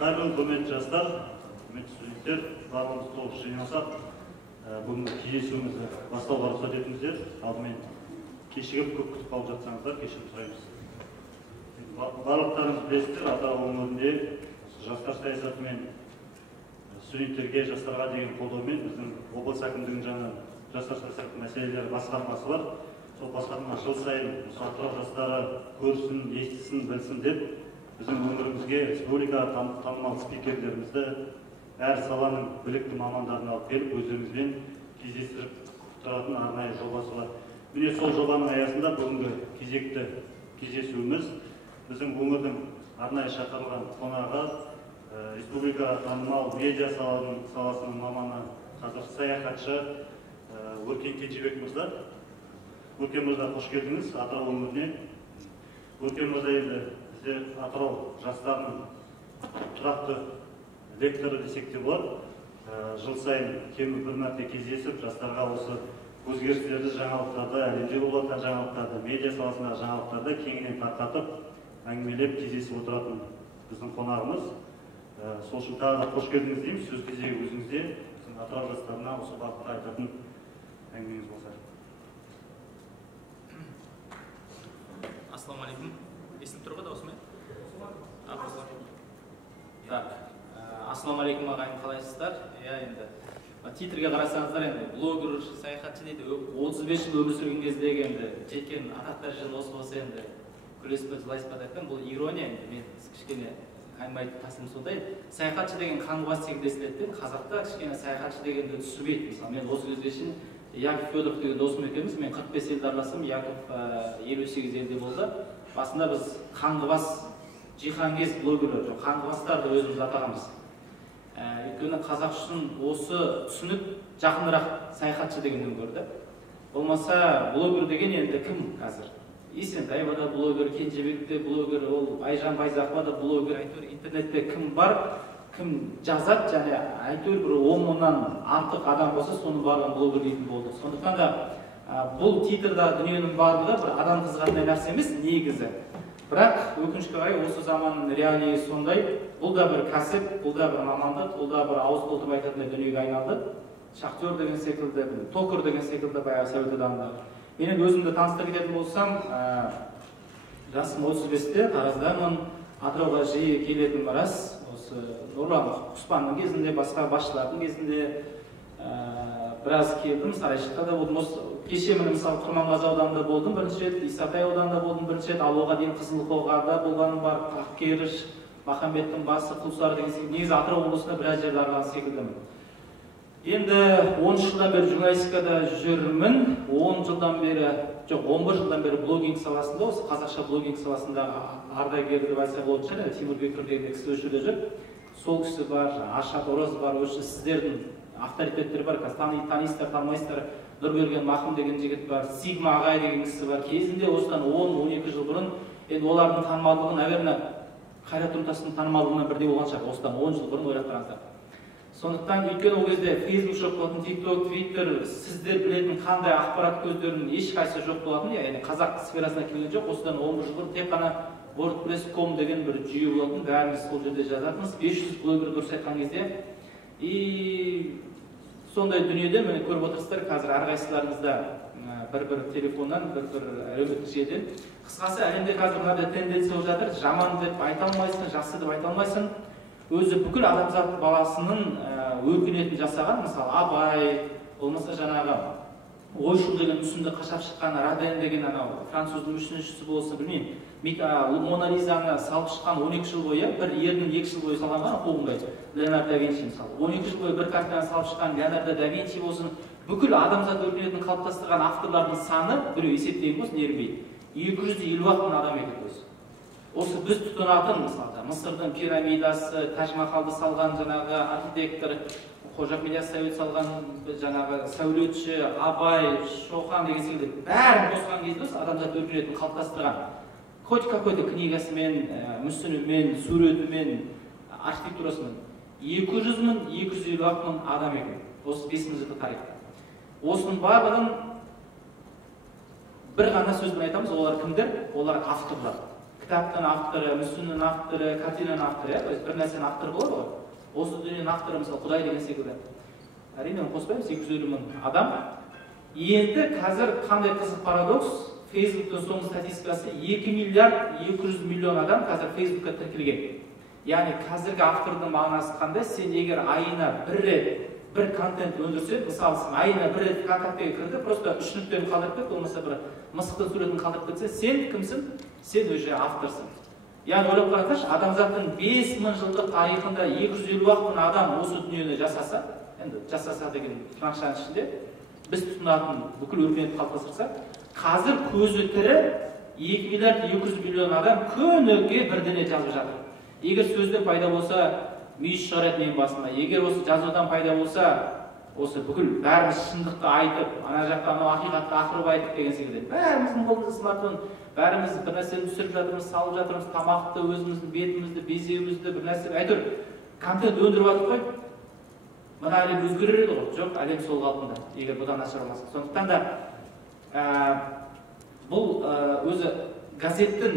Қайырлы құрметті жастар, құрметті студенттер, барлығымыз толық жиналсақ, бүгінгі кездесуімізді бастауға рұқсат етіңіздер. Алдымен кешігіп көп күтіп қалып жатсаңыздар, кешірім сұраймыз. Барлықтарыңыз білесіздер, Атырау өңірінде жастар саясаты мен студенттерге, жастарға деген қолдаумен біздің облыс әкімдігінің жаңа жастар саясаты мәселелері басқармасы бар. Сол басқарма жыл сайын Атырау жастары көрсін, естісін, білсін деп біздің өңірімізге республикаға танымал спикерлерімізді, әр саланың білікті мамандарын алып келіп, өздеріңізбен кездестіріп тұратын арнайы жобасы бар. Міне сол жобаның аясында бүгінгі кезекті кездесуіміз біздің өңірдің арнайы шақырылған қонағы, республикаға танымал медиа саласының маманы, қазір саяхатшы Өркен Кенжебек мырза. Өркен мырза, қош келдіңіз Атырау өңіріне. Өркен мырза енді бізде Атырау жастарының тұрақты лекторы десек те болады. Жыл сайын кемі бір мәрте кездесіп, жастарға осы өзгерістерді, жаңалықтарды, әлемде болып жатқан жаңалықтарды, медиа саласындағы жаңалықтарды кеңінен тарқатып, әңгімелеп кездесіп отыратын біздің қонағымыз. Сол үшін тағы да қош келдіңіз дейміз. Сөз кезегі өзіңізде, біздің Атырау жастарына осы бағытта айтатын әңгімеңіз болса. Ассалаумағалейкум. Естіліп тұр ғой даусымен? Так, ассалаумағалейкум ағайын, қалайсыздар? Енді титрге қарасаңыздар, енді блогер, саяхатшы дейді, 35 жыл өмір сүрген кездегі енді жеткен атақтар жыл осы болса енді күлесіп жылайсыз ба деп айтқан, бұл ирония, енді мен кішкене қаймайтын тәсілім сондай. Саяхатшы деген қаңғыбас секілді естіледі, қазақта кішкене саяхатшы дегенді түсінбейді. Мысалы, мен осы кезге шейін Яков Федоров деген досым екеуміз, мен 45 елді араласам, Яков 58 елде болды. Басында біз қаңғыбас, жиһангез блогерлер, қаңғыбастарды өзіміз атағанбыз. Өйткені қазақ үшін осы түсінік жақынырақ саяхатшы дегеннен көрді. Болмаса блогер деген енді кім қазір? Есентаева да блогер, Кенжебек те блогер, ол Айжан Байзақова да блогер, әйтеуір интернетте кім бар, кім жазады, және әйтеуір бір 10 мыңнан артық адам болса, соны барлығын блогер дейтін болды. Сондықтан да бұл титрда дүниенің барлығы бір адам қызығатындай нәрсе емес, негізі. Бірақ өкінішке қарай осы заманның реалиі сондай, бұл да бір кәсіп, бұл да бір мамандық, бұл да бір ауыз толтырып айтатындай дүниеге айналды. Шахтер деген секілді, токер деген секілді баяғы совет одағында. Менің өзімді таныстыра кететін болсам, жасым 35-те, Тараздамын, Атырауға жиі келетін рас. Осы Нұрлан Құспанның кезінде, басқа басшылардың кезінде біраз келдім, Сарайшықта да болдым. Кеше міне мысалы Құрманғазы ауданында болдым бірінші рет, Исатай ауданында болдым бірінші рет, ал оған дейін Қызылқоғада болғаным бар, Ақкеріш, Махамбеттің басы, Құлсары деген секілді. Негізі Атырау облысында біраз жерді аралаған секілдімін. Енді 10 жылдан бері журналистикада жүрмін, 10 жылдан бері, жоқ 11 жылдан бері блогинг саласында, осы қазақша блогинг саласындағы ардагер деп айтса болатын шығар, Тимур Бекір деген кісі осы жерде жүр. Сол кісі бар, Ашат Ораз бар, осы сіздердің авторитеттер бар, танисыздар, танымайсыздар. Нұрберген Махым деген жігіт бар, Сигма ағай деген кісі бар. Кезінде осыдан 10-12 жыл бұрын, енді олардың танымалдығы, наверное, Қайрат Нұртастың танымалдығынан бірдей болған шығар, осыдан 10 жыл бұрын ойлап қараңыздар. Сондықтан өйткені ол кезде Facebook жоқ болатын, TikTok, Twitter, сіздер білетін қандай ақпарат көздерінің ешқайсысы жоқ болатын, яғни қазақ сферасына келген жоқ. Осыдан 11 жыл бұрын тек қана WordPress.com деген бір жүйе болатын, бәріміз сол жерде жазатынбыз, 500 блогер дұрыс айтқан кезде. И сондай дүниеде міне көріп отырсыздар, қазір әрқайсыларыңызда бір телефоннан, бір әлеуметтік желіден. Қысқасы, әлемде қазір мынандай тенденция болып жатыр, жаман деп айта алмайсың, жақсы деп айта алмайсың. Өзі бүкіл адамзат баласының өркениетін жасаған, мысалы Абай, болмаса жаңағы Ойшыл деген мүсінді қашап шыққан Роден деген анау француздың мүсіншісі болса білмеймін, Мона Лизаны салып шыққан 12 жыл бойы, бір ердің 2 жыл бойы салған қоғымдай, Леонардо да Винчи мысалы. 12 жыл бойы бір картинаны салып шыққан Леонардо да Винчи болсын, бүкіл адамзат өркениетін қалыптастырған авторлардың саны, біреу есептеген болсын, ерінбейді. 250 мың адам екен өзі. Осы біз тұтынатын, мысалы, Мысырдың пирамидасы, Таж-Махалды салған жаңағы архитектор, Қожа Ахмет Яссауи салған жаңағы сәулетші, Абай, Шоқан деген секілді бәрін қосқан кезде адамзат өркениетін қалыптастырған. Хоть какой-то книгасымен, мүсінімен, суретімен, архитектурасымен 200 мың, 250 мың адам екен. Осы 5 жылдық тарихта. Осының барлығын бір ғана сөзбен айтамыз, олар кімдер? Олар авторлар. кітаптың авторы, мүсіннің авторы, картинаның авторы, то есть бір нәрсенің авторы болады ғой. Осы дүниенің авторы мысалы Құдай деген секілді. Әрине оны қоспаймыз, 250 мың адам. Енді қазір қандай қызық парадокс, Фейсбуктың соңғы статистикасы 2 миллиард 200 миллион адам қазір Фейсбукқа тіркелген. Яғни қазіргі автордың мағынасы қандай? Сен егер айына бір рет бір контент өндірсең, мысалы айына бір рет контактіге кірді, просто 3 нүктені қалдырып кет, болмаса бір мысықтың суретін қалдырып кетсе, сен кімсің? Сен уже авторсың. Яғни ойлап қараңдаршы, адамзаттың 5000 жылдық тарихында 250 мың адам осы дүниені жасаса, енді жасаса деген тырнақшаның ішінде, біз тұтынатын бүкіл өркениетті қалыптастырса, қазір көзі тірі 2 миллиард 200 миллион адам күніге бірдеңе жазып жатыр. Егер сөзден пайда болса, мүйіз шығарады менің басыма. Егер осы жазудан пайда болса, осы бүкіл бәріміз шындықты айтып, ана жақта анау ақиқатты ақырып айтып деген секілді. Бәріміздің қолымызда смартфон, бәріміз бір нәрсені түсіріп жатырмыз, салып жатырмыз, тамақты, өзіміздің бетімізді, безеуімізді, бір нәрсе әйтеуір контент өндіріп жатыр ғой. Мына әлем өзгерер еді ғой. Жоқ, әлем сол қалпында, егер бұдан нашарламаса. Сондықтан да бұл өзі газеттің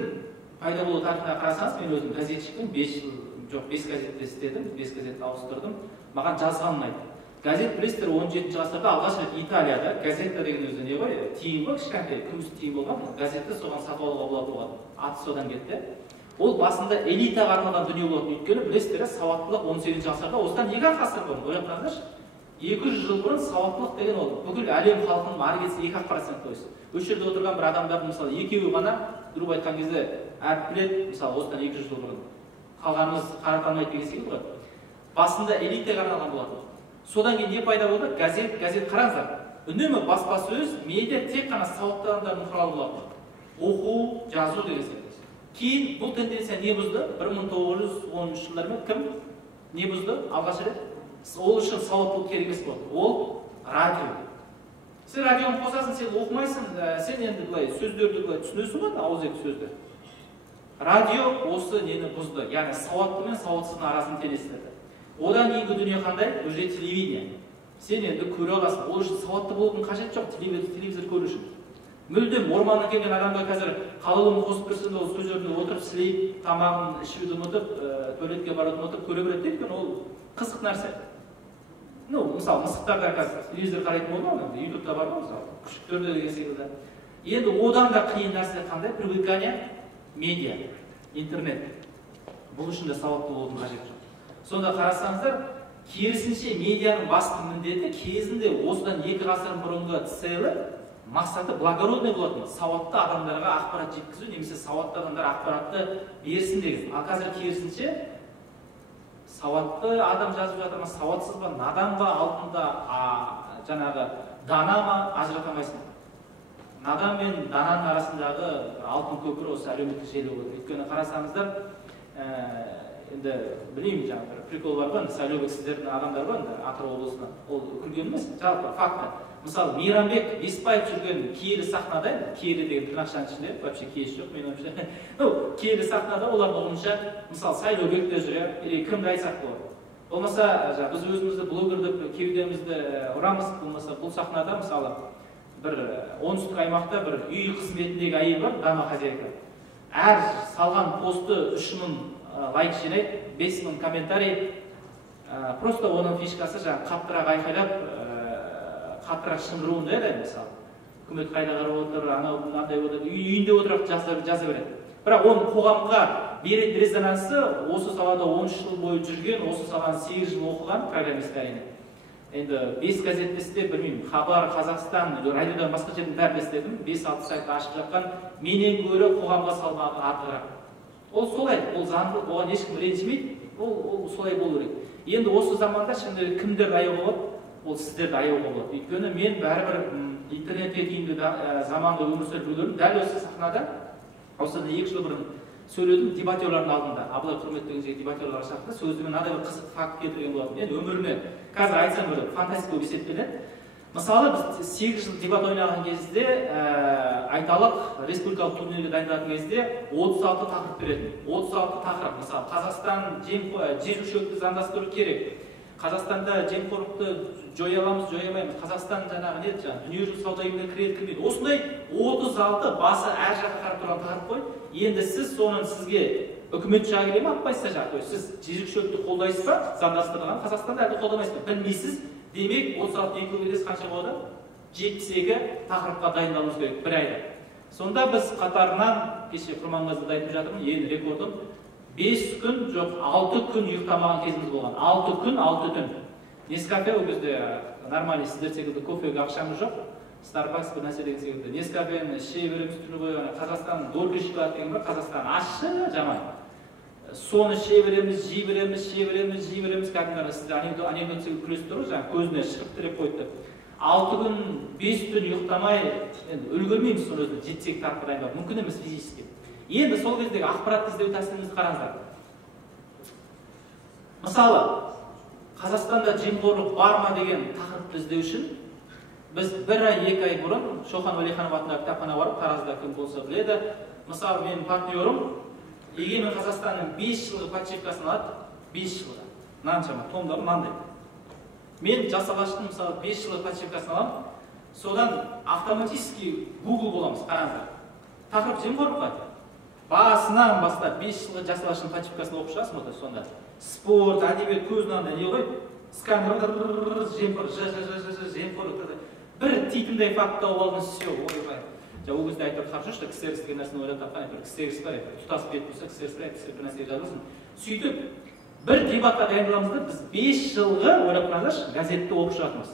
пайда болу тарихына қарасаңыз, мен өзім газетшімін, 5 жыл, жоқ 5 газетте істедім, 5 газетті ауыстырдым. Маған жазғанын ұнайды. Газет білесіздер, 17 ғасырда алғаш рет Италияда газетта деген өзі не ғой, тиын ғой, кішкентай күміс тиын болған, газетті соған сатып алуға болады болған. Аты содан кетті. Ол басында элитаға арналған дүние болады. Өйткені білесіздер, сауаттылық 18 ғасырда, осыдан 2 ғасыр бұрын, ойлап қараңдаршы. 200 жыл бұрын сауаттылық деген ол бүкіл әлем халқының ары кетсе 2% қойсын. Осы жерде отырған бір адамдардың мысалы екеуі ғана дұрып айтқан кезде әріп біледі, мысалы осыдан 200 жыл бұрын. Қалғанымыз қарата алмайды деген секілді ғой. Басында элитаға арналған болады. Содан кейін не пайда болды? Газет қараңыздар. Үнемі баспасөз, медиа тек қана сауатты адамдардың құралы болады. Оқу, жазу деген секілді. Кейін бұл тенденция не бұзды? 1913 жылдармен кім не бұзды? Алғаш рет ол үшін сауаттылық керек емес болды. Ол радио. Сен радионы қосасың, сен оқымайсың, сен енді былай сөздерді былай түсінесің ғой, ауызекі сөзді. Радио осы нені бұзды, яғни сауатты мен сауатсыздың арасын теңестірді. Одан кейінгі дүние қандай? Уже телевидение. Сен енді көре аласың. Ол үшін сауатты болудың қажеті жоқ, телевизор көру үшін. Мүлдем орманнан келген адамға қазір қалауын қосып берсең, ол сөз орнында отырып сілейіп, тамағын ішуді ұмытып, туалетке баруды ұмытып көре береді, өйткені ол қызық нәрсе. Мысалы, мысықтарда қазір телевизор қарайтын болды ма? Ютубта бар ғой, мысалы, күшіктерде деген секілді. Енді одан да қиын нәрсе қандай? Привыкание, медиа, интернет. Бұл үшін де сауатты болудың қажеті жоқ. Сонда қарасаңыздар, керісінше медианың басты міндеті кезінде осыдан 2 ғасыр бұрынғы целі мақсаты благородный болатын, сауатты адамдарға ақпарат жеткізу, немесе сауатты адамдар ақпаратты берсін деген. Ал қазір керісінше сауатты адам жазып жатыр ма, сауатсыз ба, надан ба, алдында жаңағы дана ма, ажырата алмайсың. Надан мен дананың арасындағы алтын көпір осы әлеуметтік желі болады. Өйткені қарасаңыздар, енді білмеймін, жаңағы бір прикол бар ғой, Сәулебек сіздердің адамдар ғой, Атырау облысынан. Ол күлген емес, жалпы факты. Мысалы, Мейрамбек Беспаев жүрген киелі сахнада, киелі деген тырнақшаның ішінде, вообще киесі жоқ, мен ойымша. Киелі сахнада олардың ойынша, мысалы, Сәулебек те жүре, или кімді айтсақ болады. Болмаса, біз өзімізді блогер деп кеудемізді ұрамыз, болмаса бұл сахнада, мысалы, бір оңтүстік аймақта бір үй қызметіндегі әйел бар, дама хозяйка. Әр салған посты 3000 лайк жинайды, 5000 комментарий. Просто оның фишкасы жаңағы қаттырақ айқайлап, қаттырақ шыңғыруында еді, мысалы. Үкімет қайда қарап отыр, анау мынандай отыр, үйінде отырып жаза береді. Бірақ оның қоғамға беретін резонансы осы салада 13 жыл бойы жүрген, осы саланы 8 жыл оқыған программист әрине. Енді 5 газетте істеп, білмеймін, Хабар, Қазақстан, радиодан басқа жердің бәрін істедім, 5-6 сайтты ашып жатқан, менен гөрі қоғамға салмағы артығырақ. Ол солай, ол заңды, оған ешкім ренжімейді, ол солай болу керек. Енді осы заманда şimdi кімдерді аяуға болады? Ол сіздерді аяуға болады. Өйткені мен бәрібір интернетке кейінгі заманда өмір сүріп жүргенмін. Дәл осы сахнада, осыдан 2 жыл бұрын сөйледім дебатерлардың алдында. Абылай Құрмет деген жерге дебатерлар шақты, сөзді мен адай бір қызық факт келтірген болатын. Мен өміріме қазір айтсам бір фантастика болып есептеледі. Мысалы, біз 8 жыл дебат ойнаған кезде, айталық республикалық турнирге дайындалатын кезде 36 тақырып беретін. 36 тақырып. Мысалы, Қазақстан жемқорлықты заңдастыру керек. Қазақстанда жемқорлықты жоя аламыз, жоя алмаймыз. Қазақстан жаңағы не, дүниежүзілік сауда ұйымына кіреді, кірмейді. Осындай 36 басы әр жаққа қарап тұрған тақырып қой. Енді сіз соның сізге үкімет жағы келе ме, атпайсыз жағы. Сіз жезөкшелікті қолдайсыз ба, заңдастырылған Қазақстанда әлде қолдамайсыз ба? Білмейсіз. Демек 36 2 келесі қанша болады? 72 тақырыпқа дайындалуымыз керек бір айда. Сонда біз қатарынан кеше Құрманғазыда айтып жатырмын, ең рекордым 5 күн жоқ, 6 күн ұйықтамаған кезіміз болған. 6 күн, 6 түн. Нескафе ол кезде нормальный сіздер секілді кофеге ақшамыз жоқ. Starbucks бір нәрсе деген секілді. Нескафені іше береміз түрлі қойған. Қазақстан долго шоколад деген бар, Қазақстан ащы жаман. Соны іше береміз, жей береміз. Кәдімгі сізде анекдот секілді күресіп тұрып, жаңа көзіне шығып тіреп қойды. 6 күн, 5 түн ұйықтамай, үлгермейміз соны өзіне жетсек тартып дайындап. Мүмкін емес физически. Енді сол кездегі ақпаратты іздеу тәсілімізді қараңыздар. Мысалы, Қазақстанда жемқорлық бар ма деген тақырыпты іздеу үшін біз 1 ай, 2 ай бұрын Шоқан Уәлиханов атындағы кітапхана барып, Таразда кім болса біледі. Мысалы, менің партнерім Егемен Қазақстанның 5 жылғы подшивкасын алады, 5 жылға. Наншама, томдары мынандай. Мен жасалаштың мысалы 5 жылғы подшивкасын аламын, содан автоматически Google боламыз, қараңыздар. Тақырып жемқорлыққа. Басынан бастап 5 жылғы жасалаштың подшивкасын оқып шығасың, сонда. Спорт, әдебиет көзінен не ғой? Сканер, жемқорлық. Бір титімдей факт тауып алдыңыз, все, ойбай. Ол кезде айтып қаршы что ксеркс деген нәрсені ойлап тапқан, айтып ксеркс бар, тұтас бет болса ксеркс бар, бір нәрсе жазылсын. Сөйтіп, бір дебатқа дайындаламыз да, біз 5 жылғы ойлап қараңыздаршы, газетті оқып шығатынбыз.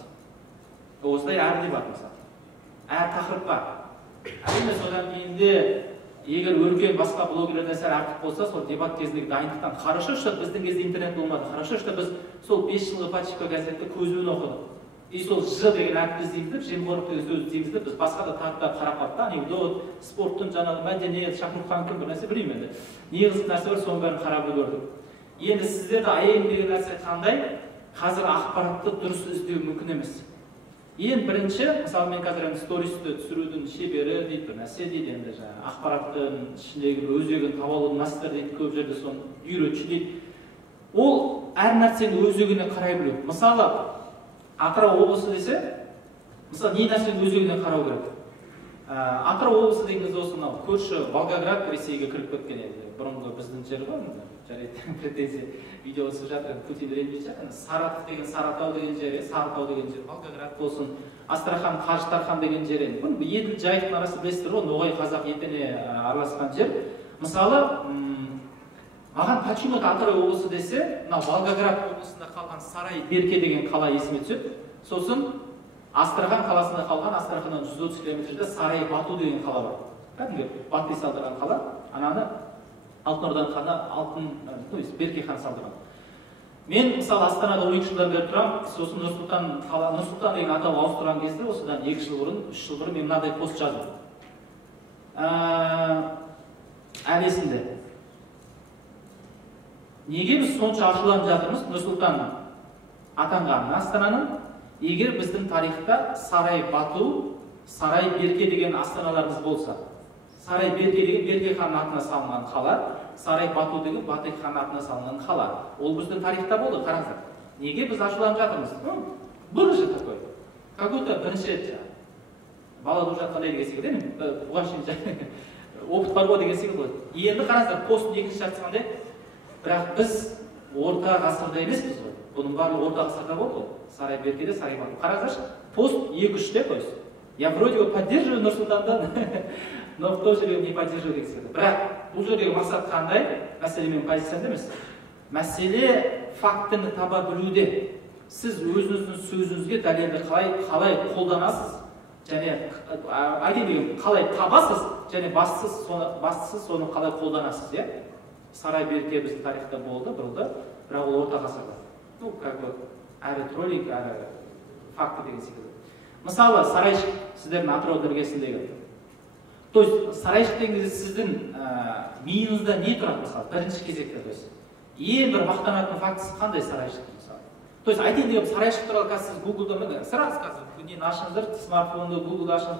Осылай әр дебат мысалы. Әр тақырып бар. Әрине содан кейін де егер өркен басқа блогерлерден сәл артық болса, сол дебат кезіндегі дайындықтан хорошо, что біздің кезде интернет болмады. Хорошо, что біз сол 5 жылғы подшивка газетті көзбен оқыдық. И сол Ж деген әріпті іздейміз, жемқорлық деген сөзді іздейміз, біз басқа да тақырыптар қарап бардық, анекдот, спорттың жаңағы мәдениет, Шахруххан кім бір нәрсе білмеймін енді. Не қызық нәрсе бар, соның бәрін қарап үлгердік. Енді сіздерді аяйын деген нәрсе қандай? Қазір ақпаратты дұрыс іздеу мүмкін емес. Ең бірінші, мысалы мен қазір стористі түсірудің шебері дейді, бір нәрсе дейді, енді жаңағы ақпараттың ішіндегі өзегін таба алудың мастер дейді, көп жерде соны үйретші дейді. Ол әр нәрсені өзегіне қарай білу. Мысалы, Атырау облысы десе, мысалы не нәрсені өзегіне қарау керек. Атырау облысы деген кезде осы мынау көрші Волгоград Ресейге кіріп кеткен еді. Бұрынғы біздің жер ғой, жарайды претензия видео түсіп жатыр, Путин ренжіп жатыр. Саратов деген Саратау деген жер, Сарытау деген жер, Волгоград болсын, Астрахан, Қажытархан деген жер. Бұл Еділ Жайықтың арасы білесіздер ғой, Ноғай қазақ етене араласқан жер. Мысалы, маған почему-то Атырау облысы десе, мына Волгоград облысында қалған Сарай Берке деген қала есіме түседі. Сосын Астрахан қаласында қалған, Астраханнан 130 км-де Сарай Бату деген қала бар. Кәдімгі Батый салдырған қала, ананы Алтын Орданың ханы Берке хан салдырған. Мен мысалы Астанада 12 жылдан бері тұрамын, сосын Нұрсұлтан деген атау ауыстырған кезде, осыдан 2 жыл бұрын, 3 жыл бұрын мен мынадай пост жаздым. Әлі есімде. Неге біз сонша ашуланып жатырмыз Нұрсұлтан атанған Астананың? Егер біздің тарихта Сарай Бату, Сарай Берке деген астаналарымыз болса, Сарай Берке деген Берке хан атына салынған қала, Сарай Бату деген Батый хан атына салынған қала. Ол біздің тарихта болды, қараңыздар. Неге біз ашуланып жатырмыз? Был же такой. Какой-то бірінші бала жатқандай деген секілді, бұған шейін опыт бар ғой деген секілді болады. Енді қараңыздар, посттың екінші шарты қандай? Бірақ біз орта ғасырда емеспіз ғой. Бұның барлығы орта ғасырда болды. Сарай Беркеде, Сарай Бату. Қараңыздаршы, пост 2-3-те қойсы. Я вроде бы поддерживаю Нұрсұлтанды, но в то же время не поддерживаю деген секілді. Бірақ бұл жердегі мақсат қандай? Мәселе менің позициямда емес. Мәселе фактіні таба білуде. Сіз өзіңіздің сөзіңізге дәлелді қалай қолданасыз, және қалай табасыз, және бастысыз соны қалай қолданасыз, иә? Сарай Берке біздің тарихта болды, бұрылды, бірақ ол орта ғасырда. Ну, как бы, әрі троллинг, әрі факты деген секілді. Мысалы, сарайшық сіздердің Атырау іргесіндегі. То есть, сарайшық деген кезде сіздің миыңызда не тұрады, мысалы, бірінші кезекте, то есть, ең бір мақтанатын фактісі қандай сарайшық, мысалы. То есть, айтайын деген сарайшық туралы қазір сіз Google-да, сразу қазір, нені ашыңыздар, смартфонды, Google-да ашыңыз,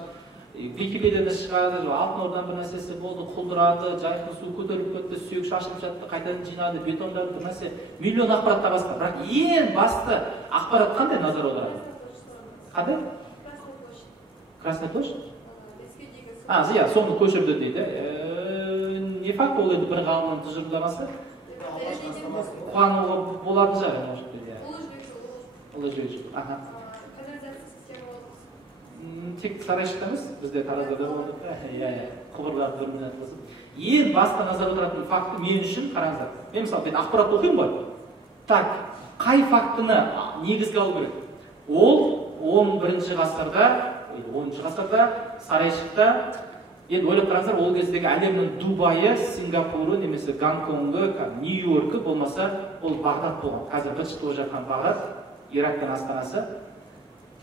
Википедияда шығады, Алтын Орданың бір нәрсесі болды, құлдырады, жайықтың суы көтеріліп кетті, сүйек шашылып жатты, қайтадан жинады, бетондарды бір нәрсе, миллион ақпарат табасыздар. Бірақ ең басты ақпарат қандай назар аударады? Қандай? Красная площадь? Иә, соны көшірді дейді. не факт ол енді бір ғалымның тұжырымдамасы қуануға болатын шығар, может быть, ұлы жібек жол. Тек сарайшықта емес, бізде Таразда да болды. Құбырлар бөлімінен қосып. Ең басты назар аударатын факты мен үшін қараңыздар. Мен мысалы бет ақпарат оқимын ғой. Так, қай фактыны негізге алу керек? Ол 11-ші ғасырда сарайшықта, енді ойлап қараңыздар, ол кездегі әлемнің Дубайы, Сингапуры, немесе Гонконгы, Нью-Йоркі болмаса, ол Бағдат болған. Қазір быт болып жатқан Бағдат, Ирактың астанасы.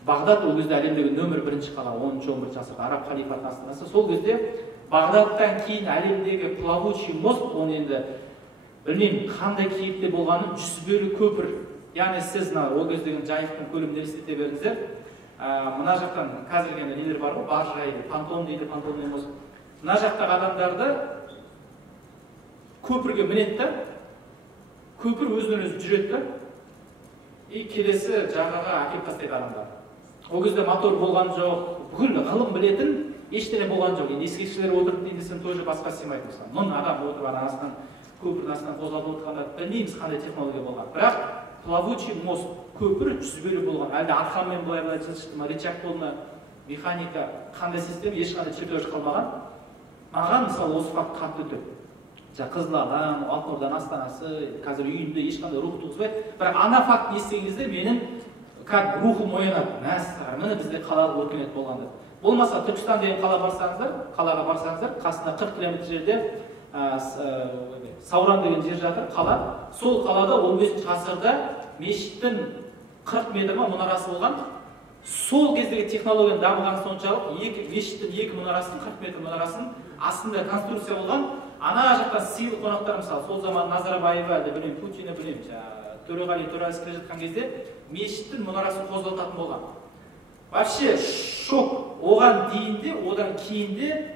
Бағдат ол кезде әлемдегі нөмір 1-ші қала, 10-11 ғасырда араб халифатының астанасы. Сол кезде Бағдаттан кейін әлемдегі плавучий мост, оны енді білмеймін қандай кейіпте болғанын, жүзбелі көпір. Яғни сіз ол кездегі жайықтың көлемін елестете беріңіздер. Мына жақтан қазіргі нелер бар ғой, баржа дейді, понтон дейді, понтонмен мост. Мына жақтағы адамдарды көпірге мінеді да, көпір өзінен өзі жүреді да, келесі жағаға әкеліп тастайды адамдар. Ол кезде мотор болған жоқ, бүкіл ғылым білетін ештеңе болған жоқ. Енді ескекшілер отырып дейдесін тоже басқа сыймайды мысалы. Мың адам отырған астынан, көпірдің астынан қозғалып отырғанда білмейміз қандай технология болған. Бірақ плавучий мост, көпір жүзбелі болған. Әлде арқанмен былай жылжытты ма, рычаг болды ма, механика, қандай система, ешқандай чертеж қалмаған. Маған мысалы осы факт қатты ұнайды. Қызыл Адам, Алтын Орданың астанасы, қазір үйінде ешқандай рух туғызбайды. Бірақ ана фактты естігеніңізде менің как рухым оянады. Мәссаған, міне бізде қалалық өркениет болғанда. Болмаса Түркістан деген қалаға барсаңыздар, қасында 40 км жерде Сауран деген жер жатыр, қала. Сол қалада 15 ғасырда мешіттің 40 метр мұнарасы болған. Сол кездегі технологияның дамыған соншалық, мешіттің 2 мұнарасын, 40 метр мұнарасын астында конструкция болған. Ана жақтан сыйлы қонақтар, мысалы, сол zaman Назарбаева, Путина, Төреғали Төреәлі келе жатқан кезде мешіттің мұнарасын қозғалтатын болған. Вообще шок. Оған дейінде, одан кейінде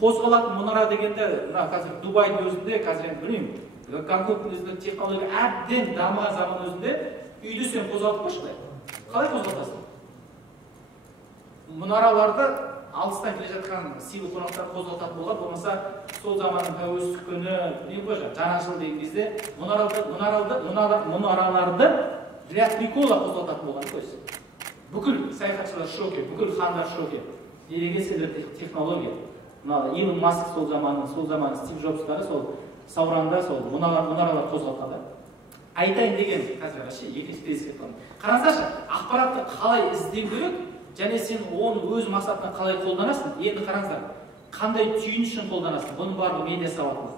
қозғалатын мұнара дегенде, қазір Дубайдың өзінде, қазір енді білмеймін, Гонконгтың өзінде технология әбден дамыған заман өзінде үйді сен қозғалтып қойшы, қалай қозғалтасың? Мұнараларды алыстан келе жатқан сыйлы қонақтар қозғалтатын болған, болмаса сол заманның тәуелсіздік күні, жаңа жыл деген кезде мұнараларды для прикола қозғалтатын болған көз. Бүкіл саяхатшылар шоке, бүкіл хандар шоке. Неге сендер технология? Илон Маск сол заманның Стив Джобстары сол Сауранда сол мұнаралар қозғалтқанда. Айтайын деген қазір вообще екінші тезіске тұрмын. Қараңыздаршы, ақпаратты қалай іздеу керек, және сен оны өз мақсатына қалай қолданасың? Енді қараңыздар, қандай түйін үшін қолданасың? Бұның барлығы медиа сауаттылық.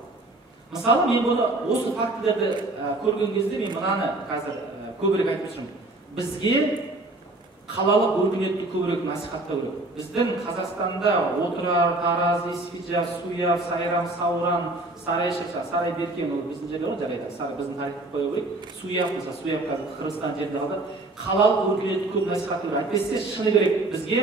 Мысалы, мен бұны осы фактілерді көрген кезде мен мынаны қазір көбірек айтып жүрмін. Бізге қалалық өркениетті көбірек насихаттау керек. Біздің Қазақстанда Отырар, Тараз, Исфиджа, Суяб, Сайрам, Сауран, Сарайшық, Сарайберкен, ол біздің жерлер ғой, жарайды, біздің тарихты қою керек. Суяб, мысалы, Суяб қазір Қырғызстан жерінде қалды. Қалалық өркениетті көп насихаттау керек. Әйтпесе шыны керек бізге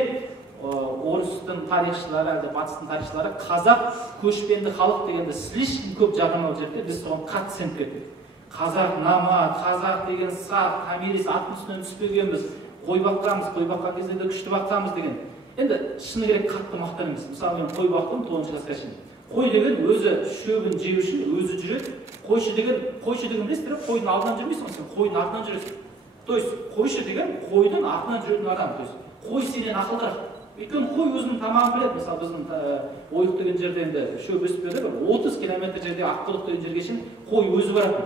орыстың тарихшылары, әлде батыстың тарихшылары қазақ көшпенді халық дегенді слишком көп жарнамалап жүрді, біз соған қатты сеніп кеттік. Қазақ намаз, қазақ деген сақ, томирис аттың үстінен түспегенбіз. Қой баққанбыз, қой баққан кезде де күшті баққанбыз деген. Енді шыны керек қатты мақтан емес. Мысалы мен қой бақтым 9 жасқа шейін. Қой деген өзі шөбін жеу үшін өзі жүреді. Қойшы деген білесіздер, қойдың алдынан жүрмейсің, сен қойдың артынан жүресің. То есть қойшы деген қойдың артынан жүретін адам. То есть қой сенен ақылдырақ. Өйткені қой өзінің тамағын біледі. Мысалы біздің ойық деген жерде енді шөп өсіп берді, 30 км жерде Аққұлық деген жерге шейін қой өзі барады.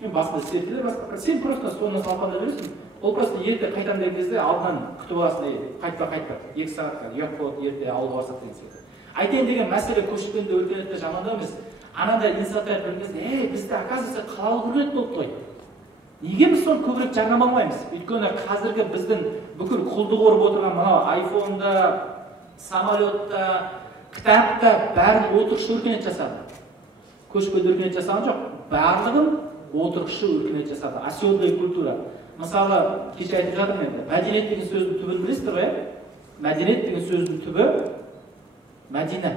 Мен басында серпілер басқа. Сен просто соны салпанда жүресің. Ол просто ерте қайтам деген кезде алдынан күтіп аласың, қайтпа, 2 сағатқа ұят болады, ерте ауылға барсақ деген сияқты. Айтайын деген мәселе көшпенді өркениетті жамандау емес. Анандай инсайт білген кезде, бізде оказывается қалалық өркениет болып қой. Неге біз соны көбірек жарнамаламаймыз? Өйткені қазіргі біздің бүкіл құлдық орып отырған мынау айфонда, самолетта, кітапта бәрін отырықшы өркениет жасады. Көшпенді өркениет жасаған жоқ. Барлығын отырықшы өркениет жасады. Оседлая культура. Мысалы, кеше айтып жатырмын енді, мәдениет деген сөздің түбін білесіздер ғой? Мәдениет деген сөздің түбі Мәдина.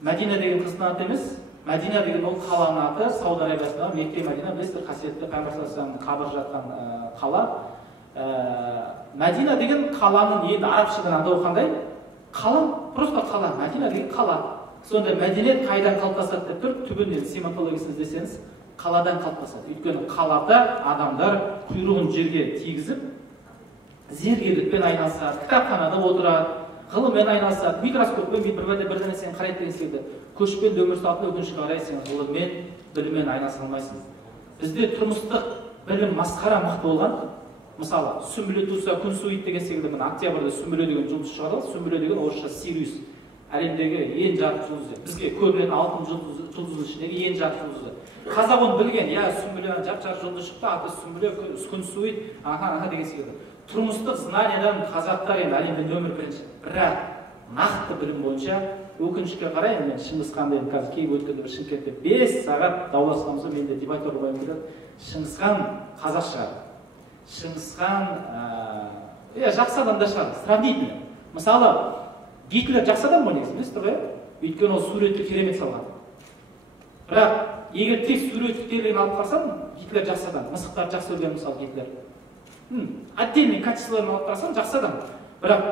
Мәдина деген қыздың аты емес, Мәдина деген ол қаланың аты, Сауд Арабиясындағы Мекке Мәдина, білесіздер, қасиетті Пайғамбар саллаллаху алейхи вассаламның қабірі жатқан қала. Мәдина деген қаланың енді арабшадан атауы қандай? Қала, просто қала, Мәдина деген қала. сонда мәдениет қайдан қалыптасады деп тұр, түбінен семантологиясын іздесеңіз қаладан қалыптасады. Өйткені қалада адамдар құйрығын жерге тигізіп зергерлікпен айналысады, кітапханада отырады, ғылыммен айналысады, микроскоппен бір нәрсені қарайды деген секілді. Көшпен өмір салтын өкінішке қарай сен ғылыммен, біліммен айналыса алмайсың. Бізде тұрмыстық білім масқара мықты болған. Мысалы, сүмбіле туса күн суиды деген секілді, мына октябрьда сүмбіле деген жұлдыз шығарылды. Сүмбіле деген орысша Сириус, әлемдегі ең жарық жұлдызы. Бізге көрінетін алтын жұлдыздың ішіндегі ең жарық жұлдызы. Қазақ оны білген, сүмбіле жап-жарық жұлдыз шықты, аты сүмбіле күн суиды, деген секілді. Тұрмыстық знаниядан қазақтар енді әлемде нөмір бірінші. Бірақ нақты білім бойынша өкінішке қарай, мен Шыңғысханды енді қазір кейіп өткенде бір Шымкентте 5 сағат дауласқанымызда менде дебаттар болайын келеді. Шыңғысхан қазақ шығар. Шыңғысхан жақсы адам да шығар, сравнительно. Мысалы, Гитлер жақсы адам ғой негізі, білесіздер ғой? Өйткені ол суретті керемет салған. Бірақ егер тек суреткерлігін алып қарасаң, Гитлер жақсы адам. Мысықтар жақсы өлген мысалы Гитлер. Отдельный качестволарын алып қарасаң жақсы адам. Бірақ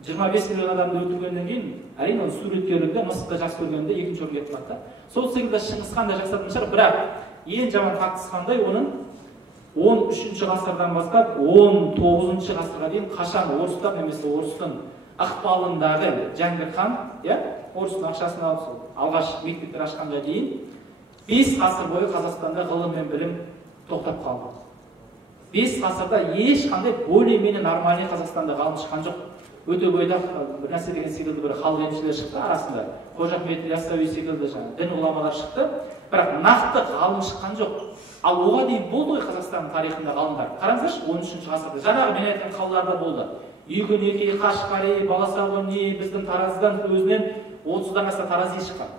25 миллион адамды өлтіргеннен кейін, әрине оның суреткерлігінде мысықты жақсы көргенде екінші орынға кетіп қалды. Сол секілді Шыңғысхан да жақсы адам шығар, бірақ ең жаман фактісі қандай, оның 13-ші ғасырдан бастап 19-ші ғасырға дейін қашан орыстар немесе орыстың ықпалындағы Жәңгір хан, орыстың ақшасын алып алғаш мектептер ашқанға дейін 5 ғасыр бойы Қазақстанда ғылым мен білім тоқтап қалды. 5 ғасырда ешқандай более-менее нормальный Қазақстанда ғалым шыққан жоқ. Өте бойдақ бір нәрсе деген секілді бір халық емшілер шықты арасында. Қожа Ахмет Яссауи секілді дін ғұламалар шықты. Бірақ нақты ғалым шыққан жоқ. Ал оған дейін болды ғой Қазақстанның тарихында ғалымдар. Қараңыздаршы, 13-ші ғасырда жаңағы мен айтқан қалаларда болды. Үйгенеке, Қашқари, Баласағұни, біздің Тараздан өзінен 30-дан аса тарази шыққан.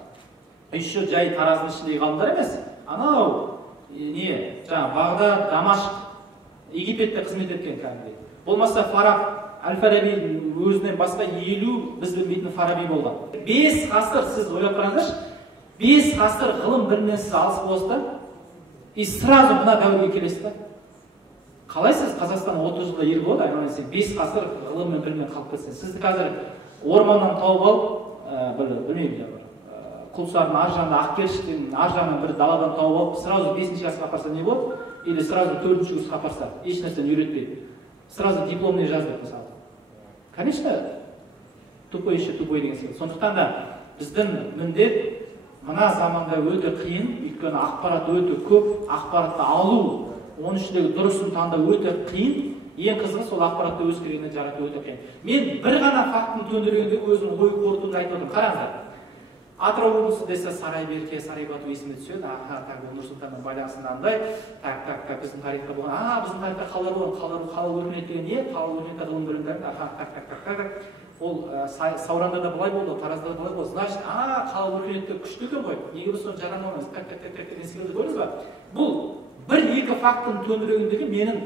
Еще жай Тараздың ішіндегі ғалымдар емес. Анау жаңағы Бағдад, Дамашқ, Египетте қызмет еткен кәдімгідей. Болмаса Фараб, Әл-Фараби өзінен басқа 50 біз білмейтін Фараби болған. 5 ғасыр сіз ойлап қараңыздаршы, 5 ғасыр ғылым білімнен сіз алыс боласыз да, и сразу мына дәуірге келесіз да. Қалай сіз Қазақстан 30 жылда ел болады, айналайын 5 ғасыр ғылым мен білімнен қалып кетсеңіз. Сізді қазір орманнан тауып алып, білмеймін, Құлсардың ар жағында Ақкершіктен ар жағынан бір даладан тауып алып, сразу 5-ші классқа апарса не болады? Или сразу 4-ші курсқа апарса, еш нәрсені үйретпейді. Сразу дипломный жаздық мысалы. Конечно, тупой еще тупой деген секілді. Сондықтан да біздің міндет мына заманда өте қиын, өйткені ақпарат өте көп, ақпаратты алу, оның ішіндегі дұрысын таңдау өте қиын. Ең қызығы сол ақпаратты өз керегіне жарату өте қиын. Мен бір ғана фактын төндіргенде өзінің ой қорытуды айтып отырмын. Қараңыздар. Атырау облысы десе Сарайберке, Сарайбату есіме түседі. Нұрсұлтанмен байланысында біздің тарихта болған. Біздің тарихта қалалар болған. Қалал өркениет деген не? Қалал өркениет ғылым білімдерін. Ол Сауранда да былай болды, Таразда да былай болды. Значит, қалал өркениетте күшті екен ғой. Неге біз соны жағынан орамыз? Деген секілді көрдіңіз ба? Бұл бір-екі фактының төңірегіндегі менің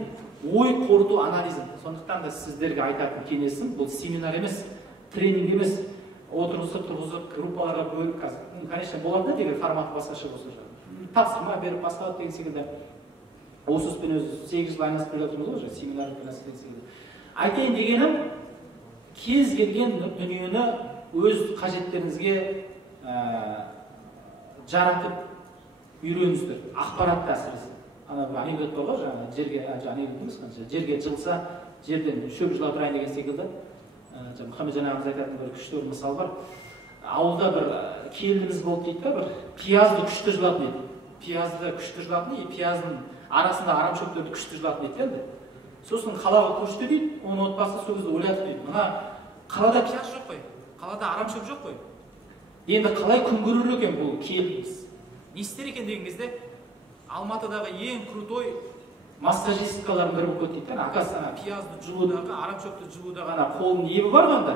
ой қорыту анализім. Сондықтан да сіздерге айтатын кеңесім, бұл семинар емес, тренинг емес. Отырғызып, группаларға бөліп қазір. Конечно, болады да деген форматы басқаша болса. Тапсырма беріп басталады деген секілді. Осы іспен өзі 8 жыл айналысып келе жатырмыз ғой, семинар деген секілді. Айтайын дегенім, кез келген дүниені өз қажеттеріңізге жаратып үйреніңіздер. Ақпаратты әсіресе. Анекдот бар ғой, жерге жығылса, жерден шөп жылатырайын деген секілді. Мұхаммеджан ағамыз айтатын бір күшті бір мысал бар. Ауылда бір келініміз болды дейді, бір пиязды күшті жылатын дейді. Пиязды күшті жылатын, и пияздың арасында арамшөптерді күшті жылатын дейді. Сосын қалаға көшті дейді, оның отбасы сол кезде ойлады дейді. Мына қалада пияз жоқ қой, қалада арамшөп жоқ қой. Енді қалай күн көрер екен бұл келініміз? Не істер екен деген кезде Алматыдағы ең крутой массажисткалардың бірі болып кетті. Оказывается, пиязды жуудағы, арамшөпті жуудағы қолының ебі бар ғанда.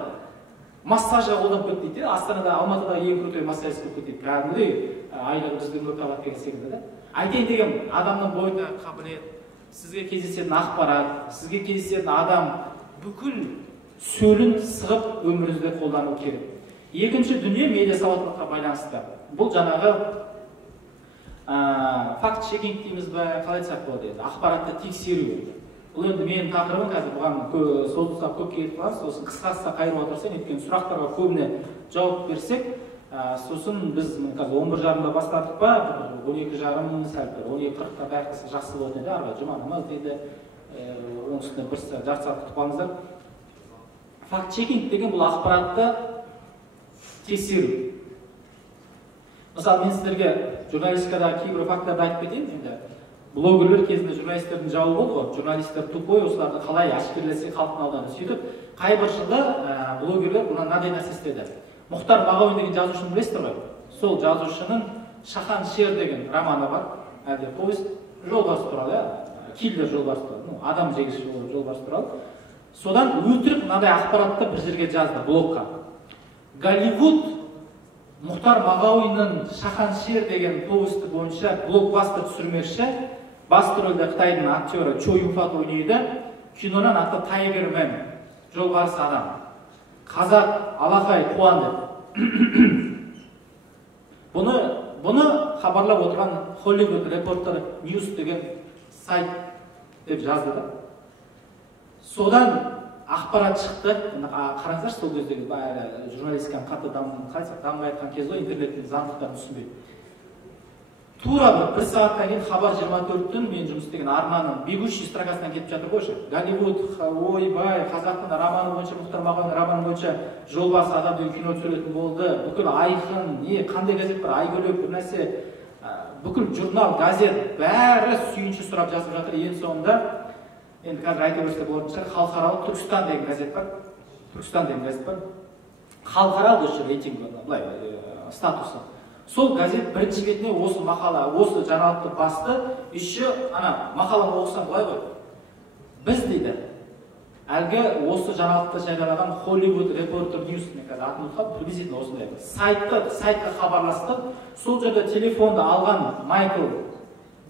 Массажға қолданып кетті дейді. Астанада, Алматыдағы ең крутой массажист болып кетті. Кәдімгідей айлығы біздің көп табады деген секілді. Айтайын деген адамның бойында қабілет, сізге кездесетін ақпарат, сізге кездесетін адам бүкіл сөлін сығып өміріңізде қолдану керек. Екінші дүние медиа сауаттылыққа байланысты. Бұл жаңағы факт-чекинг дейміз бе, қалай айтсақ болады енді, ақпаратты тексеру. Бұл енді менің тақырыбым қазір бұған созылсақ көп келіп қалады, сосын қысқасы қайыруға тырысайын, өйткені сұрақтарға көбіне жауап берсек, Сосын біз қазір 11:30-да бастадық па, 12:30, сәл бір 12:40-та бәрі жақсы болады еді, арғы жұма намаз дейді, оның үстіне бір жарты сағат күтіп қалыңыздар. Факт-чекинг деген бұл ақпаратты тексеру. Мысалы, мен сіздерге журналистикадағы кейбір факттарды айтып кетейін. Енді блогерлер кезінде журналистердің жауы болды ғой. Журналистер тупой, осыларды қалай ашкерлесе халықтың алдына. Сөйтіп, қайбір жылы блогерлер мынандай нәрсе істеді. Мұхтар Мағауин деген жазушыны білесіздер ғой. Сол жазушының Шахан Шер деген романы бар. Әлде повесть жолбарыс туралы, киллер жолбарыс туралы, адам жегіш жолбарыс туралы. Содан өтірік мынандай ақпаратты бір жерге жазды блогқа. Голливуд Мұхтар Мағауиннің Шахан Шер деген повесті бойынша блокбастер түсірмекші. Басты рөлде Қытайдың актері Чо Юнфат ойнайды. Кинонан аты Тайгер Мен, жолбарыс адам. Қазақ алақай қуанды. Бұны хабарлап отырған Hollywood Reporter News деген сайт деп жазды да. Содан ақпарат шықты. Қараңыздар, сол кездегі журналистиканың қатты дамымай жатқан кез ғой, интернеттің заңдылықтарын түсінбейді. Тура бір сағаттан кейін Хабар 24-тің мен жұмыс істеген арнаның бегущий строкасынан кетіп жатыр ғой. Голливуд, ойбай, қазақтың романы бойынша, Мұхтар Мағауин романы бойынша жолбарыс адам деген кино түсіретін болды. Бүкіл Айқын, қандай газет бар, Айгөлек бір нәрсе, бүкіл журнал, газет бәрі сүйінші сұрап жазып жатыр. Ең соңында енді қазір айта берсе болатын шығар, халықаралық Түркістан деген газет бар. Халықаралық үшін рейтингі былай статусы. Сол газет бірінші бетіне осы мақала, осы жаңалықты басты. Еще мақаланы оқысам былай ғой. Біз дейді, әлгі осы жаңалықты жариялаған Hollywood Reporter News, мен қазір атын ұмытып, приблизительно осындай. Сайтқа хабарластық. Сол жерде телефонды алған Майкл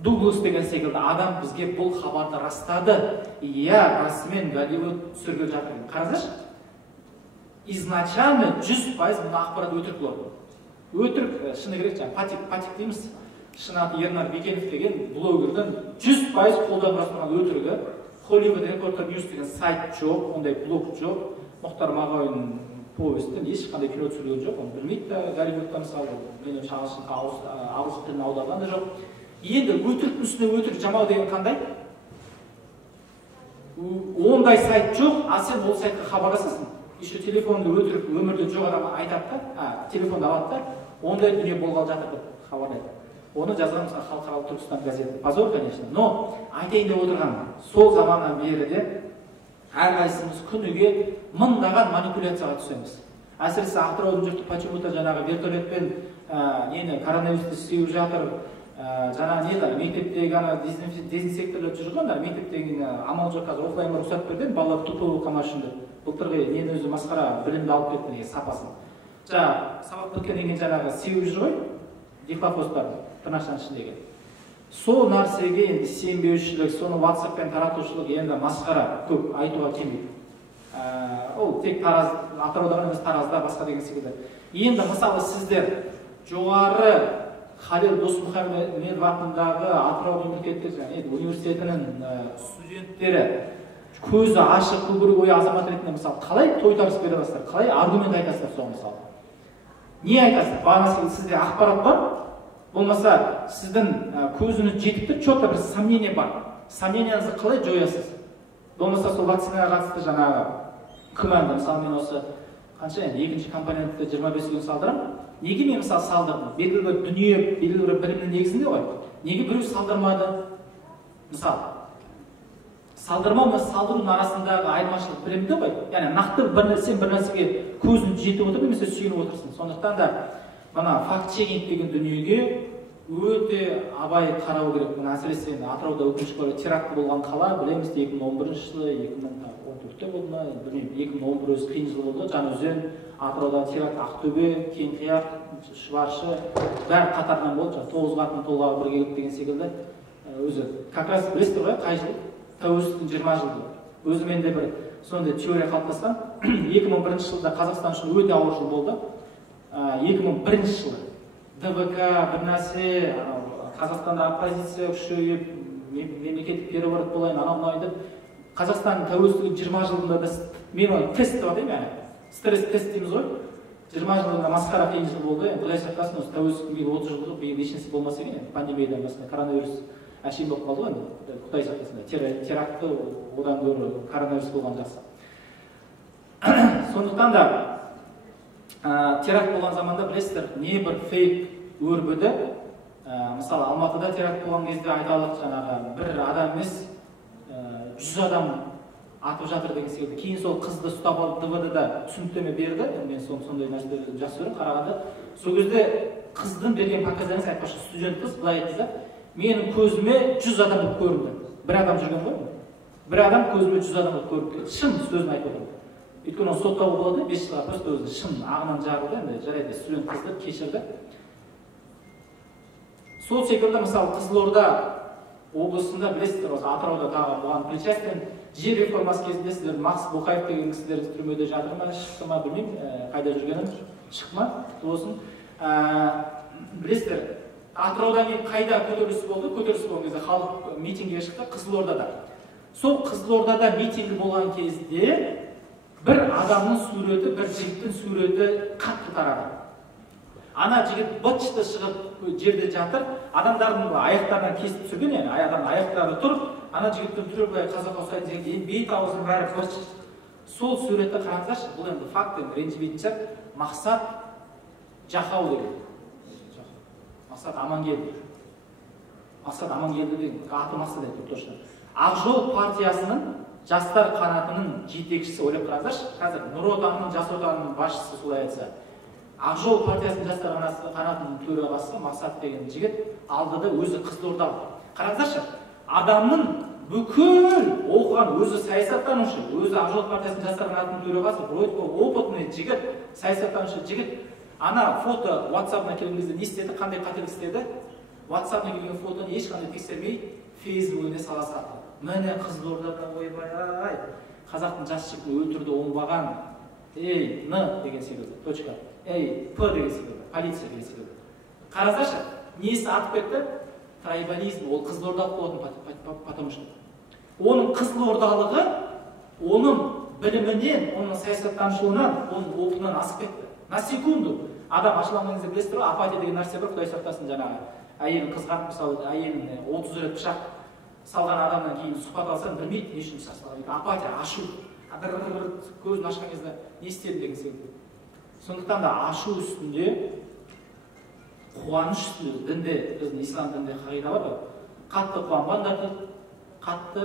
Дуглас деген секілді адам бізге бұл хабарды растады. Иә, расымен Голливуд түсірген жатыр. Қараңыздаршы. Изначально 100% мұны ақпарат өтірік болды. Өтірік, шыны керек, Патик дейміз. Шынаты Ернар Бекенов деген блогердің 100% қолдан растырған өтірігі. Hollywood Reporter News деген сайт жоқ, ондай блог жоқ. Мұхтар Мағауин повестін ешқандай кино түсірген жоқ. Оны білмейді Голливудта мысалы. Мен ағылшын тілін аударған да жоқ. Енді өтіріктің үстіне өтірік жамау деген қандай? Ондай сайт жоқ, а сен ол сайтқа хабарласасың. Еще телефонды өтірік өмірде жоқ адам айтады да, телефонды алады да, ондай дүние болғалы жатыр деп хабарлайды. Оны жазған мысалы халықаралық Түркістан газеті. Позор, конечно, но айтайын деп отырған, сол заманнан бері де әрқайсымыз күніге мыңдаған манипуляцияға түсеміз. Әсіресе Атыраудың жұрты почему-то жаңағы вертолетпен коронавирусты сеуіп жатыр. Жаңа мектептегі дезинсекторлар жүрген, мектептегі амал жоқ, қазір офлайн рұқсат берден, балалар тупой оқымас үшін деп. Былтырғы нені өзі масқара білімді алып кетті сапасын. Сабақ біткеннен кейін жаңағы сеуіп жүр ғой, дихлофостар тырнақшаның ішіндегі. Сол нәрсеге енді сенбеушілік, соны WhatsApp-пен таратушылық енді масқара көп айтуға келмейді. Ол тек Атыраудан емес Таразда басқа деген секілді. Енді мысалы сіздер жоғары Халил Досмұхамедов атындағы Атырау мемлекеттік университетінің студенттері көзі ашық, көкірегі ойы азамат ретінде мысалы қалай тойтарыс бере бастар, қалай аргумент айтасыздар соған мысалы. Не айтасыздар? Бағанасы сізде ақпарат бар, болмаса сіздің көзіңіз жетіп тұр, четко бір сомнение бар. Сомнениеңізді қалай жоясыз? Болмаса сол вакцинаға қатысты жаңағы күмәнді, мысалы мен осы қанша енді екінші компонентті 25 күн салдырамын. Неге мен мысалы салдырдым? Белгілі бір дүние, белгілі бір білімнің негізінде ғой. Неге біреу салдырмады? Мысалы, салдырмау мен салдырудың арасындағы айырмашылық білімді ғой. Яғни нақты сен бір нәрсеге көзің жетіп отыр, немесе сүйеніп отырсың. Сондықтан да мына факт-чекинг деген дүниеге өте абай қарау керек. Әсіресе Атырауда өкінішке орай теракт болған қала, білеміз 2011 жылы, 2014-те болды ма, білмеймін, 2011 өзі қиын жыл болды. Жаңаөзен, Атыраудағы теракт, Ақтөбе, Кеңқияқ, Шұбаршы, бәрі қатарынан болды. 9 қатын толғағы бірге келіп деген секілді. Өзі, как раз білесіздер ғой, қай жыл? Тәуелсіздіктің 20 жылды. Өзімен де бір сондай теория қалыптасқан. 2001 жылда Қазақстан үшін өте ауыр жыл болды. 2001 жылы ДВК бір нәрсе, Қазақстанда оппозиция күшейіп, мемлекеттік переворот болайын, анау деп Қазақстанның тәуелсіздігі 20 жылында да мен оны тест деп атаймын, стресс тест дейміз ғой. 20 жылында масқара қиын жыл болды. Құдай сақтасын, осы тәуелсіздіктің 30 жылдығы биыл ешнәрсе болмаса екен. Пандемиядан басқа коронавирус әшейін болып қалды ғой. Құдай сақтасын. Теракті одан гөрі коронавирус болған жақсы. Сондықтан да теракт болған заманда білесіздер, не бір фейк өрбіді. Мысалы, Алматыда теракт болған кезде айталық, жаңағы бір адам емес, 100 адам атып жатыр деген секілді. Кейін сол қызды ұстап алып ДВД-да түсініктеме берді. Мен сондай нәрселерді жақсы көремін, қарағанда. Сол кезде қыздың берген показаниясы айтпақшы, студент қыз былай айтты да, менің көзіме 100 адам болып көрінді. Бір адам жүрген ғой. Бір адам көзіме 100 адам болып көрінді. Шын сөзін айтып отыр. Өйткені оны соттауға болады, 5 жылға просто өзі шын ағынан жарылды, енді жарайды, студент қызды кешірді. Сол секілді, мысалы, Қызылорда облысында білесіздер, осы Атырауда тағы бұған причастен жер реформасы кезінде сіздер Мақсат Боқаев деген кісілер түрмеде жатыр ма, шықты ма білмеймін, қайда жүргенін, шықты ма, болсын. Білесіздер, Атыраудан кейін қайда көтеріліс болды? Көтеріліс болған кезде халық митингіге шықты, Қызылордада. Сол Қызылордада митинг болған кезде бір адамның суреті, бір жігіттің суреті қатты тарады. Ана жігіт бытшыты шығып жерде жатыр, адамдардың аяқтарынан кесіп түсірген, яғни адамның аяқтары тұрып, ана жігіттің түрі былай қазаққа ұқсайды деген, бет аузын бәрі бытшы. Сол суретті қараңыздаршы, бұл енді факт, ренжімейтін шығар, Мақсат Жақау деген. Мақсат Амангелді. Мақсат Амангелді деген, аты Мақсат еді, точно. Ақжол партиясының жастар қанатының жетекшісі, ойлап қараңыздаршы, қазір Нұр Отанның, Жас Отанның басшысы солай айтса. Ақжол партиясының жастар қанатының төрағасы Мақсат деген жігіт алды да өзі Қызылордалық. Қараңыздаршы, адамның бүкіл оқыған өзі саясаттанушы, өзі Ақжол партиясының жастар қанатының төрағасы, вроде опытный жігіт, саясаттанушы жігіт. Ана фото WhatsApp-на келген кезде не істеді, қандай қателік істеді? WhatsApp-на келген фотоны ешқандай тексермей Facebook-іне сала салды. Міне Қызылордада ойбай, қазақтың жас жігітін өлтірді, оңбаған. Н деген секілді, точка. П деген секілді, полиция деген секілді. Қараңыздаршы, несі атып кетті? Трайбализм, ол Қызылордалық болатын, потому что оның Қызылордалығы, оның білімінен, оның саясаттанушылығынан, оның опытынан асып кетті. На секунду адам ашылған кезде білесіздер ғой, апатия деген нәрсе бар, Құдай сақтасын, жаңағы әйелін қызғанып, мысалы, әйелін 30 рет пышақ салған адамнан кейін сұхбат алсаң, білмейді не үшін пышақ салған. Апатия, ашу, көзін ашқан кезде не істеді деген секілді. Сондықтан да ашу үстінде, қуаныш үстінде, дінде, біздің ислам дінде қағида бар ғой, қатты қуанбаңдар, қатты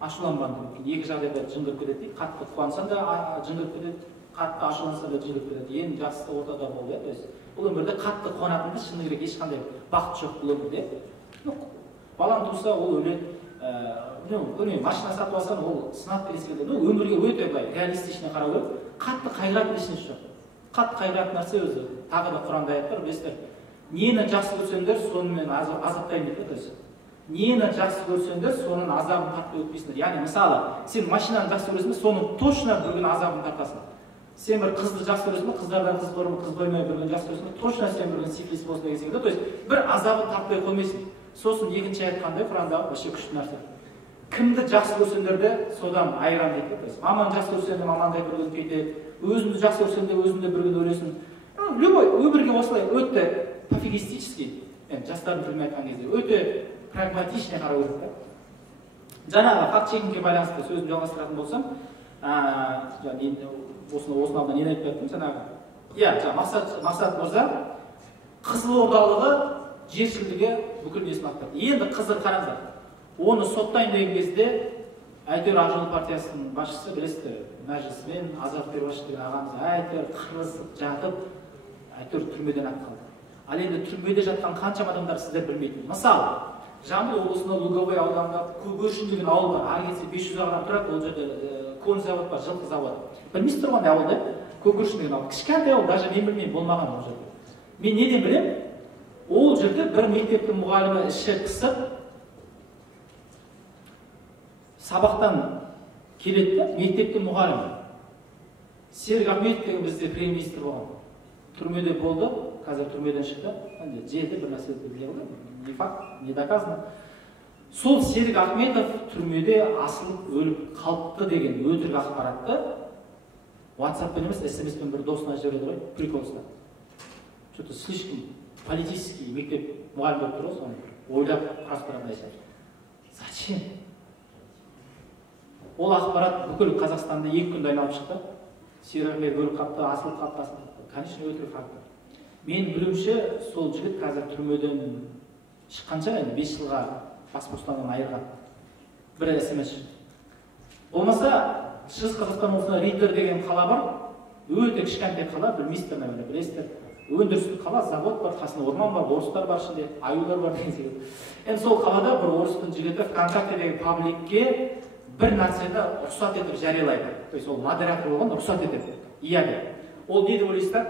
ашуланбаңдар. Екі жағдайда жындырып кетеді дейді, қатты қуансаң да жындырып кетеді, қатты ашуланса да жындырып кетеді. Ең жақсы ортада болды, бұл өмірде қатты қуанатында шыны керек ешқандай бақыт жоқ бұл өмірде. Балаң туса, ол өледі. Машина сатып алсаң, ол сынап келесі келді. Өмірге өте былай реалистичный қарау керек. Қатты қайғыратын ешнәрсе жоқ. Қатты қайғыратын нәрсе өзі тағы да Құранда аяттар, білесіздер. Нені жақсы көрсеңдер, сонымен азаптаймын дейді. Нені жақсы көрсеңдер, соның азабын тартып өтпейсіңдер. Яғни, мысалы, сен машинаны жақсы көресің, соның точно бір күн азабын тартасың. Сен бір қызды жақсы көресің, қыздардан қыз қоймай бір күн жақсы көресің, точно сен бір күн сифилис болсын деген секілді. То есть, бір азабын тартпай қоймайсың. Сосын екінші аят қандай? Құрандағы вообще күшті нәрсе. Кімді жақсы көрсеңдер де содан айырам дейді. Маманы жақсы көрсең де мамандай бір күн кетеді, өзіңді жақсы көрсең де өзіңді бір күн өлесің. Любой өмірге осылай өте пофигистический, жастардың тілімен айтқан кезде өте прагматичный қарау керек. Жаңағы факт чекингке байланысты сөзімді жалғастыратын болсам, осының алдында нені айтып кеттім, жаңағы Мақсат мырза Қызылордалығы жершілдігі бүкіл несін алып кетті. Енді қызыр қараңыздар. Оны соттайын деген кезде әйтеуір Ақжол партиясының басшысы, білесіздер, мәжілісмен Азат Перуашев деген ағамыз әйтеуір қырылысып жатып, әйтеуір түрмеден ақ қалды. Ал енді түрмеде жатқан қаншама адамдар сіздер білмейтін. Мысалы, Жамбыл облысында Луговой ауданында Көгершін деген ауыл бар. Ары кетсе 500 адам тұрады, ол жерде кон завод бар, жылқы заводы. Білмейсіздер ғой ауылды? Көгершін деген ауыл. Кішкентай ауыл, даже мен білмеймін, болмаған ол жерде. Мен неден білемін? Ол жерде бір мектептің мұғалімі іші пысып, сабақтан келеді, мектептің мұғалімі. Серік Ахметов деген бізде премьер-министр болған. Түрмеде болды, қазір түрмеден шықты. Жеді бір нәрсе біле ғой, не факт, не доказано. Сол Серік Ахметов түрмеде асылып өліп қалыпты деген өтірік ақпаратты WhatsApp емес, SMS-пен бір досына жібереді ғой, прикол ұстап. Что-то слишком политический мектеп мұғалім болып тұр ғой, соны ойлап құрастырғандай шығар. Зачем? Ол ақпарат бүкіл Қазақстанды 2 күнде айналып шықты. Серверге бөліп қапты, асылып қапты, асылып қапты. Конечно, өтірік фактор. Мен білуімше, сол жігіт қазір түрмеден шыққанша, 5 жылға бас бостандығынан айырған. Бір SMS. Болмаса, Шығыс Қазақстан облысында Риддер деген қала бар. Өте кішкентай қала, білмейсіздер, наверное, білесіздер. Өндірістік қала, завод бар, қасында орман бар, орыстар бар ішінде, аюлар бар деген секілді. Енді сол қалада бір орыстың жігіті ВКонтакте деген пабликке бір нәрсені рұқсат етіп жариялайды. То есть ол модератор болған рұқсат етеді. Иә де. Ол не деп ойлайсыздар?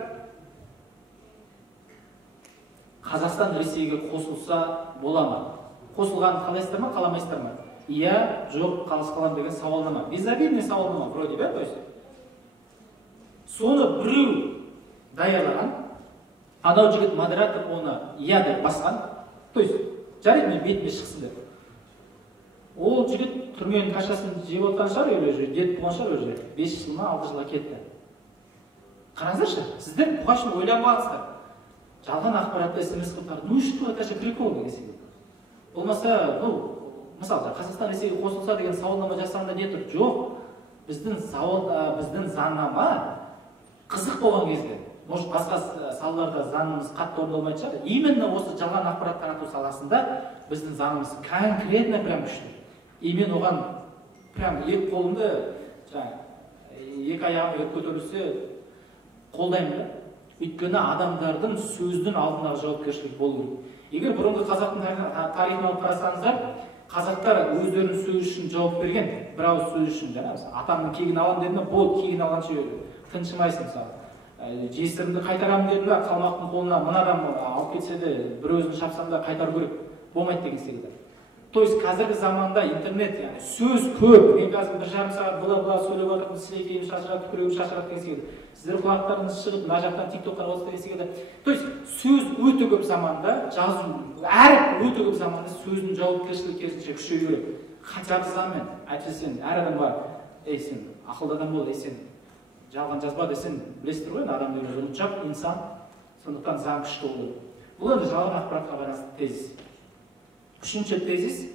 Қазақстан Ресейге қосылса бола ма? Қосылғанын қалайсыздар ма, қаламайсыздар ма? Иә, жоқ, қалыс қалам деген сауалнама. Безобидный сауалнама, вроде бы, то есть. Соны біреу даярлаған, анау жігіт модератор оны иә деп басқан. То есть, жарайды мен бетіме шықсын деп. Ол жігіт түрменің кашасын жеп отқан шығар, уже дет болған шығар, уже 5 жылына 6 жылға кетті. Қараңыздаршы, сіздер бұға үшін ойланбаңыздар. Жалған ақпаратты SMS қылып, ну что, это же прикол деген секілді. Болмаса, мысалы, Қазақстан Ресейге қосылса деген сауалнама жасағанда не тұр? Жоқ, біздің заңнама қызық болған кезде, может, басқа салаларда заңымыз қатты орындалмайтын шығар. Именно осы жалған ақпарат тарату саласында біздің заңымыз конкретно прям күшті. И мен оған прям екі қолымды, екі аяғым көтерілсе қолдаймын да. Өйткені адамдардың сөздің алдындағы жауапкершілік болу керек. Егер бұрынғы қазақтың тарихын алып қарасаңыздар, қазақтар өздерінің сөзі үшін жауап берген, бір ауыз сөз үшін, атамның кегін алам деді ме, болды, кегін алғанша тыншымайсың мысалы. Жесірімді қайтарамын деді ме, қалмақтың қолына мынадан алып кетсе де, бір өзін шапсам да қайтару керек, болмайды деген секілді. То есть қазіргі заманда интернет, сөз көп. Мен қазір 1,5 сағат бла-бла сөйлеп отырмын, сілекейім шашырады, күрегім шашырады деген секілді. Сіздер құлақтарыңыз шығып, мына жақтан TikTok қарап деген секілді. То есть сөз өте көп заманда, жазу, әріп өте көп заманда сөздің жауапкершілігі керісінше күшею керек. Хотя бы заңмен, әйтпесе сен әр адам бар, сен ақылды адам бол, сен жалған жазба десең, білесіздер ғой, адам деген ұмытшақ инсан, сондықтан заң күшті болу. Бұл енді жалған ақпаратқа байланысты тезис. Үшінші тезис,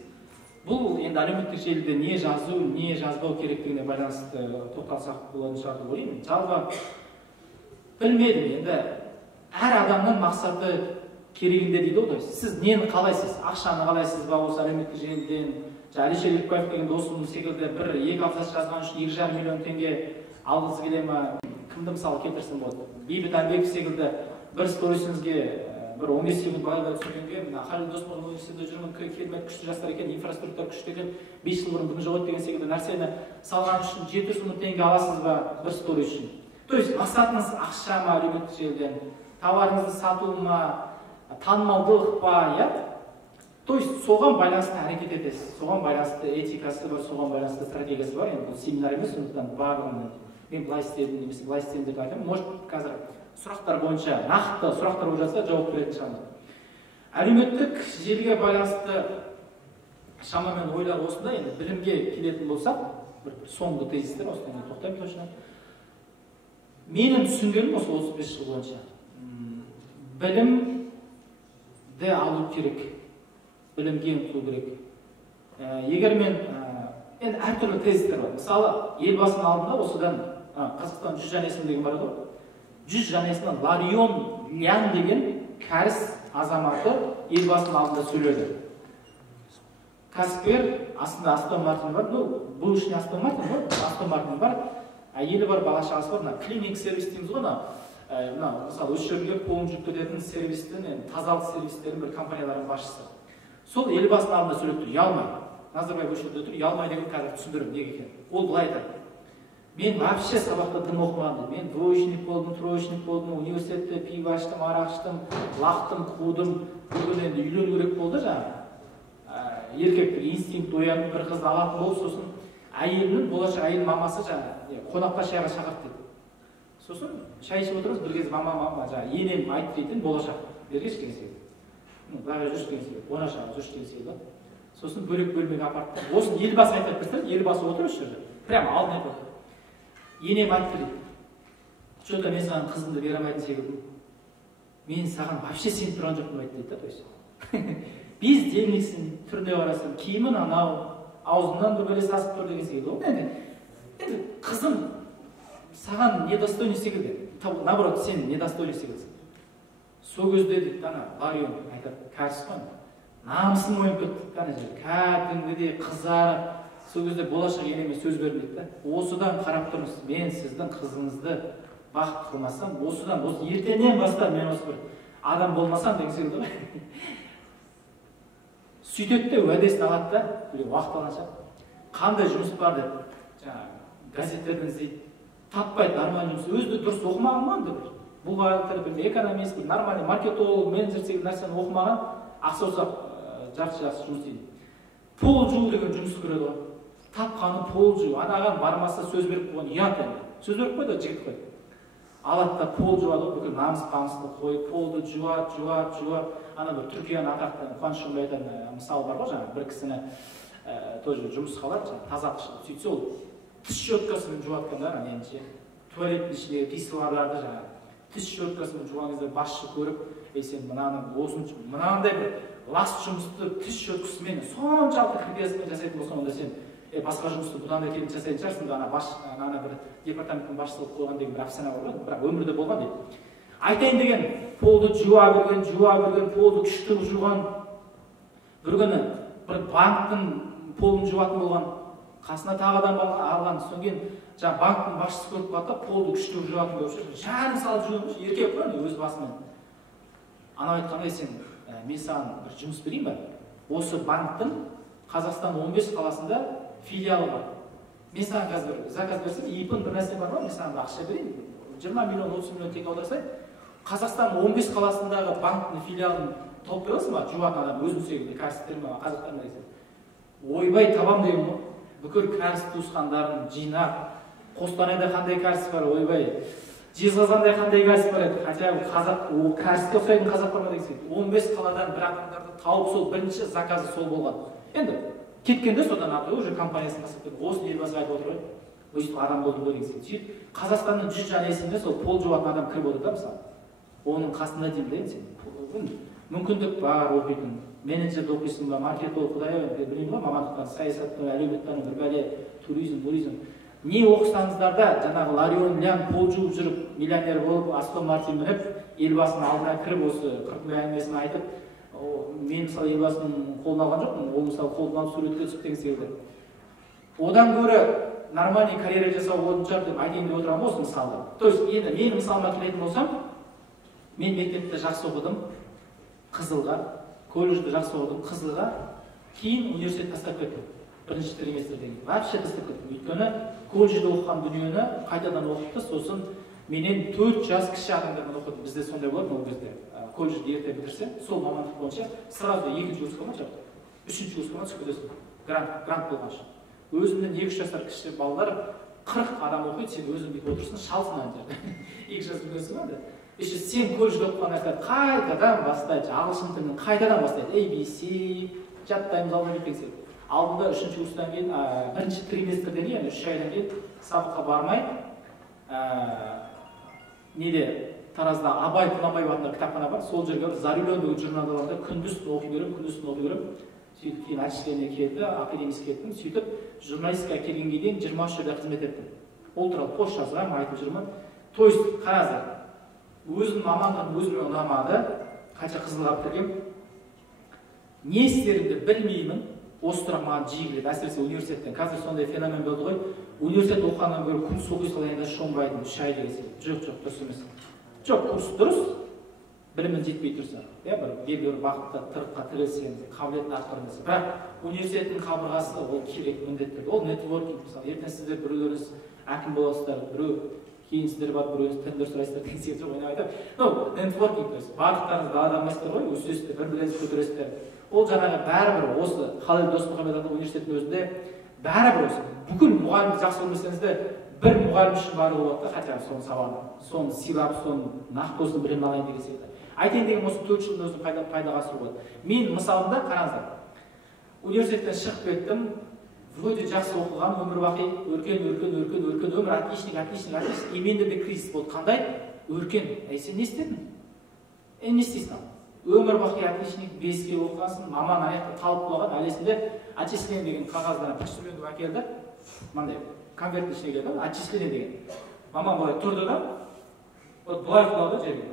бұл енді әлеуметтік желіде не жазу, не жазбау керектігіне байланысты тоқталсақ болатын шығар деп ойлаймын. Жалпы білмедім, енді әр адамның мақсаты керегінде дейді ғой. Сіз нені қалайсыз? Ақшаны қалайсыз ба осы әлеуметтік желіден? Әлішер Еркебаев деген досым секілді бір 2 абзац жазған үшін 2,5 миллион теңге алғысы келе ме? Кімді мысалы келтірсін болады? Бейбіт Әлбеков секілді бір сторисіңізге бір 15 секунд байлап түсіргенге, Халил Досмұратов университетінде жүрмін, керемет күшті жастар екен, инфраструктура күшті екен, 5 жыл бұрын бүгін жоқ деген секілді нәрсені салған үшін 700 мың теңге аласыз ба бір сторис үшін? То есть мақсатыңыз ақша ма әлеуметтік желіден, товарыңызды сату ма, танымалдылық па, иә? То есть соған байланысты әрекет етесіз, соған байланысты этикасы бар, соған байланысты стратегиясы бар. Енді бұл семинар емес, сондықтан барлығын мен былай істедім, немесе былай істедім деп айтамын. Может, қазір сұрақтар бойынша нақты сұрақтар болып жатса жауап беретін шығармын. Әлеуметтік желіге байланысты шамамен ойлар осындай. Енді білімге келетін болсақ, бір соңғы тезистер осыдан тоқтаймын точно. Менің түсінгенім осы 35 жыл бойынша. Білімді алу керек. Білімге ұмтылу керек. Егер мен енді әртүрлі тезистер бар. Мысалы, елбасының алдында осыдан Қазақстан 100 жаңа есім деген бар ғой. 100 жаңа есімнен Ларион Лян деген кәріс азаматы елбасының алдында сөйледі. Кәсіпкер, астында Астон Мартин бар. Бұл үшін Астон Мартин бар, Астон Мартин бар. Әйелі бар, бала шағасы бар. Клининг сервис дейміз ғой. Мысалы, осы жерге қолын жүк кететін сервистің, тазалық сервистерінің бір компаниялардың басшысы. Сол елбасының алдында сөйлеп тұр, ұялмай. Назарбаев осы жерде тұр, ұялмай деген қазір түсіндіріп неге екен. Ол былай айтады. Мен вообще сабақта дым оқымадым. Мен двоечник болдым, троечник болдым, университетте пиво аштым, арақ іштім, лақтым, қудым. Бүгін енді үйлену керек болды жаңа. Еркектік инстинкт оянып бір қызды алатын болып, сосын әйелінің болашақ әйел мамасы жаңа қонаққа шайға шақырды дейді. Сосын шай ішіп отырмыз, бір кез мама жаңа енем айтты дейтін болашақ. Бергеш деген секілді. Баға жүріш деген секілді, оңаша жүріш деген секілді. Сосын бөлек бөлмеге апарды. Осын елбасы айтып берсін, елбасы отыр осы жерде. Прямо алдын айтып отыр. Енем айтты дейді. че-то мен саған қызымды бере алмайтын секілдімін. Мен саған вообще сеніп тұрған жоқпын дейді да, то есть. Бездельниксің, түріне қарасаң, киімін анау, аузынан бір сасып тұр деген секілді ғой. Енді қызым саған недостойный секілді. Наоборот, сен недостойный секілдісің. Сол кезде дейді, ана Ларион айтады, кәріс қой, намысын мойып кетті, ана жер, кәдімгідей қызарып, сол кезде болашақ енеме сөз бердім дейді да. Осыдан қарап тұрмыз, мен сіздің қызыңызды бақыт қылмасам, осыдан, осы ертеңнен бастап мен осы бір адам болмасам деген секілді ғой. Сөйтеді де уәдесін алады да, уақыт алғанша қандай жұмыс бар деп, жаңағы газеттерден іздейді, таппайды нормальный жұмыс, өзі де дұрыс оқымаған ма енді бір бухгалтер, бір экономист, бір нормальный маркетолог, менеджер секілді нәрсені оқымаған, ақсаусақ жақсы жұмыс істейді. Пол жуу деген жұмыс көреді ғой. Тапқаны пол жуу, анаған бармаса сөз беріп қойған ұят енді. Сөз беріп қойды жігіт қой. Алады да пол жуады, бүкіл намыс-памысты қойып, полды жуады. Ана бір Түркияның атақты Қуаныш Шымбайдан мысалы бар ғой, жаңағы бір кісіні тоже жұмысқа алады, тазартқыш. Сөйтсе ол тіс щеткасымен жуатқан да, ненше. Туалеттің ішіндегі писсуарларды жаңағы тіс щеткасымен жуған кезде басшы көріп, сен мынаның осынша, мынандай бір лас жұмысты тіс щеткасымен соншалықты кірпиясымен жасайтын болсаң, онда сен басқа жұмысты бұдан да келіп жасайтын шығарсың да, ана бір департаменттің басшысы болып қойған деген бір әфсана бар ғой, бірақ өмірде болған дейді. Айтайын деген, полды жуа берген, полды күшті жуған. Бір күні бір банктың полын жуатын болған, қасына тағы адам алған, соң кейін жаңа банктың басшысы көріп қалды, полды күшті жуатын көріп жүр. Жарым салып жуылмыш, еркек қой, өз басымен. Анау айтқандай, сен мен саған бір жұмыс берейін ба? Осы банктың Қазақстан 15 қаласында филиалы бар. Мен саған қазір заказ берсем, ипін бір нәрсе бар ма? Мен саған ақша берейін. 20 миллион, 30 миллион тек аударсай, Қазақстан 15 қаласындағы банктың филиалын тауып бересің ба? Жуатын адам өзің секілді, кәрістер ме, қазақтар ма десең. Ойбай табам деген ғой. Бүкіл кәріс туысқандарын жинап, Қостанайда қандай кәріс бар, ойбай. Жезқазғанда қандай кәріс бар еді. Хотя қазақ, кәріске ұқсайтын қазақ бар ма деген секілді. 15 қаладан бір адамдарды тауып, сол бірінші заказы сол болған. Енді кеткенде содан аты уже компаниясын басып кетті. Осы елбасы айтып отыр ғой. Өйстіп адам болды ғой деген секілді. Қазақстанның 100 жан есімде сол пол жуатын адам кіріп отыр да мысалы. Оның қасында деймін сен. Мүмкіндік бар оқитын. Менеджерді оқисың ба, маркетолог, құдай білмеймін ғой, мамандықтан, саясаттан, әлеуметтану, бір бәле, туризм. Не оқысаңыздар да, жаңағы Ларион Лян пол жуып жүріп, миллионер болып, Астон Мартин мініп, елбасының алдына кіріп, осы 40 әңгімесін айтып, мен мысалы елбасының қолын алған жоқпын, ол мысалы қолын алып суретке түсіп деген секілді. Одан гөрі нормальный карьера жасау болатын шығар деп айтайын деп отырамын осы мысалда. То есть енді мен мысалыма келетін болсам, мен мектепте жақсы оқыдым, Қызылға, колледжді жақсы оқыдым, Қызылға, кейін университет тастап кеттім. Бірінші триместрден вообще тастап кеттім. Өйткені колледжде оқыған дүниені қайтадан оқыпты, сосын менен 4 жас кіші адамдармен оқыдым. Бізде сондай болатын ол кезде. Колледжді ерте бітірсе, сол мамандық бойынша сразу 2-ші курсқа ма шығып, 3-ші курсқа түсіп кетесің. Грант болған үшін. Өзімнен 2-3 жасар кіші балалар 40 адам оқиды, сен өзің бүйтіп отырсың, шалсың ана жерде. 2 жас білесің ба? Еще сен колледжде оқыған нәрселерді қайтадан бастайды, ағылшын тілін қайтадан бастайды. ABC, жаттаймыз алып деген секілді. Алдында 3-ші курстан кейін, 1-ші триместрден кейін, 3 айдан кейін сабаққа бармай, неде Таразда Абай Құнанбаев атындағы кітапхана бар, сол жерге За рулем деген журналдарда күндіз оқи берем. Сөйтіп кейін әншілеріне келді, академист кеттім, сөйтіп журналистикаға келгенге дейін 23 жерде қызмет еттім. Ол туралы пост жазғанмын, айтып жүрмін. То есть, қараңыздар, өзімнің мамандығым өзіме ұнамады, қанша Қызылға бітіргем. Не істерімді білмеймін, осы сұрақ маған жиі келеді, әсіресе университеттен. Қазір сондай феномен болды ғой, университет оқығаннан гөрі курс оқи салайын да шомбайтын, 3 ай деген секілді. Жоқ, дұрыс емес. Жоқ, курс дұрыс, білімін жетпей тұрса, белгілі бір бағытта тырыққа тірелсең, қабілетін арттырыңыз. Бірақ университеттің қабырғасы ол керек міндетті. Ол нетворкинг, мысалы, ертең сіздер біреулеріңіз әкім боласыздар, біреу кейін сіздер барып біреуіңіз тендер сұрайсыздар деген секілді ойнап айтамын. Нетворкинг, барлықтарыңыз далада алмайсыздар ғой, өсесіздер, бір-біріңізді көтересіздер. Ол жаңағы бәрібір осы Халел Досмұхамед атындағы университеттің өзінде бәрібір осы бүкіл мұғалімді жақсы көрмесеңіз де бір мұғалім үшін барлығы болады да, хотя соның сабағын, соны сыйлап, соны нақты осыны білім алайын деген секілді. Айтайын деген осы 4 жылдың өзін пайдаға асыру болады. Мен мысалымда қараңыздар, университеттен шығып кеттім, вроде жақсы оқыған, өмір бақи өркен, өмір отличник, и менде де кризис болды. Қандай? Өркен. Сен не істедің? Не істейсің? Өмір бақи отличник, 5-ке оқығансың, маман аяқта талып құлаған, әлесінде отчисление деген қағаздан почтальонды әкелді. Мынандай конверттің ішіне келді, отчисление деген. Маман былай тұрды да, вот былай құлады жерге.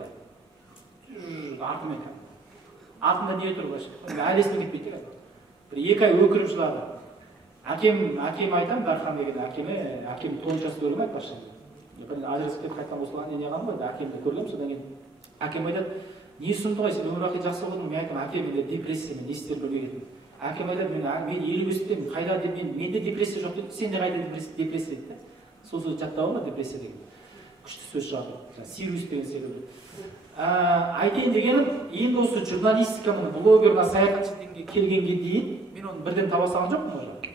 Артымен. Артында не тұр башы? Әлесіне кетпейді. Bir 2 ай өкіріп жылады. Әкем айтам, Дархан деген әкем тоншасы көрмейді башы. Ажырасып кетіп қайтқан осылған не қалған ғой, әкемді көргем, содан кейін әкем айтады, не сұмды ғой, сен өмір бақи жақсы оқыдың, мен айтам, әкем менде депрессия, мен не істер білмей кеттім. Әкем айтады, мен 55-темін, қайда деп, менде депрессия жоқ дейді, сенде қайда депрессия дейді. Сол сөз жаттауы ма депрессия деген. Күшті сөз шығады. Сириус деген секілді. Айтайын дегенім, енді осы журналистиканың блогерға саяхатшы дегенге келгенге дейін, мен оны бірден таба салған жоқпын уже.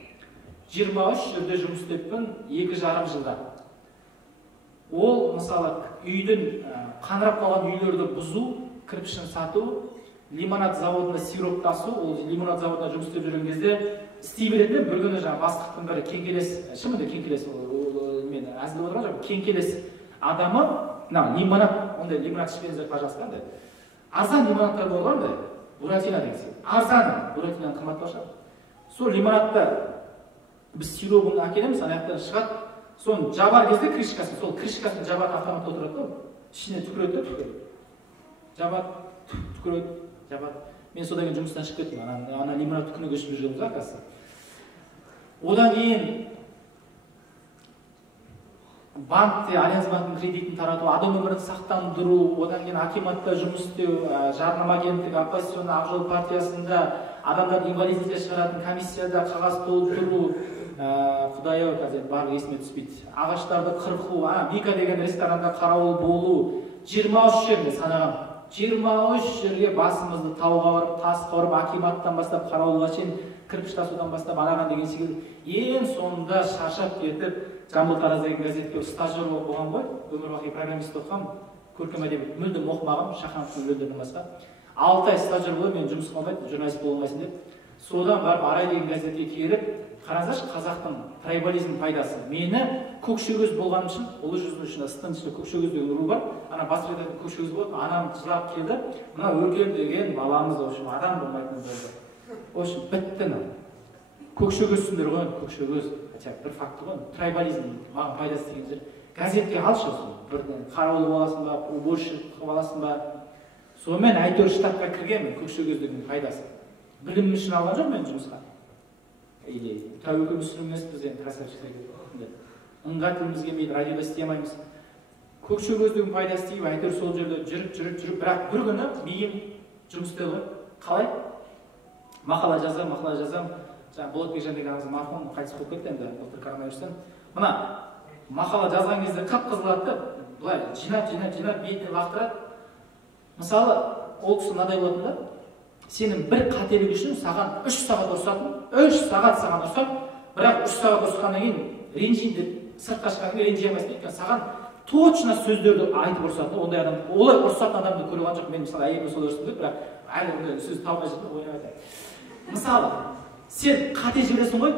23 жерде жұмыс істеппін, 2,5 жылда. Ол, мысалы, үйдің қаңырап қалған үйлерді бұзу, кірпішін сату, лимонад заводына сироп тасу, ол лимонад заводына жұмыс істеп жүрген кезде істей береді, бір күні жаңа бастықтың бірі кеңкелес, шынымен кеңкелес, мен әзілдеп отырған жоқпын, кеңкелес адамы, лимонад, ондай лимонад ішпеңіздер, пожалуйста, арзан лимонадтар болған, буратино деген сияқты. Арзан буратиноның қымбаттау шығар. Сол лимонадты біз сиробын әкелеміз, аяқтан шығады, соны жабар кезде крышкасын, сол крышкасын жабатын автоматта отырады ғой, ішіне түкіреді, жабады, түкіреді, жабады. Мен содан кейін жұмыстан шығып кеттім, ана лимонадты күні көшіп жүргенбіз арқасы. Одан кейін банкте, Альянс банктың кредитін тарату, адам өмірін сақтандыру, одан кейін акиматта жұмыс істеу, жарнама агенттігі, оппозиционный Ақ жол партиясында, адамдарды инвалидке шығаратын комиссияда қағаз толтыру, Құдай-ау, қазір барлығы есіме түспейді. Ағаштарды қырқу, Мика деген ресторанда қарауыл болу, 23 жерге санағам. 23 жерге басымызды тауға барып, тас қорып, акиматтан бастап, қарауылға шейін, кірпіш тасудан бастап, анаған деген секілді. Ең соңында шаршап кетіп, Жамбыл Тараз деген газетке стажер болып болған ғой, өмір бақи программист оқығам, көркем әдебиет мүлдем оқымағам, Шахановтың өлеңдерінен басқа. 6 ай стажер болып, мен жұмыс қылмайды, журналист болмайсың деп. Содан барып Арай деген газетке келіп, қараңыздаршы, қазақтың трайбализм пайдасы. Мені көкшегөз болғаным үшін, ұлы жүздің ішінде ыстың ішінде көкшегөз деген ру бар. Ана бас редактордың көкшегөз болады, анам жылап келді. Мына Өркен деген баламыз, в общем, адам болмайтын болды. В общем, бітті. Көкшегөзсіңдер ғой, көкшегөз. Бір факты ғой, трайбализм маған пайдасы деген жер. Газетке алшы осыны, бірден қарауыл боласың ба, уборщик боласың ба. Сонымен әйтеуір штатқа кіргенмін, көкшегөз деген пайдасы. Білім үшін алған жоқ мен жұмысқа. Тәуекел мүсіріміз бізден красавчиктер. Ыңға тіліміз келмейді, радиода істемейміз. Көкшегөз деген пайдасы тиіп, әйтеуір сол жерде жүріп, бірақ бір күні миым жұмыс істеді ғой. Қалай? Мақала жазам. Болатбек Жан деген ағамыз марқұм қайтыс болып кетті енді былтыр коронавирустан. Мына мақала жазған кезде қып-қызылады, былай жинап, бетіне лақтырады. Мысалы, ол кісі мынадай болатын да, сенің бір қателік үшін саған 3 сағат ұрсатын, 3 сағат саған ұрсап, бірақ 3 сағат ұрсқаннан кейін ренжейін деп сыртқа шыққаннан кейін ренжи алмайсың екен. Саған точно сөздерді айтып ұрсатын, ондай адам, олай ұрсатын адамды көре алған жоқ. Мен мысалы әйеліме солай ұрсым деп, бірақ әлі ондай сөз тауып жүрмін, ойнап айтайын. Мысалы, сен қате жібересің ғой,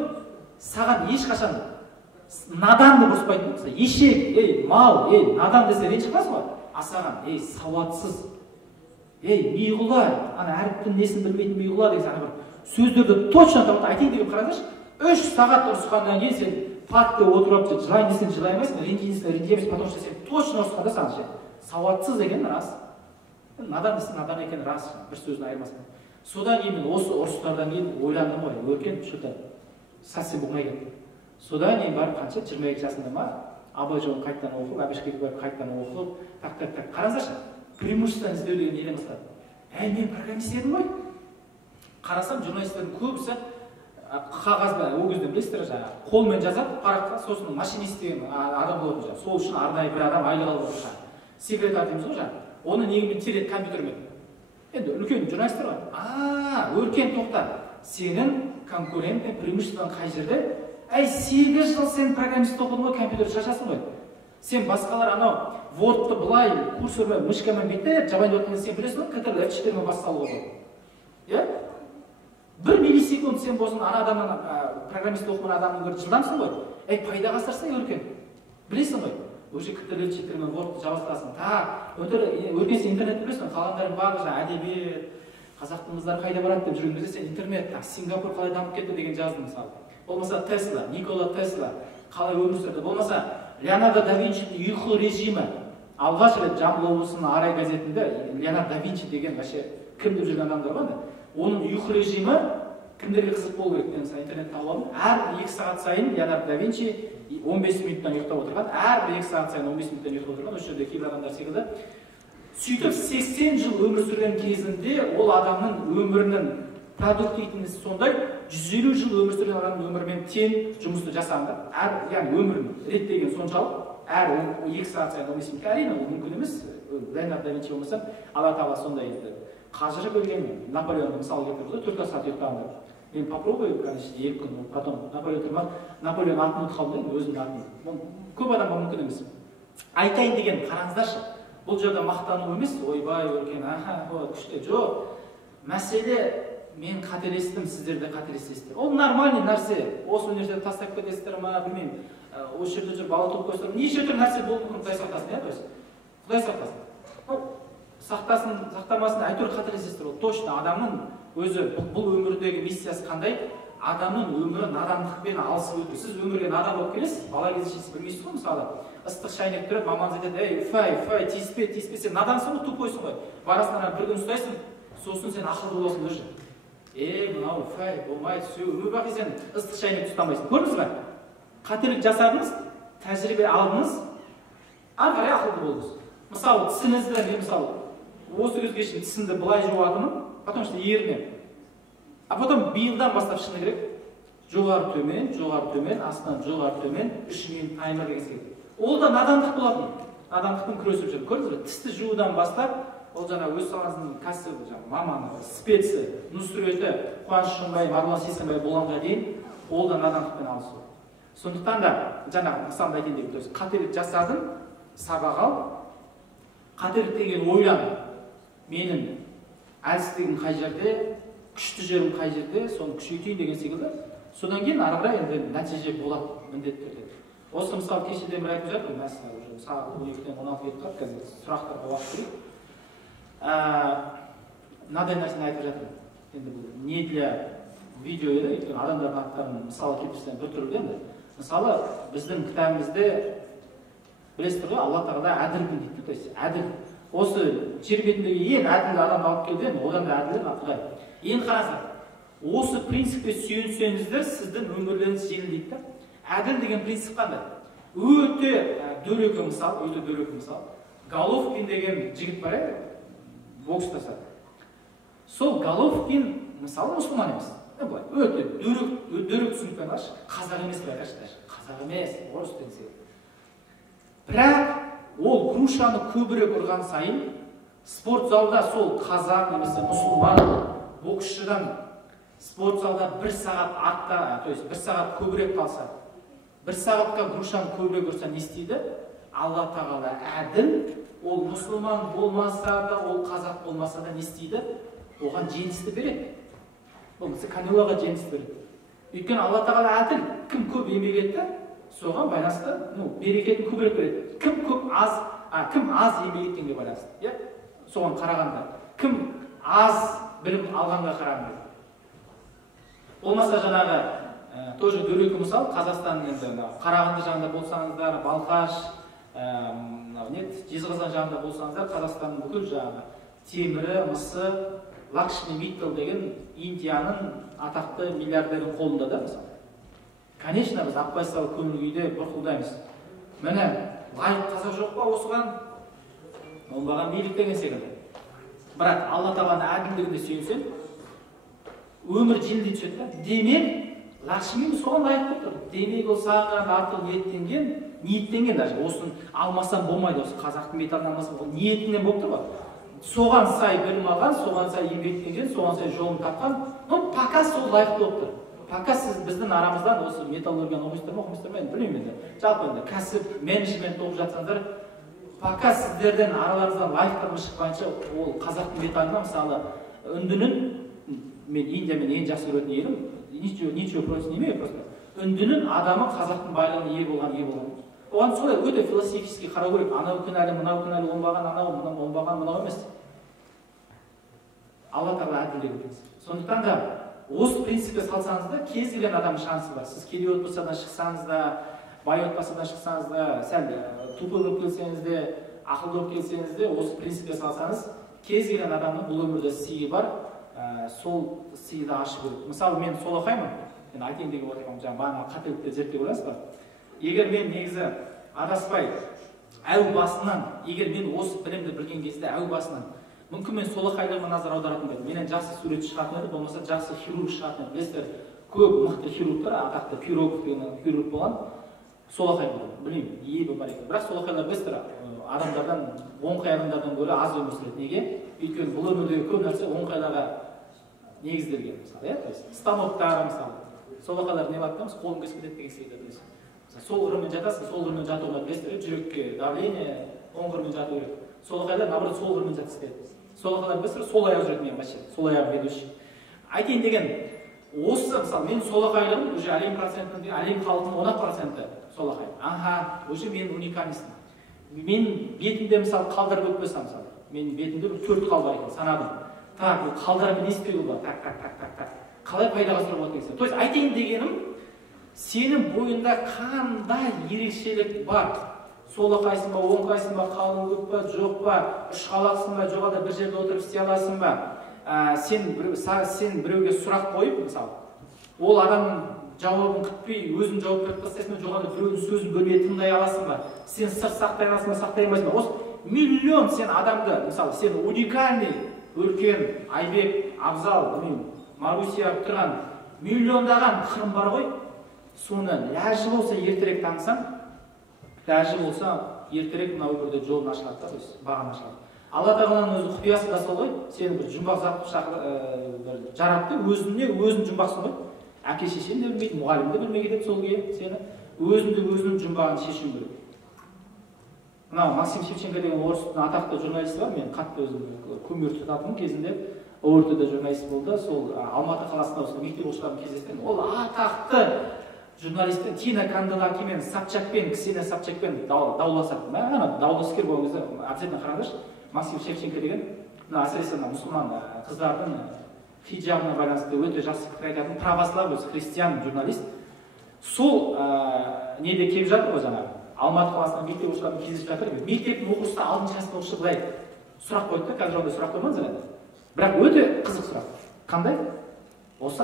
саған ешқашан наданды ұрыспайтын. Мысалы, ешек, мал, надан десе ренжіп қаласың ғой. А саған, сауатсыз, миғұла, ана әріптің несін білмейтін миғұла деген саған бір сөздерді точно тауып айтайын деген қараңдаршы. 3 сағат ұрысқаннан кейін сен патты отырып жылайын десең жылаймайсың, ренжимайсың, потому что сен точно ұрысқанда саған ше. Сауатсыз екен рас. Надан десең надан екен рас, бір сөзін айырмасын. Содан кейін мен осы ұрыстардан кейін ойландым ғой, Өркен что-то совсем болмай кетті. Содан кейін барып қанша 22 жасында ма, Абай жолын қайттан оқып, Әбішкеге барып қайттан оқып, так. Қараңдаршы, преимуществоны іздеу деген неден бастады. Мен программист едім ғой. Қарасам, журналистердің көбісі қағазбен, ол кезде білесіздер, қолмен жазады, параққа, сосын машинист деген адам болатын жаңа. Сол үшін арнайы бір адам айлық алып отыр. Секретар дейміз ғой жаңа. Оны негізінен тереді компьютермен. Енді үлкен журналистер бар. Өркен тоқта, сенің конкурентің преимуществоң қай жерде? 8 жыл сен программист оқыдың ғой, компьютер шашасың ғой. Сен басқалар анау Word-ты былай курсормен, мышкамен бүйтіп жабайын өткенде сен білесің ғой, Ctrl F4-мен бас салуға болады. 1 миллисекунд секунд сен болсын ана адамнан программист оқыған адамнан гөрі жылдамсың ғой. Пайдаға асырсаң өркен. Білесің ғой. Уже кітаптермен Word жабыстырасың. Өркен сен интернет білесің, қалғандардың барлығы әдебиет, қазақтың қыздары қайда барады деп жүрген кезде сен интернет, Сингапур қалай дамып кетті деген жаздың мысалы. Болмаса Тесла, Никола Тесла қалай өмір сүрді. Болмаса Леонардо да Винчидің ұйқы режимі. Алғаш рет Жамбыл облысының Арай газетінде Леонардо да Винчи деген вообще кім деп жүрген адамдар бар. Оның ұйқы режимі кімдерге қызық болу керек деген интернет тауып алдым. Әр 2 сағат сайын Леонардо да Винчи 15 минуттан ұйықтап отырған, әрбір 2 сағат сайын 15 минуттан ұйықтап отырған, осы жерде кейбір адамдар секілді. Сөйтіп 80 жыл өмір сүрген кезінде ол адамның өмірінің продуктивності сондай, 150 жыл өмір сүрген адамның өмірімен тең жұмысты жасағанда, яғни өмірін реттеген соншалық, әр 2 сағат сайын 15 минутқа, әрине ол мүмкін емес. Леонардо да Винчи болмаса, Алла Тағала сондай қажыры берген. Наполеонды мысал келтірді, 4 сағат ұйықтағанда. Мен попробую, конечно, 2 күн, потом Наполеон атын ұмытып қалдым, өзімнің атын. Көп адамға мүмкін емес. Айтайын деген, қараңыздаршы, бұл жерде мақтану емес, ойбай, өркен, күшті, жоқ. Мәселе, мен қателестім, сіздер де қателесесіздер. Ол нормальный нәрсе. Осы университетті тастап кетесіздер ма, білмеймін. Осы жерде жүріп бала туып қойсаңдар, неше түрлі нәрсе болуы мүмкін, Құдай сақтасын, иә, дұрыс. Құдай сақтасын. Сақтасын, сақтамасын, әйтеуір қателесесіздер. Ол точно адамның өзі бұл өмірдегі миссиясы қандай? Адамның өмірі надандықпен алысып өту. Сіз өмірге надан болып келесіз, бала кезде сіз білмейсіз ғой, мысалы, ыстық шайнек тұрып, мамаңыз айтады, фай, тиіспе, сен надансың ғой, тупойсың ғой. Барасынан бір күн ұстайсың, сосын сен ақылды боласың өзі. Мынау фай, болмайды, өмір бақи сен ыстық шайнек ұстамайсың. Көрдіңіз бе? Қателік жасадыңыз, тәжірибе алдыңыз, ары қарай ақылды болдыңыз. Мысалы, тісіңізді, мен мысалы, осы кезге шейін тісімді былай жуатынмын, потому что ерінемін. А потом биылдан бастап шыны керек, жоғары төмен, астынан жоғары төмен, 3 минут таймер деген секілді. Ол да надандық болатын. Надандықпен күресіп жүрді. Көрдіңіз бе? Тісті жуудан бастап, ол жаңа өз саласының кәсібі, маманы, спеці, Нұсреті, Қуаныш Шыңбай, Марғұлан Сейсенбай болғанға дейін, ол да надандықпен алысу. Сондықтан да, жаңа мысалды айтайын деп тұрсыз, қателік жасадым, сабақ ал, қателік деген ойлан. Менің әлсіздігім қай жерде, күшті жерім қай жерде, соны күшейтейін деген секілді. Содан кейін ары қарай енді нәтиже болады міндетті түрде. Осы мысалы кешеден бір айтып жатырмын, мәселе уже сағат 12-ден 16-ға кетіп қалды, қазір сұрақтарға уақыт керек. Мынадай нәрсені айтып жатырмын. Енді бұл не для видео еді, өйткені адамдардың аттарын мысалы келтірсем бір түрлі енді. Мысалы біздің кітабымызда білесіздер ғой, Алла Тағала әділмін дейді, то есть әділ. Осы жер бетіндегі ең әділ адамды алып келді, одан да әділ атылай. Енді қараңыздар, осы принципке сүйенсеңіздер, сіздің өмірлеріңіз жеңілдейді. Әділ деген принцип қандай? Өте дөрекі мысал, Головкин деген жігіт бар еді, бокстаса. Сол Головкин мысалы мұсылман емес. Өте дөрекі түсінікпен қарашы, қазақ емес бай қарашы, қазақ емес, орыс деген. Бірақ ол грушаны көбірек ұрған сайын, спорт залда сол қазақ немесе мұсылман боксшыдан спорт залда 1 сағат артта, то есть 1 сағат көбірек қалса, 1 сағатқа грушаны көбірек ұрса не істейді? Алла Тағала әділ, ол мұсылман болмаса да, ол қазақ болмаса да не істейді? Оған жеңісті береді. Болмаса Канелоға жеңісті береді. Өйткені Алла Тағала әділ, кім көп еңбек етті, соған байланысты берекетін көбірек береді. Кім аз еңбек еткенге байланысты, соған қарағанда. Кім аз білім алғанға қарағанда. Болмаса жаңағы тоже дөрекі мысал, Қазақстанның енді Қарағанды жағында болсаңыздар, Балқаш, Жезқазған жағында болсаңыздар, Қазақстанның бүкіл жаңағы темірі, мысы, Лакшми Миттал деген Индияның атақты миллиардердің қолында да мысалы. Конечно, біз аппай салы көңіл күйде бұрқылдаймыз. Міне, лайық қазақ жоқ па осыған? Оңбаған билік деген секілді. Бірақ Алла Тағаланың әділдігіне сүйенсең, өмір жеңілдей түседі. Демек, Лакшми соған лайық болып тұр. Демек, ол саған артық ниеттенген даже. Осын алмасам болмайды, осы қазақтың металын алмасам, ол ниетінен болып тұр ғой. Соған сай білім алған, соған сай еңбектенген, соған сай жолын тапқан, пока сол лайық болып тұр. Пока сіз біздің арамыздан осы металлургияны оқисыздар ма, мен білмеймін енді. Жалпы енді кәсіп, менеджмент оқып жатсаңыздар, пока сіздерден араларыңыздан лайықтарымыз шықпайынша, ол қазақтың металлына мысалы үндінің мен Индиямен ең жақсы көретін елім, ничего против не имею, просто үндінің адамы қазақтың байлығына ие болған. Оған солай өте философически қарау керек. Анау күнәлі, мынау күнәлі, оңбаған анау, оңбаған мынау емес. Алла Тағала әділ деген. Сондықтан да осы принципке салсаңыз да кез келген адамның шансы бар. Сіз кедей отбасыдан шықсаңыз да, бай отбасыдан шықсаңыз да, сәл тупой болып келсеңіз де, ақылды болып келсеңіз де, осы принципке салсаңыз, кез келген адамның бұл өмірде сыйы бар, сол сыйды ашып көреді. Мысалы, мен солақаймын, мен айтайын деп отырмын, жаңағы бағана қателікті зерттеп ойлайсыз ба? Егер мен негізі адаспай, әу басынан, егер мен осы білімді білген кезде әу басынан, мүмкін мен солақайлығыма назар аударатын едім. Менен жақсы суретші шығатын еді, болмаса жақсы хирург шығатын еді. Білесіздер, көп мықты хирургтар, атақты Пирогов деген хирург болған, солақай болды. Білмеймін, ебі бар екен. Бірақ солақайлар білесіздер, адамдардан, оңқай адамдардан гөрі аз өмір сүреді. Неге? Өйткені бұл өмірдегі көп нәрсе оңқайларға негізделген. Мысалы, станоктар мысалы. Солақайлар не бар дейміз, қолын кесіп кетеді деген секілді білесіз. Сол қырымен жатасың, сол қырымен жатуға білесіздер, жүрекке давление, оң қырымен жату керек. Солақайлар наоборот сол қырымен жатқысы келеді. Солақайлар білесіздер, сол аяқ жүреді мен вообще, сол аяқ ведущий. Айтайын деген, осы мысалы мен солақайлығым уже әлем процентінде, әлем халқының 10% солақай. Аха, уже мен уникальныйсың. Мен бетімде мысалы қалдар көп болса мысалы, мен бетімде бір 4 қал бар екен, санадым. Так, бұл қалдар мен істеуі бар. Так. Қалай пайдаға асыруға болады. То есть айтайын дегенім, сенің бойында қандай ерекшелік бар? Солақайсың ба, оңқайсың ба, қалың көп па, жоқ па, ұшқалақсың ба, жоғалда бір жерде отырып істей аласың ба? Сен біреуге сұрақ қойып, мысалы, ол адамның жауабын күтпей, өзің жауап беріп тастайсың ба, жоғалда біреудің сөзін бөлмей тыңдай аласың ба? Сен сыр сақтай аласың ба, сақтай алмайсың ба? Осы миллион сен адамды, мысалы, сен уникальный, өркен, Айбек, Абзал, Марусия тұрған миллиондаған қырым бар ғой, соны ләжі болса ертерек танысаң, ләжі болса ертерек мына өмірде жолын ашылады да, бағын ашылады. Алла Тағаланың өзі құпиясы да сол ғой, сені бір жұмбақ затты жаратты, өзін жұмбақсың ғой. Әке шешен де білмейді, мұғалім де білмей кетеді сол күйі сені. Өзінің жұмбағын шешуің керек. Мынау Максим Шевченко деген орыстың атақты журналисті бар, мен қатты өзім көмір тұтатынмын кезінде. ОРТ-да журналист болды, сол Алматы қаласында осы мектеп оқушыларын кездескен. Ол атақты журналистің Тина Канделакимен, Собчакпен, Ксения Собчакпен дауласады. Ана дауласкер болған кезде обязательно қараңдаршы. Максим Шевченко деген, әсіресе мұсылман қыздардың хиджабына байланысты өте жақсы пікір айтатын православ өзі христиан журналист. Сол неде келіп жатыр ғой жаңағы. Алматы қаласында мектеп оқушыларын кездесіп жатыр. Мектептің оқушысы 6-шы кластың оқушысы былай сұрақ қойды да, қазір ондай сұрақ қоймаңыздар енді. Бірақ өте қызық сұрақ. Қандай? Осы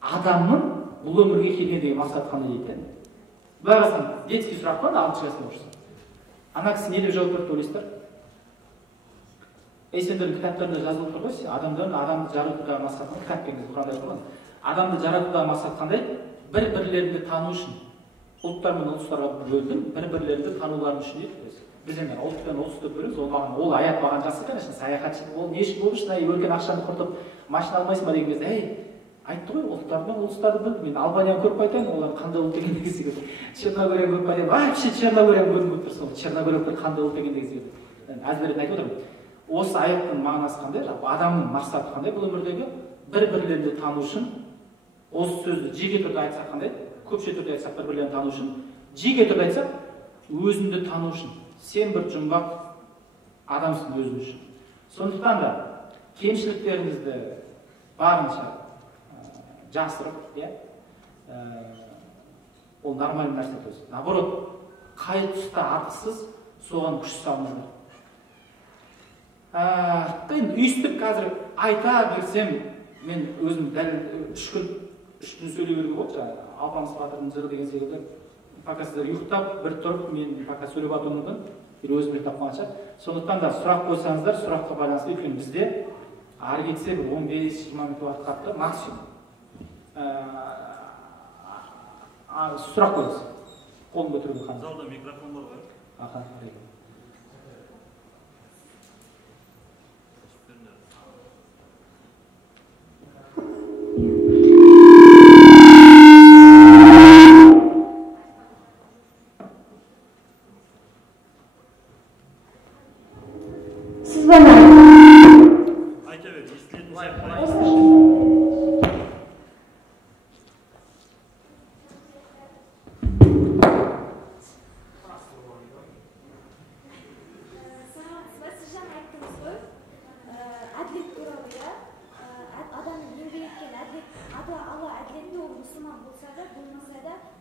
адамның бұл өмірге келгендегі мақсаты қандай дейді. Бағасын детский сұрақ қойды 6-шы кластың оқушысы. Ана кісі не деп жауап берді ойлайсыздар? Сендердің кітаптарында жазылып тұр ғой, адамды жаратудағы мақсаты кітап деген Құранда айтылған. Адамды жаратудағы мақсат қандай? Бір-бірлеріңді тану үшін. Ұлттар мен ұлыстарға бөлдім, бір-бірлеріңді тануларын үшін дейді. Біз енді ұлт пен ұлысты бөлеміз, ол аят баған жақсы, конечно, саяхатшы. Ол не үшін болып үшін, өркен ақшаны құртып, машина алмайсың ба деген кезде, айтты ғой, ұлттар мен ұлыстарды білдім. Мен Албанияны көріп айтайын, олар қандай ұлт екендігі секілді. Черногорияны көріп айтайын, вообще Черногорияны көріп тұр, сол черногориялықтар қандай ұлт екендігі секілді. Әзберден айтып отырмын. Осы аяттың мағынасы қандай? Адамның мақсаты қандай бұл өмірдегі? Бір-бірлеріңді тану үшін, осы сөзді жеке түрде айтсақ қандай? Көпше түрде айтсақ бір-бірлерін тану үшін, жеке түрде айтсақ өзіңді тану үшін. Сен бір жұмбақ адамсың өзің үшін. Сондықтан да кемшіліктеріңізді барынша жасырып, ол нормальный нәрсе төс. Наоборот, қай тұста артықсыз, соған күш салыңыздар. Үйістіп қазір айта берсем, мен өзім дәл 3 күн сөйлей беруге болады, Алпамыс батырдың жыры деген секілді. Пока сіздер ұйықтап, бір тұрып, мен пока сөйлеп атуымдың, өзім ұйықтап қалғанша. Сондықтан да сұрақ қойсаңыздар, сұраққа байланысты, өйткені бізде ары кетсе бір 15-20 минут уақыт қалды, максимум. Сұрақ қойыңыз. Қолын көтеруге қандай. Залда микрофон бар ғой. Аха, Ayta ver, естілетін сияқты.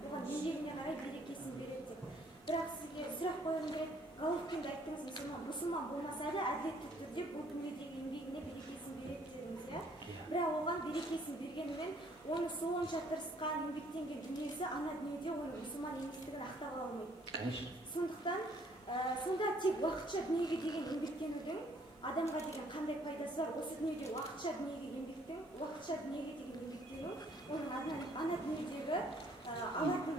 оған еңбегіне қарай берекесін береді деп. Бірақ сізге сұрақ қойғым келеді, Головкинді айттыңыз, мұсылман болмаса да әділетті түрде бұл күнге дейін еңбегіне берекесін береді дедіңіз, иә? Бірақ оған берекесін бергенімен, оны сонша тырысқан, еңбектенген дүниесі ана дүниеде оның мұсылман еместігін ақтап ала алмайды. Конечно. Сондықтан сонда тек уақытша дүниеге деген еңбектенудің адамға деген қандай пайдасы бар? Осы дүниеде уақытша дүниеге еңбектен, уақытша дүниеге деген еңбектену, оның ана дүниедегі алатын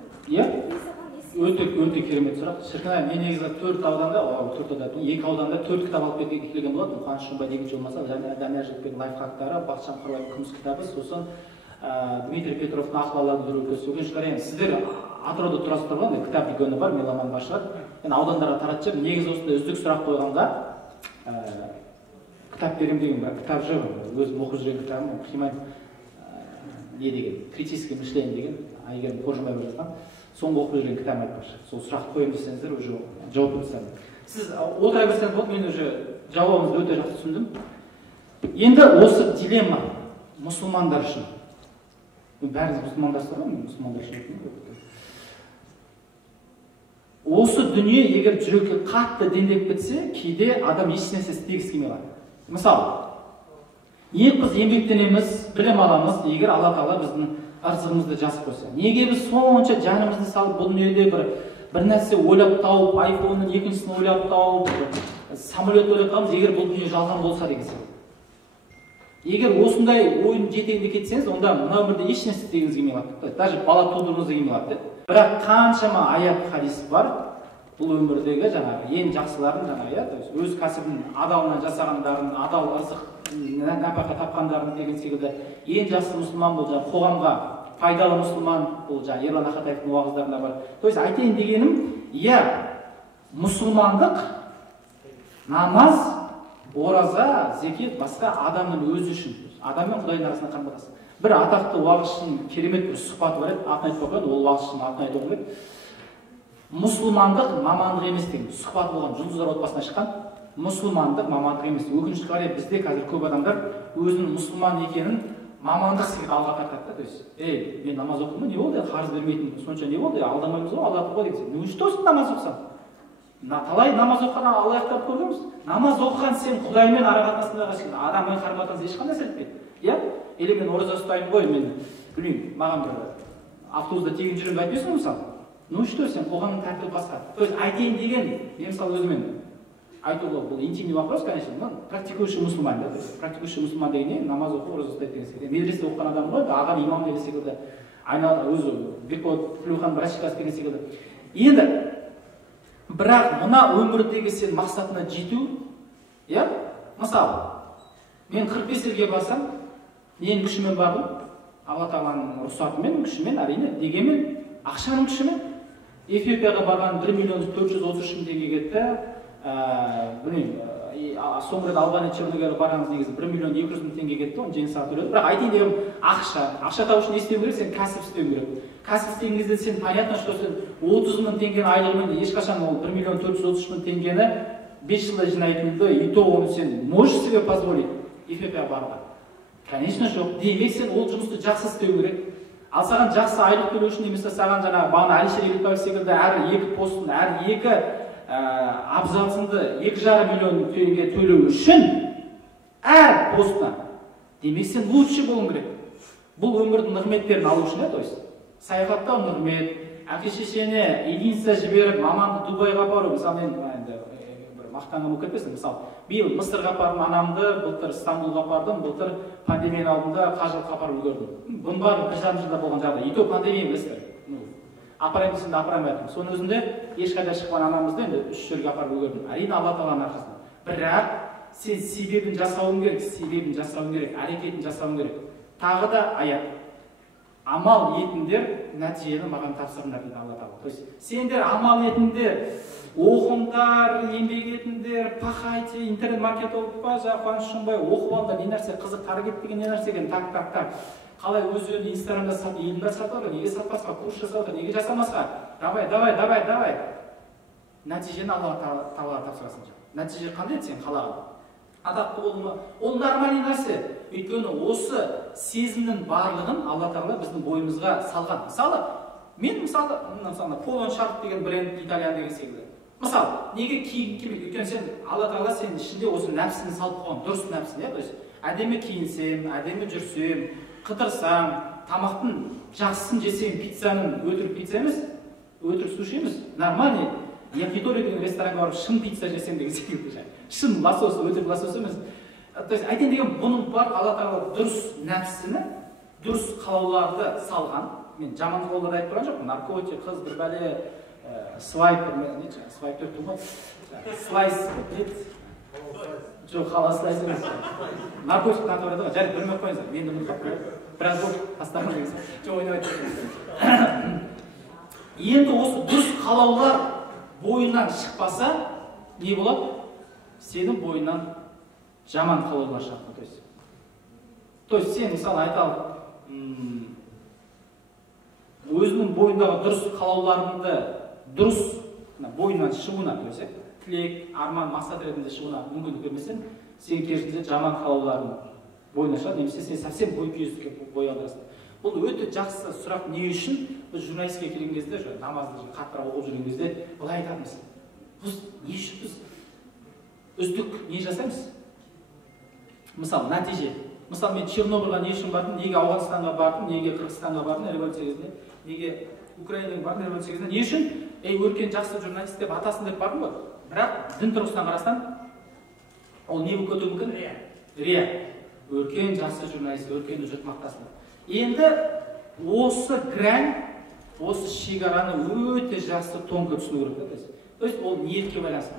өте керемет сұрақ. Шіркін, мен негізі 2 ауданда 4 кітап алып келген болатын. Қуаныш Шымбай екінші болмаса, Данияр Жігітбектің лайфхактары, Бақытжан Қырлайдың күміс кітабы, сосын Дмитрий Петровтың ақылалардың дөрекі. Өкінішке қарай, сіздер Атырауда тұрасыздар ғой, кітап дүкені бар, меломан басшылар. Мен аудандарға таратып, негізі осындай үздік сұрақ қойғанда кітап берем деген бір кітап жоқ. Өзім оқып жүрген кітабым, оқимаймын. Не деген, критическое мышление деген, Айгерім Қожымбаева жазған. Соңғы оқып жүрген кітабын айтпақшы. Сол сұрақты қойым десеңіздер, уже жауап берсеңіз. Сіз отыра берсеңіз болды, мен уже жауабыңызды өте жақсы түсіндім. Енді осы дилемма мұсылмандар үшін. Бәріңіз мұсылмандарсыздар ғой, мұсылмандар үшін. Осы дүние егер жүрекке қатты дендеп кетсе, кейде адам ешнәрсе істегісі келмей қалады. Мысалы, біз еңбектенеміз, білім аламыз, егер Алла Тағала біздің ырзығымызды жазып қойса. Неге біз сонша жанымызды салып бұл дүниеде бір нәрсе ойлап тауып, айфонның екіншісін ойлап тауып, самолет ойлап тауып, егер бұл дүние жалған болса деген сияқты. Егер осындай ойын жетегінде кетсеңіз, онда мына өмірде еш нәрсе істегіңіз келмей қалады. Даже бала тудырғыңыз келмей қалады. Бірақ қаншама аят хадис бар, бұл өмірдегі жаңағы ең жақсыларын өз кәсібін адалынан жасағандарын, адал ырзық нәпақа тапқандарын деген секілді ең жақсы мұсылман бұл қоғамға пайдалы мұсылман бұл Ерлан Ақатаевтың уағыздарында бар. То есть айтайын дегенім, мұсылмандық, намаз, ораза, зекет басқа адамның өзі үшін, адам мен Құдайдың арасында қарым-қатынас. Бір атақты уағызшының керемет бір сұхбаты бар еді, атын айтпай қояйын, ол уағызшының атын айтып отырып еді. Мұсылмандық мамандық емес деген сұхбат болған, жұлдыздар отбасына шыққан. Мұсылмандық мамандық емес. Өкінішке қарай бізде қазір көп адамдар өзінің мұсылман екенін мамандық секілді алға тартады. То есть, мен намаз оқимын, не болды? Қарыз бермейтін сонша не болды? Алдамаймыз ғой, алдатып ғой деген. Ну что сен намаз оқысаң? Талай намаз оқыған алаяқтарды көргенбіз. Намаз оқыған сен Құдаймен ара-қатынасындағы адаммен қарым-қатынас ешқандай әсер етпейді. Иә? Или мен ораза ұстаймын ғой, мен білмеймін, маған бір автобуста тегін жүремін айтпайсың мысалы. Ну что сен қоғамның тәртібі басқа. То есть айтайын деген, мен мысалы өзімен айтуға бұл интимный вопрос, конечно, но практикующий мұсылман, да, практикующий мұсылман деген не, намаз оқып, ораза ұстайды деген секілді. Медреседе оқыған адам ғой, ағам имам деген секілді, айналып өзі бекболат Тілеухан врачкасы деген секілді. Енді бірақ мына өмірдегі сен мақсатына жету, иә? Мысалы, мен 45 елге барсам, ненің күшімен бардым? Алла Тағаланың рұқсатымен, күшімен, әрине, дегенмен ақшаның күшімен. Эфиопияға барған 1.433.000 теңге кетті. Соңғы рет Албания Черногорияға барғанымыз негізі 1.200.000 теңге кетті, оны жеңіл сағат төледім. Бірақ айтайын дегенім ақша табу үшін не істеу керек? Сен кәсіп істеу керек. Кәсіп істеген кезде сен понятно, что сен 30.000 теңгені айлығымен ешқашан ол 1.433.000 теңгені 5 жылда жинайтынды, и то оны сен можешь себе позволить Эфиопияға баруға? Конечно жоқ. Демек сен ол жұмысты жақсы істеу керек. Ал саған жақсы айлық төлеу үшін немесе саған жаңағы бағана Әлішер Елікбаев секілді әр 2 постын, әр 2 абзацыңды 2,5 миллион теңге төлеу үшін әр постына демек сен лучше болуың керек. Бұл өмірдің нығметтерін алу үшін, то есть саяхаттау нығмет, әке-шешені единство жіберіп, маманды Дубайға апару. Мысалы мен бір мақтанған болып кетпесін. Мысалы, биыл Мысырға апардым анамды, былтыр Стамбулға апардым, былтыр пандемияның алдында Қажылыққа апарып үлгердім. Бұның бәрі 1,5 жылда болған жағдай. И то пандемия білесіздер. Апарайын десем де апармай жатырмын. Соның өзінде ешқайда шыққан анамызды енді 3 жерге апарып үлгердім. Әрине Алла Тағаланың арқасында. Бірақ сен себебін жасауың керек, әрекетін жасауың керек. Тағы да аят. Амал етіңдер, нәтижені маған тапсырыңдар дейді Алла Тағала. То есть сендер амал етіңдер, оқыңдар, еңбек етіңдер, пахайте, интернет-маркетолог па, Қуаныш Шымбай оқып алыңдар, не нәрсе қызық, таргет деген не нәрсе екен, так. Қалай өз-өзін Инстаграмда сатып, елдің бәрі сатып алыр, неге сатпасқа, курс жасап, неге жасамасқа? Давай. Нәтижені Алла Тағалаға тапсырасың. Нәтиже қандай сен қалаған? Атақты болу ма? Ол нормальный нәрсе. Өйткені осы сезімнің барлығын Алла Тағала біздің бойымызға салған. Мысалы, мен мысалы Полон Шарп деген бренд, Италиян деген секілді. Мысалы, неге киім кимейді? Өйткені сен Алла Тағала сенің ішінде осы нәпсіні салып қойған, дұрыс нәпсіні, иә? То есть әдемі киінсем, әдемі жүрсем, қыдырсам, тамақтың жақсысын жесем, пиццаның өтірік пицца емес, өтірік суши емес, нормальный Якитори деген ресторанға барып шын пицца жесем деген секілді. Шын лосос, өтірік лосос емес. То есть айтайын деген бұның бар Алла Тағала дұрыс нәпсіні, дұрыс қалауларды салған. Мен жаман қалауларды айтып тұрған жоқпын. Наркотик, қыз, бір бәле, свайпер, свайпер тұр ғой, слайс, жоқ, қала слайс емес. Наркотик танып барады ғой, жарайды, білмей қойыңыздар, мен де ұмытып қояйын. Біраз болды, тастаған деген сияқты. Жоқ, ойнамайды. Енді осы дұрыс қалаулар бойынан шықпаса, не болады? Сенің бойынан жаман қалаулар шығады. То есть сен мысалы айталық, өзінің бойындағы дұрыс қалауларыңды дұрыс бойынан шығуына, тілек, арман, мақсат ретінде шығуына мүмкіндік бермесең, сен керісінше жаман қалауларың бойына шығады, немесе сен совсем бойкүйездікке бой алдырасың. Бұл өте жақсы сұрақ. Не үшін біз журналистке келген кезде, намазды қаттырақ оқып жүрген кезде былай айтамыз. Біз не үшін біз үздік не жасаймыз? Мысалы, нәтиже. Мысалы, мен Чернобыльға не үшін бардым, неге Ауғанстанға бардым, неге Қырғызстанға бардым, революция кезінде, неге Украинаға бардым, революция кезінде, не үшін? Өркен жақсы журналист деп атасын деп бардым ғой. Бірақ дін тұрғысынан қарасаң, ол не болып кетуі мүмкін? Рия. Өркен жақсы журналист, өркенді жұрт мақтасын. Енді осы грань, осы шекараны өте жақсы тонко түсіну керек. То есть ол ниетке байланысты.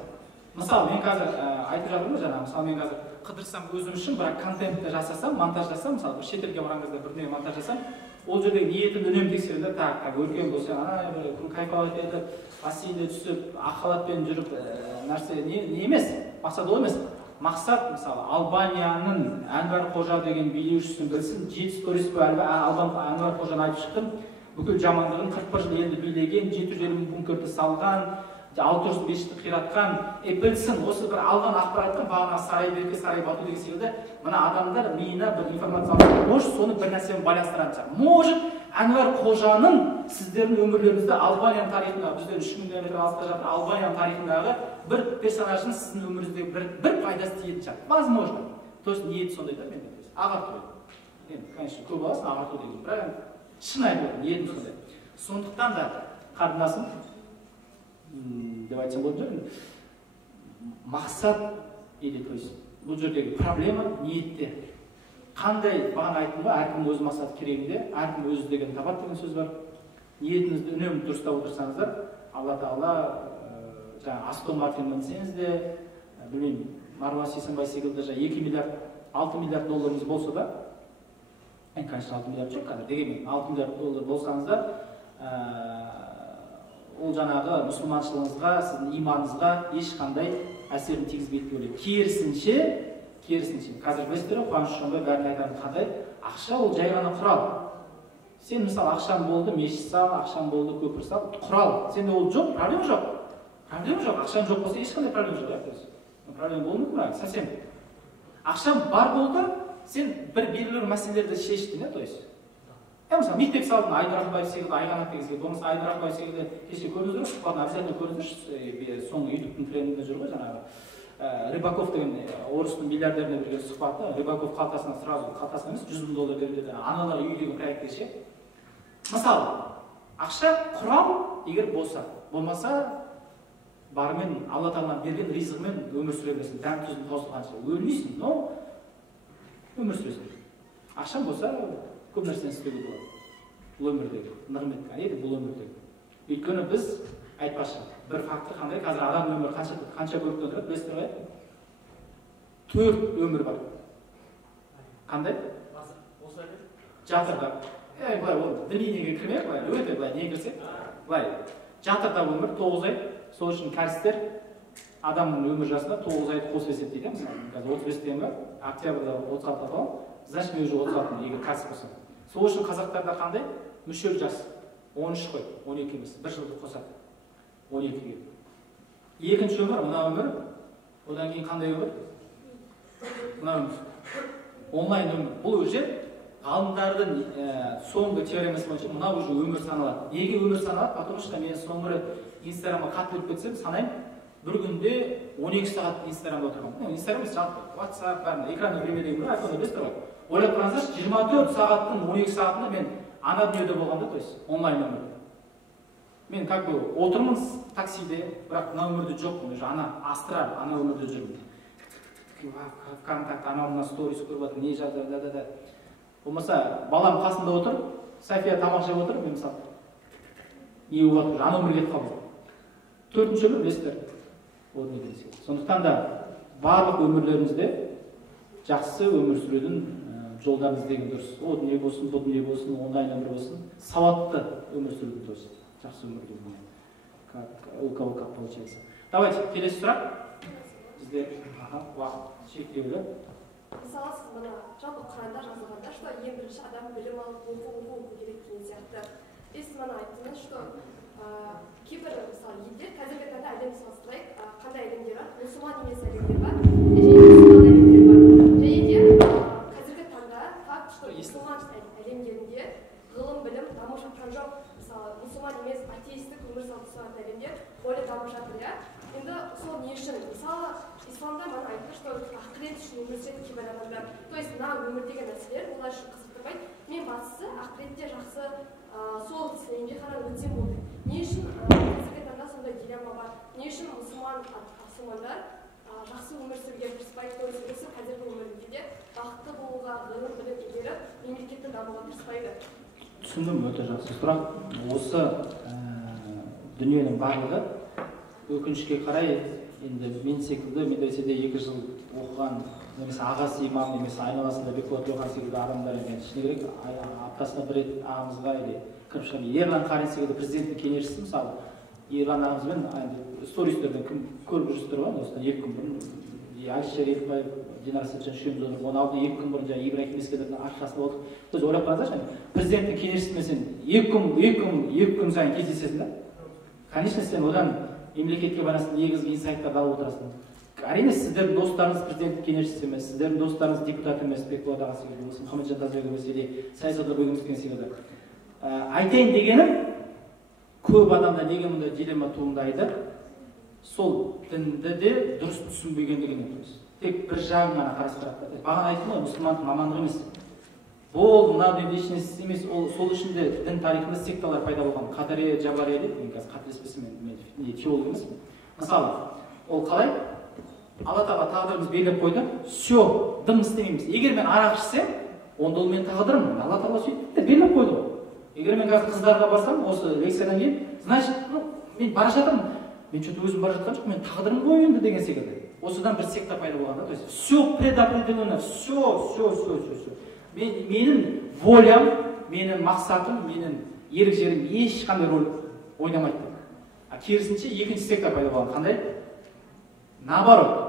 Мысалы, мен қазір айтып жатырмын жаңа, мысалы мен қазір қыдырсам өзім үшін, бірақ контентті жасасам, монтаж жасасам, мысалы бір шетелге барған кезде бір дүние монтаж жасам, ол жердегі ниетімді үнемі тексеремін. Так, өркен болса, бір кайфовать етіп, бассейнде түсіп, ақ халатпен жүріп, нәрсе не емес, мақсат ол емес. Мақсат, мысалы, Албанияның Әнвар Қожа деген билеушісін білсін, 7 сторис бі Әнвар Қожаны айтып шықтым, бүкіл жамандығын 41 жыл елді билеген, 750 бункерді салған, 600 мешітті қиратқан, білсін, осы бір алған ақпараттың бағана сарай берке, сарай бату деген секілді, мына адамдар миына бір информация алып, может, соны бір нәрсемен байланыстырады. Может, Әнвар Қожаның сіздердің өмірлеріңізде Албанияның тарихындағы, бізден 3000 км алыста жатыр, Албанияның тарихындағы бір персонажын сіздің өміріңізде бір пайдасы тиетін шығар. Возможно. То есть ниет сондай да менде. Ағарту. Енді, конечно, көп аласың ағарту деген. Бірақ шын айтып, ниетім сондай. Сондықтан да қарындасым, деп айтсам болып жүрмін, мақсат или, то есть, бұл жердегі проблема ниетте. Қандай бағана айттым ба, әркім өз мақсаты керегінде, әркім өз іздеген табады деген сөз бар. Ниетіңізді үнемі дұрыстап отырсаңыздар, Алла Тағала жаңа Астон Мартин мінсеңіз де, білмеймін, Марва Сейсенбай секілді 2 миллиард, 6 миллиард долларыңыз болса да, конечно 6 миллиард жоқ қазір, дегенмен 6 миллиард доллар болсаңыздар, ол жаңағы мұсылманшылығыңызға, сіздің иманыңызға ешқандай әсерін тигізбейді деп ойлаймын. Керісінше, қазір білесіздер, Қуаныш Шонбай бәрін айтатын қандай, ақша ол жай ғана құрал. Сен мысалы ақшам болды, мешіт сал, ақшам болды, көпір сал, құрал. Сенде ол жоқ, проблема жоқ. Проблема жоқ, ақшам жоқ болса ешқандай проблема жоқ. Проблема болу мүмкін, совсем. Ақшам бар болды, сен бір белгілі мәселелерді шештің, то есть. Мысалы, мектеп салдың, Айдар Ақбаев секілді, Айғанат деген секілді, болмаса Айдар Ақбаев секілді кеше көріңіздер, сұхбатын обязательно көріңіздер, соңғы YouTube-тың трендінде жүр ғой жаңағы. Рыбаков деген орыстың миллиардеріне берген сұхбаты, Рыбаков қалтасына сразу, қалтасына емес, 100 000 доллар берді, аналар үй деген проектке ше. Мысалы, ақша құрал егер болса, болмаса, барымен Алла Тағаланың берген ризығымен өмір сүре бересің, дәм тұзын таусылғанша өлмейсің, но өмір сүресің. Ақшам болса, көп нәрсені істеуге болады. Бұл өмірдегі, нығметке, еді бұл өмірдегі. Өйткені біз айтпашы, бір факты қандай, қазір адам өмірі қанша бөліктен тұрады, білесіздер ғой? 4 өмір бар. Қандай? Жатырда. Былай, ол діни неге кірмек, былай, өте былай, не кірсе? Былай, жатырда өмір 9 ай, сол үшін кәрістер адамның өмір жасында 9 айды қосып есептейді. Мысалы, қазір 35-тен бар, октябрьда 36 аталым, значит, мен уже 36-тын, егер кәріс болса. Сол үшін қазақтарда қандай? Мүшел жас. 13 қой, 12 емес, бір жылды қосады. 12-ге. Екінші өмір, мына өмір, одан кейін қандай өмір? Мына өмір. Онлайн өмір. Бұл уже ғалымдардың соңғы теоремасы бойынша мынау уже өмір саналады. Неге өмір саналады? Потому что мен соңғы рет Инстаграмға қатты өтіп кетсем, санаймын, бір күнде 12 сағат Инстаграмда отырмын. Инстаграм емес, жалпы WhatsApp, бәрін экранның времени бар, айфонда білесіздер ғой. Ойлап қараңыздаршы, 24 сағаттың 12 сағатында мен ана дүниеде болғанда, то есть онлайн өмірде. Мен как бы отырмын таксиде, бірақ мына өмірде жоқпын, уже ана астрал, ана өмірде жүрмін. ВКонтакте анау мына сторис көріп жатыр, не жазып, да. Болмаса, балам қасында отыр, София тамақ жеп отыр, мен мысалы не болып жатыр, ана өмірге кетіп қалдым. Төртінші өмір білесіздер. Сондықтан да барлық өмірлерімізде жақсы өмір сүрудің жолдарын іздеген дұрыс. О дүние болсын, бұл дүние болсын, онлайн өмір болсын, сауатты өмір сүрудің дұрыс. Жақсы өмір сүрудің. У кого как получается. Давайте, келесі сұрақ. Бізде уақыт шектеулі. Мысалы, сіз мына жалпы Құранда жазылғанда, что ең бірінші адам білім алып оқу керек деген сияқты. Сіз мына айттыңыз, что кейбір мысалы елдер қазіргі таңда әлемді салыстырайық, қандай әлемдер бар? Мұсылман емес әлемдер бар, және мұсылман әлемдер бар. Және де қазіргі таңда факт, что мұсылман әлемдерінде ғылым, білім дамып жатқан жоқ. Мысалы, мұсылман емес атеистік өмір салты ұстанатын әлемдер более дамып жатыр, иә? Енді сол не үшін? Мысалы, исламда мана айтты, что ақырет үшін өмір сүретін кейбір адамдар. То есть мына өмірдегі нәрселер олар үшін қызықтырмайды. Мен бастысы ақыретте жақсы сол ісіне қарап өтсем болды. Не үшін қазіргі таңда сондай дилемма бар? Не үшін мұсылмандар жақсы өмір сүруге тырыспайды? То есть осы қазіргі өмірінде де бақытты болуға, ғылым білім игеріп, мемлекетті дамуға тырыспайды. Түсіндім, өте жақсы сұрақ. Осы дүниенің барлығы өкінішке қарай, енді мен секілді медреседе 2 жыл оқыған, немесе ағасы имам, немесе айналасында бекболат оқыған секілді адамдар екен. Шыны керек, аптасына бір рет ағамызға кіріп шығамын. Ерлан Қарин секілді президенттің кеңесшісі, мысалы, Ерлан ағамызбен стористерден кім көріп жүрсіздер ғой, осыдан 2 күн бұрын Әлішер Елікбаев, Динар Сәтжан үшеуміз отырып, оны алды 2 күн бұрын Ибрахим Ескендірдің арқасында болдық. Біз ойлап қараңыздаршы, президенттің кеңесшісімен сен 2 күн сайын кездесесің да? Конечно, сен одан мемлекетке байланысты негізгі инсайттарды алып отырасың. Әрине, сіздердің достарыңыз президенттің кеңесшісі емес, сіздердің достарыңыз депутат емес, Бекболат аға секілді болсын, Мұхамеджан Тазбек емес, саясат бөліміміз деген секілді. Айтайын дегенім, көп адамда неге мұндай дилемма туындайды? Сол дінді де дұрыс түсінбегендігінен. Тек бір жағын ғана қарастырады. Бағана айттым ғой, мұсылмандық мамандық емес. Бұл мына дүниеде ешнәрсе емес, сол үшін де дін тарихында секталар пайда болған. Қадария, Жабария дейді, мен қазір қателеспесем, мен теолог емеспін. Мысалы, ол қалай? Алла тағала тағдырымызды белгілеп қойды. Все, дым істемейміз. Егер мен арақ ішсем, онда ол менің тағдырым. Алла тағала сөйтіп белгілеп қойды ғой. Егер мен қазір қыздарға барсам, осы лекциядан кейін, значит, мен бара жатырмын. Мен что-то өзім бара жатқан жоқ, мен тағдырым ғой енді деген секілді. Осыдан бір секта пайда болған да, то есть все предопределено, все. Менің волям, менің мақсатым, менің ерік жерім ешқандай рөл ойнамайды. Керісінше екінші секта пайда болған. Қандай? Наоборот.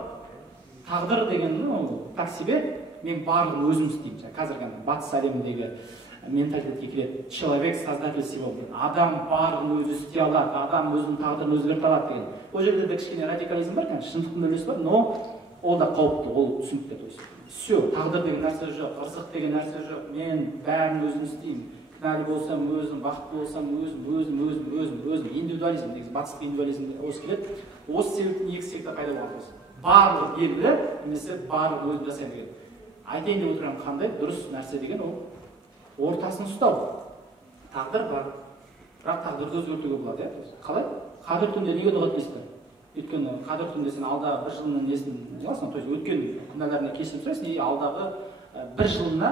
Тағдыр деген, так себе, мен барлығын өзім істеймін. Қазіргі батыс әлеміндегі менталитетке келеді. Человек создатель всего. Адам барлығын өзі істей алады, адам өзінің тағдырын өзгерте алады деген. Ол жерде де кішкене радикализм бар, шындықтың үлесі бар, но ол да қауіпті, ол түсінікті. То есть все, тағдыр деген нәрсе жоқ, ырзық деген нәрсе жоқ. Мен бәрін өзім істеймін. Кінәлі болсам өзім, бақытты болсам өзім. Индивидуализм, негізі батыстық индивидуализм осы келеді. Осы себептен екі секта пайда болған осы. Барлық белгілі, немесе барлық өзім жасаймын деген. Айтайын деп отырған қандай дұрыс нәрсе деген ол ортасын ұстау. Тағдыр бар, бірақ тағдырды өзгертуге болады, иә? Қалай? Қадір түнде неге дұға етпейсіздер? Өйткені қадір түнде сен алдағы бір жылының несін аласың, то есть өткен күнәларына кешірім сұрайсың, и алдағы бір жылына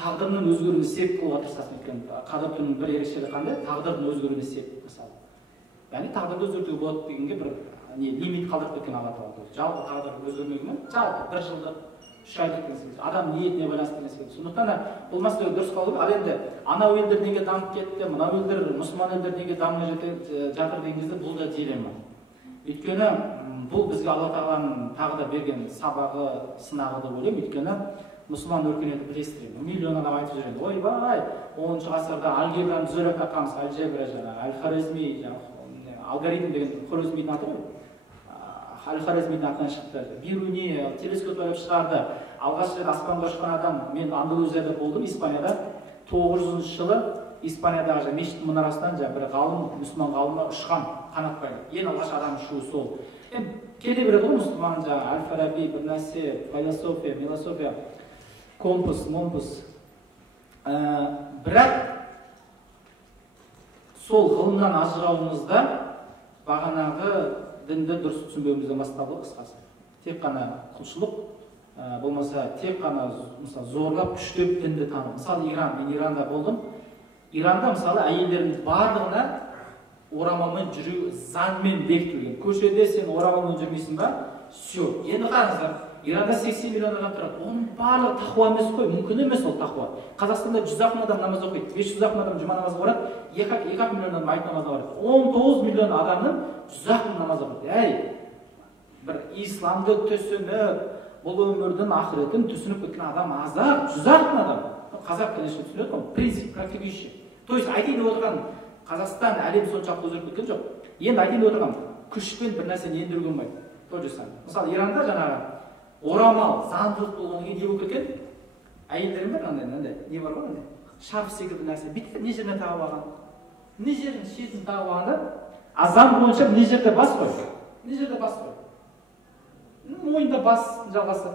тағдырының өзгеруіне себеп қылуға тырысасың. Өйткені қадір түннің бір ерекшелігі қандай? Тағдырдың өзгеруіне себеп, мысалы. Яғни тағдырды өзгертуге болады дегенге бір лимит қалдырып кеткен Алла тағала. Жалпы тағдыр өзгермегенмен, жалпы бір жылдық 3 айлық деген секілді, адам ниетіне байланысты деген секілді. Сондықтан да бұл мәселе дұрыс қалу. Ал енді анау елдер неге дамып кетті, мынау елдер, мұсылман елдер неге дамып жатыр деген кезде бұл да дилемма. Өйткені бұл бізге Алла тағаланың тағы да берген сабағы, сынағы деп ойлаймын. Өйткені мұсылман өркениеті білесіздер. Миллион адам айтып жүреді. Ойбай, 10-шы ғасырда алгебраны түзеліп таққанбыз, алгебра жаңа, Аль-Хорезми, алгоритм деген Хорезмидің аты ғой. Аль-Хорезмидің атынан шықты. Бируни телескоп ойлап шығарды. алғаш рет аспанға ұшқан адам, мен Андалузияда болдым, Испанияда. 900 жылы Испаниядағы мешіт мұнарасынан бір ғалым, мұсылман ғалымға ұшқан қанат байлап. Ең алғаш адам ұшуы сол. Енді келе береді ғой мұсылман Әл-Фараби, бір нәрсе, философия, милософия, компас, момпас. Бірақ сол ғылымнан ажырауымызда бағанағы дінді дұрыс түсінбеуімізден басталды қысқасы. Тек қана құлшылық, болмаса тек қана зорлап күштеп дінді тану. Мысалы мен Иранда болдым. Иранда мысалы әйелдердің барлығына орамалмен жүру заңмен бекітілген. Көшеде сен орамалмен жүрмейсің ба? Все. Енді қараңыздар, Иранда 80 миллион адам тұрады. Оның барлығы тақуа емес қой, мүмкін емес ол тақуа. Қазақстанда 100 мың адам намаз оқиды, 500 мың адам жұма намазға барады, 2 миллион адам айт намазға барады. 19 миллион адамның 100 мың намаз оқиды. Бір исламды түсініп, бұл өмірдің ақыретін түсініп кеткен адам азар, 100 мың адам. Қазақ конечно түсінеді ғой, принцип практикующий. То есть айтайын деп отырған Қазақстан әлем соншалықты өзгеріп кеткен жоқ. Енді айтайын деп отырған күшпен бір нәрсені ендіруге болмайды. То же самое. Мысалы Иранда жаңағы орамал заңдылық болғаннан кейін не болып кеткен? Әйелдердің бір андай не бар ғой андай шарф секілді нәрсе. Бүйтіп не жеріне тағып алған? Не жердің шетін тағып алғанда, заң бойынша не жерде бас қой? Не жерде бас қой? Мойында бас жалғасы.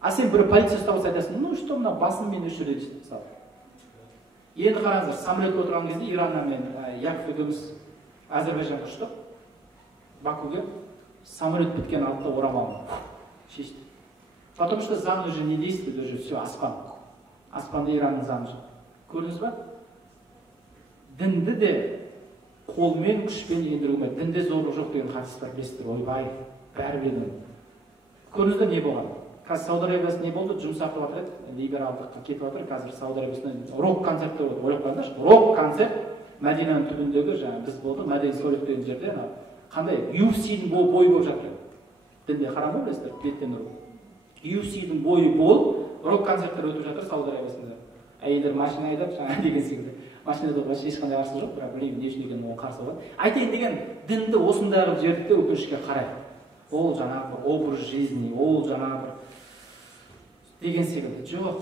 А сен бір полиция ұстап алса айтасың, ну что мына басым мен үш жерде дейді мысалы. Енді қараңыздар, самолетке отырған кезде Ираннан мен Яков екеуміз Әзербайжанға ұштық. Бакуге самолет біткен алдында орамалын шешті. Потому что заң уже не действует, уже все аспан. Аспанда Иранның заңы жоқ. Көрдіңіз ба? Дінді де қолмен, күшпен ендіруге болмайды. Дінде зорлық жоқ деген хадис бар, білесіздер, ойбай, бәрі біледі. Көрдіңіздер не болған? Қазір Сауд Арабиясында не болды? Жұмсақ жатыр еді, либералдыққа кетіп жатыр. Қазір Сауд Арабиясында рок-концерттер болды. Ойлап қараңдаршы, рок-концерт Мәдинаның түбіндегі, жаңағы біз болды, Мәдина Солих деген жерде, қандай UFC-дің бойы болып жатыр. Дінде харам ғой, білесіздер, беттен ұру. UFC-дің бойы болып, рок-концерттер өтіп жатыр Сауд Арабиясында. Әйелдер машина айдап, жаңағы деген секілді. Машинада вообще ешқандай қарсы жоқ, бірақ білмеймін не үшін екенін оған қарсы болады. Айтайын деген дінді осындай жерде өкінішке қарай. Ол жаңағы бір образ жизни, ол жаңағы бір деген секілді. Жоқ.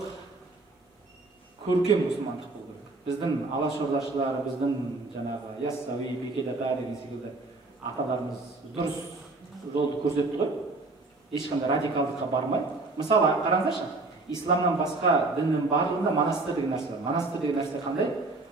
Көркем мұсылмандық болу керек. Біздің алашордашылар, біздің жаңағы Яссауи, Бекедата деген секілді аталарымыз дұрыс жолды көрсетті ғой. Ешқандай радикалдыққа бармай. Мысалы, қараңыздаршы, исламнан басқа діннің барлығында монастыр деген нәрсе бар. Монастыр деген нәрсе қандай?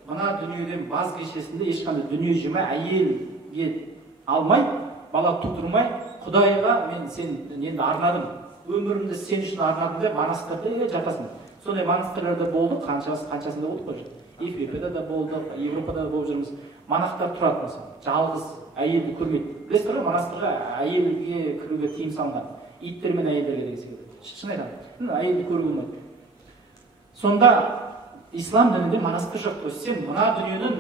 Мына дүниеден баз кешесінде ешқандай дүние жемай, әйелге алмай, бала тудырмай, Құдайға мен сен енді арнадым, өмірімді сен үшін арнадым деп монастырда жатасың. Сондай монастырларда болдық, қаншасында болдық қой. Эфиопияда да болдық, Европада да болып жүрміз. Монахтар тұрады мысалы, жалғыз, әйелді көрмейді. Білесіздер ғой, монастырға әйелге кіруге тыйым салынған. Иттер мен әйелдерге деген секілді. Шын айтамын, әйелді көруге болмайды. Сонда ислам дінінде монастыр жоқ. Сен мына дүниенің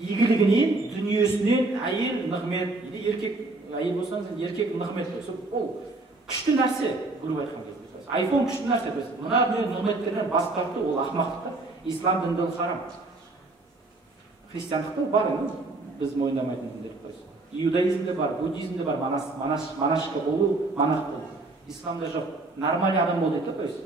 игілігінен, дүниесінен әйел нығмет, еркек әйел болсаң, сен еркек нығмет. Ол күшті нәрсе, грубо айтқан кезде. Айфон күшті нәрсе. Мына дүниенің нығметтерінен бас тарту, ол ақымақтық. Ислам дінде ол харам. Христиандықта бар, біз мойындамайтын діндер. Иудаизмде бар, буддизмде бар, монашка болу, монах болу. Исламда жоқ. Нормальный адам бол дейді, то есть.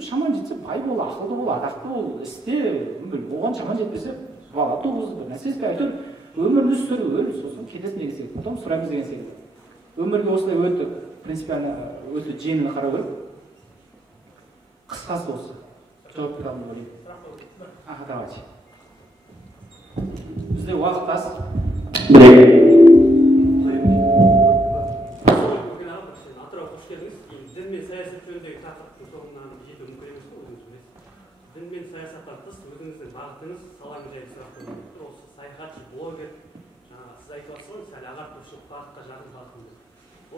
Шаман жетсе, бай бол, ақылды бол, атақты бол, істе, оған шаман жетпесе, бала туғыз, бір нәрсе істе, әйтеуір өмірді сүру, өл, сосын кетесің деген секілді. Потом сұраймыз деген секілді. Өмірге осылай өте, принципиально өте жеңіл қарау керек. Қысқасы осы. Жауап бере алмай ойлаймын. Давайте. Бізде уақыт аз. Атырауға қош келдіңіз. Дін мен саясат жөніндегі тақырыптың соңынан жету мүмкін емес қой, өзіңіз білесіз. Дін мен саясаттан тыс өзіңіздің бағытыңыз салаңыз жайлы сұрақ қойып отыр. Осы саяхатшы, блогер, сіз айтып отырсыз, сәл ағартушылық бағытқа жақын бағытыңыз.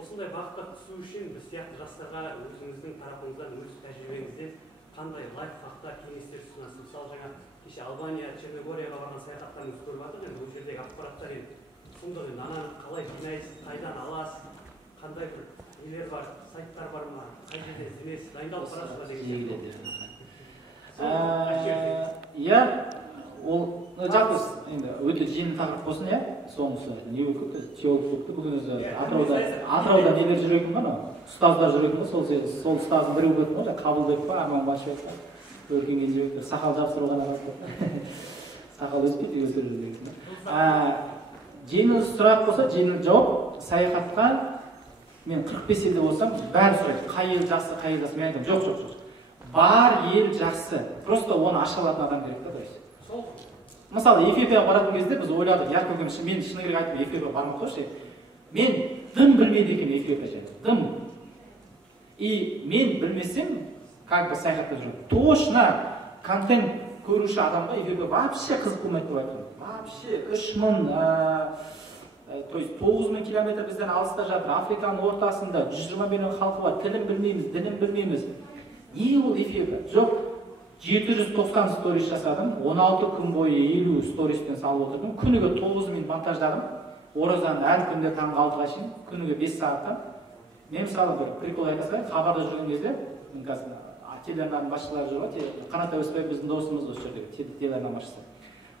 Осындай бағытқа түсу үшін біз сияқты жастарға өзіңіздің тарапыңыздан, өз тәжірибеңізден қандай лайфхактар, кеңестер ұсынасыз? Мысалы, жаңа кеше Албания, Черногорияға барған саяхаттарыңызды көріп жатыр, ол жердегі ақпараттар енді сұмдық. Ананы қалай жинайсыз, қайдан аласыз, қандай бір нелер бар, сайттар бар ма, қай жерден іздемесіз, дайындалып барасыз ба деген сияқты. Иә, ол жалпы енді өте жеңіл тақырып болсын, иә. Соңғысы не болып кетті? Теолог болып кетті. Бүгін өзі Атырауда нелер жүр екен ба, ұстаздар жүр екен ба? Сол ұстаздың бірі болып кетті ма? Қабылбек па, Арман Башбек па? Өркен Кенжебектер сақал жабыстыруға қарап. Сақал өсіп кетті, өзгеріп жүрген. Жеңіл сұрақ болса, жеңіл жауап. Саяхатқа мен 45 елде болсам, бәрі сұрайды. Қай ел жақсы, қай ел жақсы? Мен айтамын, жоқ. Бар ел жақсы. Просто оны аша алатын адам керек та, дұрыс. Мысалы, Эфиопияға баратын кезде біз ойладық, мен шыны керек айтып, Эфиопияға бармақ қойшы. Мен дым білмейді екен Эфиопия жайлы. Дым. И мен білмесем, как бы саяхатта жүрмін. Точно контент көруші адамға Эфиопия вообще қызық болмайды деп айтамын. Вообще 3000, то есть 9000 километр бізден алыста жатыр. Африканың ортасында 120 миллион халқы бар. Тілін білмейміз, дінін білмейміз. Не ол Эфиопия? Жоқ. 790 сторис жасадым, 16 күн бойы 50 стористен салып отырдым. Күніге 9 минут монтаждадым. Оразаны әр күнде таңғы 6-ға шейін, күніге 5 сағаттан. Мен мысалы бір прикол айта салайын, хабарда жүрген кезде, телеарнаның басшылары жүр ғой, Қанат Әуесбаев біздің досымыз осы жердегі телеарна басшысы.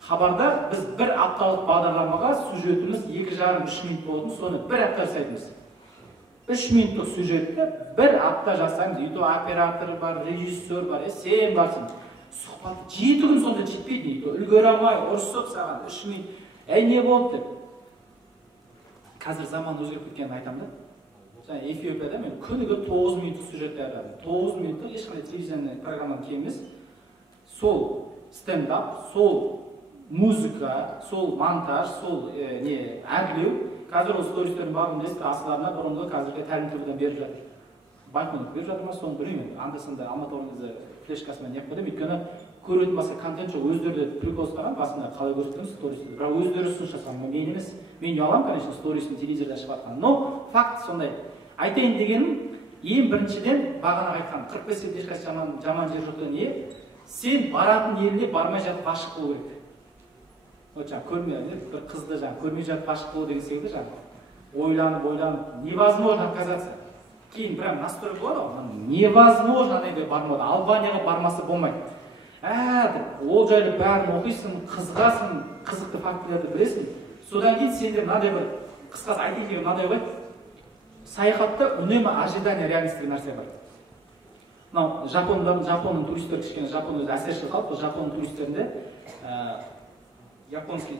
Хабарда біз бір апталық бағдарламаға сюжетіміз 2,5-3 минут болатын, соны бір апта жасайтынбыз. 3 минуттық сюжетті бір апта жасаймыз. Үйде оператор бар, режиссер бар, сен барсың. Сұхбат 7 күн сонда жетпейді. Үлгере алмай, ұрысып саған 3 минут. Не болды деп. Қазір заман өзгеріп кеткенін айтамын да. Жаңа Эфиопияда мен күніге 9 минуттық сюжет даярдадым. 9 минуттық ешқандай телевизионный программадан кем емес. Сол стендап, сол музыка, сол монтаж, сол әрлеу. Қазір ол стористердің барлығын естіп, асыларына бұрынғы қазіргі тәлім-тәрбиеден беріп жатыр. Байқоңыр беріп жатыр ма, соны білмеймін. Анда-санда Алматы облысы флешкасымен неғып қойдым. Өйткені көретін басқа контент жоқ. Өздері де прикол ұстаған, басында қалай көрсеткен стористі. Бірақ өздері ұсыныс жасаған, мен емес. Мен ұяламын, конечно, стористің телевизорда шығып жатқан. Но факт сондай. Айтайын дегенім, ең біріншіден бағана айтқан 45 елде ешқайсы жаман жер жоқ деген не? Сен баратын еліне бармай жатып ғашық болу керек. Вот жаңа бір қызды көрмей жатып ғашық болу деген секілді жаңа ойланып невозможно отказаться. Кейін прям настрой болады ғой, невозможно анайға бармауды, Албанияға бармасы болмайды. Ол жайлы бәрін оқисың, қызғасың, қызықты фактілерді білесің. Содан кейін сенде мынадай бір қысқасы айтайын деген мынадай ғой. Саяхатта үнемі ожидание реальность деген нәрсе бар. Мынау жапонның туристері кішкене жапон өзі әсершіл халық, жапонның туристерінде японский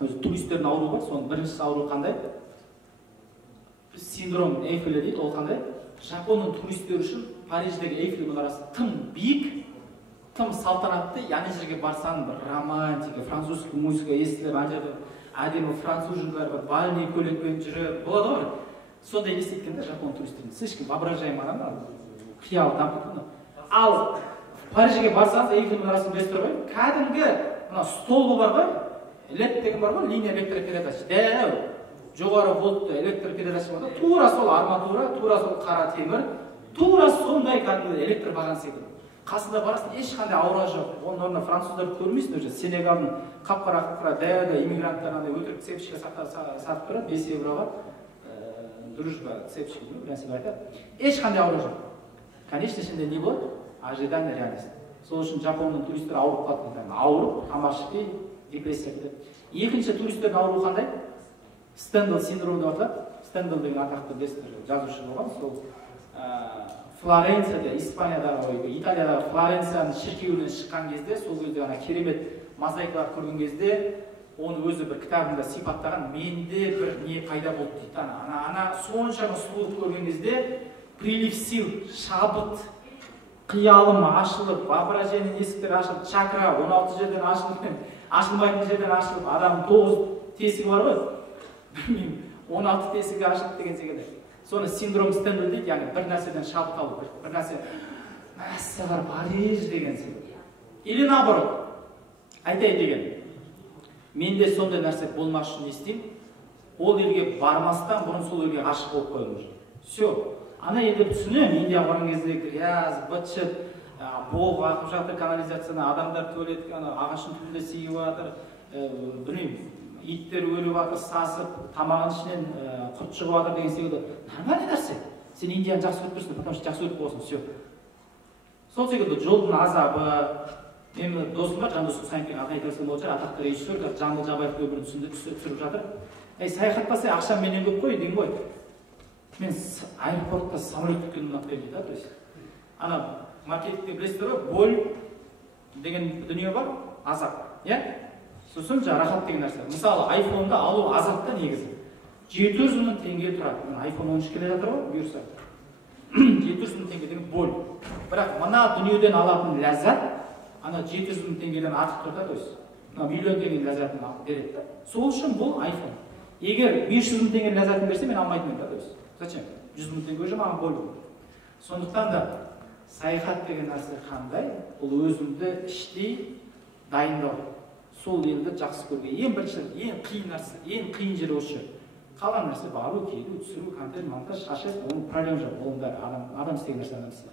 өзі туристердің ауруы бар, соның біріншісі ауруы қандай? Синдром Эйфеля дейді, ол қандай? Жапонның туристері үшін Париждегі Эйфель мұнарасы тым биік, тым салтанатты, яғни жерге барсаң бір романтика, французский музыка естіліп, ана жерде әдемі француз жындылар бар, бальный көйлекпен жүріп, болады ғой. Сондай естеткенде жапон туристердің слишком воображаемый адамдар, қиял дамытқан. Ал Парижге барсаңыз, Эйфель мұнарасын білесіздер ғой, кәдімгі столбы бар ғой, LED деген бар ғой, линия электропередач, дәу, жоғары вольтты электропередач бар да, тура сол арматура, тура сол қара темір, тура сондай кәдімгі электр баған секілді. Қасында барасың, ешқандай аура жоқ. Оның орнына француздарды көрмейсің, уже Сенегалдың қап-қара дәу иммигранттарына өтірік цепочка сатып тұрады, 5 евроға дружба цепочка, бірнәрсе айтады. Ешқандай аура жоқ. Конечно, ішінде не болады? Ожидание реальность. Сол үшін жапонның туристері ауырып қалды. Ауырып, тамақ ішпей, депрессия кетеді. Екінші туристердің ауруы қандай? Стендал синдромы деп аталады. Стендал деген атақты жазушы болған. Сол Флоренцияда, Испаниядағы, Италиядағы Флоренцияның шіркеуінен шыққан кезде, сол кезде керемет мозаикалар көрген кезде, оны өзі бір кітабында сипаттаған, менде бір не пайда болды дейді. Ана соншама сұлулық көрген кезде, прилив сил, шабыт, қиялым ашылып, воображение есіктері ашылып, чакра 16 жерден ашылып, ашылмайтын жерден ашылып, адамның 9 тесігі бар ғой, білмеймін, 16 тесігі ашылып деген секілді. Соны синдром Стендал дейді, яғни бір нәрседен шабыт алу, бір нәрсе, мәссәғар Париж деген секілді. Или наоборот, айтайын деген, менде сондай нәрсе болмас үшін не істеймін? Ол елге бармастан бұрын сол елге ғашық болып қойылу үшін. Все. Ана елді түсінемін, Индияға барған кезде грязь, быт-шыт, боқ ағып жатыр канализацияны, адамдар туалет ағашын түбінде сиіп жатыр, білмеймін, иттер өліп жатыр, сасып, тамағын ішінен құрт шығып жатыр деген секілді. Нормальный нәрсе. Сен Индияны жақсы көріп тұрсың, потому что жақсы көріп болсын, все. Сол секілді жолдың азабы, Менің досым бар, Жандос Құсайынбек аты айтылсын болып жатыр, атақты режиссер, Жамбыл Жабаев өмірін түсіріп жатыр. Саяхаттаса ақшам менен көп қой деймін ғой. Мен аэропортта самолет күткенім ұнатпаймын дейді, то есть. Ана маркетингте білесіздер ғой, боль деген дүние бар, азап, иә? Сосын рахат деген нәрсе. Мысалы, айфонды алу азапта негізі. 700 мың теңге тұрады. Мен айфон 13 келе жатыр ғой, бұйырса. 700 мың теңге деген боль. Бірақ мына дүниеден алатын ләззат, ана 700 мың теңгеден артық тұрда, то есть. Миллион теңге ләззатын береді. Сол үшін бұл айфон. Егер 500 мың теңге ләззатын берсе, мен алмайтын да, то есть. Зачем? 100 мың теңге уже маған боль болды. Сондықтан да саяхат деген нәрсе қандай? Бұл өзімді іштей дайындау. Сол елді жақсы көруге. Ең бірінші, ең қиын нәрсе, ең қиын жері осы. Қалған нәрсе бару, келу, түсіру, контент, монтаж, шашып, оның проблема жоқ. Оның бәрі адам істеген нәрсе нәрсе.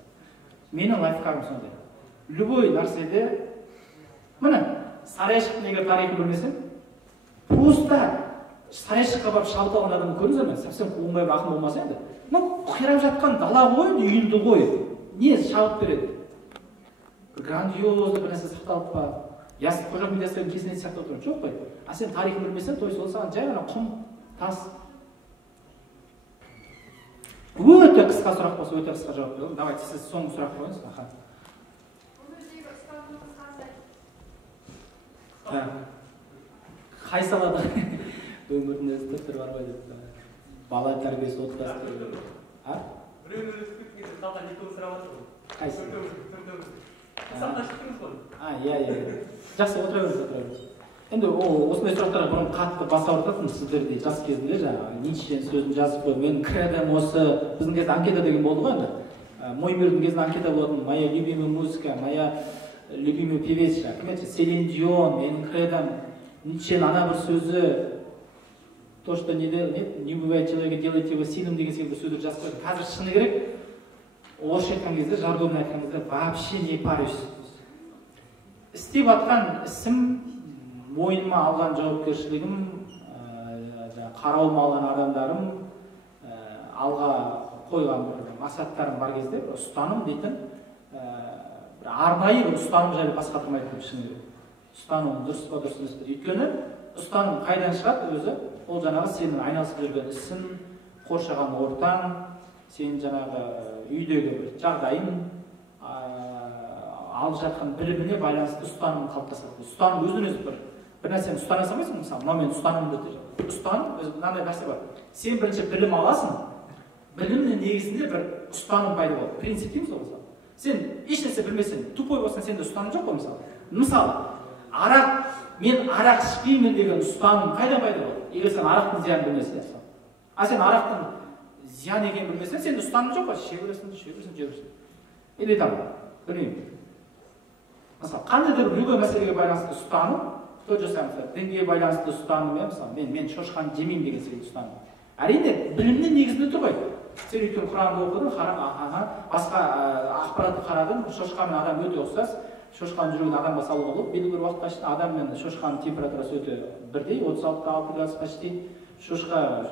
Менің лайфхагым сондай. Любой нәрседе, міне, сарайшықтың егер тарихын білмесем, просто сарайшыққа барып шабыт алған адамды көрдіңіздер ме? Совсем оңбай ақын болмаса енді. Қирап жатқан дала ғой, үйінді ғой. Не шабыт береді? Грандиозды бір нәрсе сақталып па? Ясып қожақ медиасының кезінде сияқты отырып жоқ қой. А сен тарихын білмесең, той сол саған жай ғана құм, тас. Өте қысқа сұрақ болса, өте қысқа жауап беремін. Давайте сіз соңғы сұрақ қойыңыз. Қай салада өмірінде үздіктер бар ғой деп. Бала тәрбиесі отбасы. Біреуін өздіктің салдан екеуін сұрап жатыр ғой. Қайсы? Сақтан шықтыңыз ғой. Иә. Жақсы, отыра беріңіз. Енді осындай сұрақтарға бұрын қатты бас ауыртатын сіздерде жас кезінде жаңағы Ницшенің сөзін жазып қойып, мен кредом осы, біздің кезде анкета деген болды ғой енді. Моймердің кезінде анкета болатын, моя любимая музыка, моя любимая певица, Селин Дион, менің кредом, Ницшенің ана бір сөзі, то, что не бывает человека, делайте его сильным деген секілді сөздер жазып қойды. Қазір шыны керек, орысша айтқан кезде, жаргонмен айтқан кезде, вообще не парюсь. Істеп жатқан ісім, мойныма алған жауапкершілігім, қарауыма алған адамдарым, алға қойған мақсаттарым бар кезде, ұстаным дейтін, арнайы ұстаным жайлы бас қатырмайтын шыны керек. Ұстаным дұрыс па дұрыс емес пе? Өйткені ұстаным қайдан шығады өзі? Ол жаңағы сенің айналысып жүрген ісің, қоршаған ортаң, сенің жаңағы үйдегі бір жағдайың, алып жатқан біліміне байланысты ұстаным қалыптасады. Ұстаным өзінен өзі бір нәрсені ұстана салмайсың, мысалы, мынау мен ұстанымды дейді. Ұстаным өзі мынандай нәрсе бар. Сен бірінші білім аласың, білімнің негізінде бір ұстаным пайда болады. Принцип дейміз ғой мысалы. Сен ешнәрсе білмесең, тупой болсаң, сенде ұстаным жоқ қой мысалы. Мысалы, мен арақ ішпеймін деген ұстаным қайдан пайда болады? Егер сен арақтың зиянын білмесең. А сен арақтың зиян екенін білмесең, сенде ұстаным жоқ қой. Іше бересің. Или там, білмеймін. Мысалы, қандай да бір любой мәселеге байланысты ұстаным, тот же самый, дінге байланысты ұстаным, мысалы, мен шошқаны жемеймін деген секілді ұстаным. Әрине, білімнің негізінде тұр ғой. Сен өйткені Құранды оқыдың, басқа ақпаратты қарадың, шошқа мен адам өте ұқсас, шошқаның жүрегін адамға салуға болады. Белгілі бір уақытқа шейін адам мен шошқаның температурасы өте бірдей, 36-6 градус почти. Шошқа.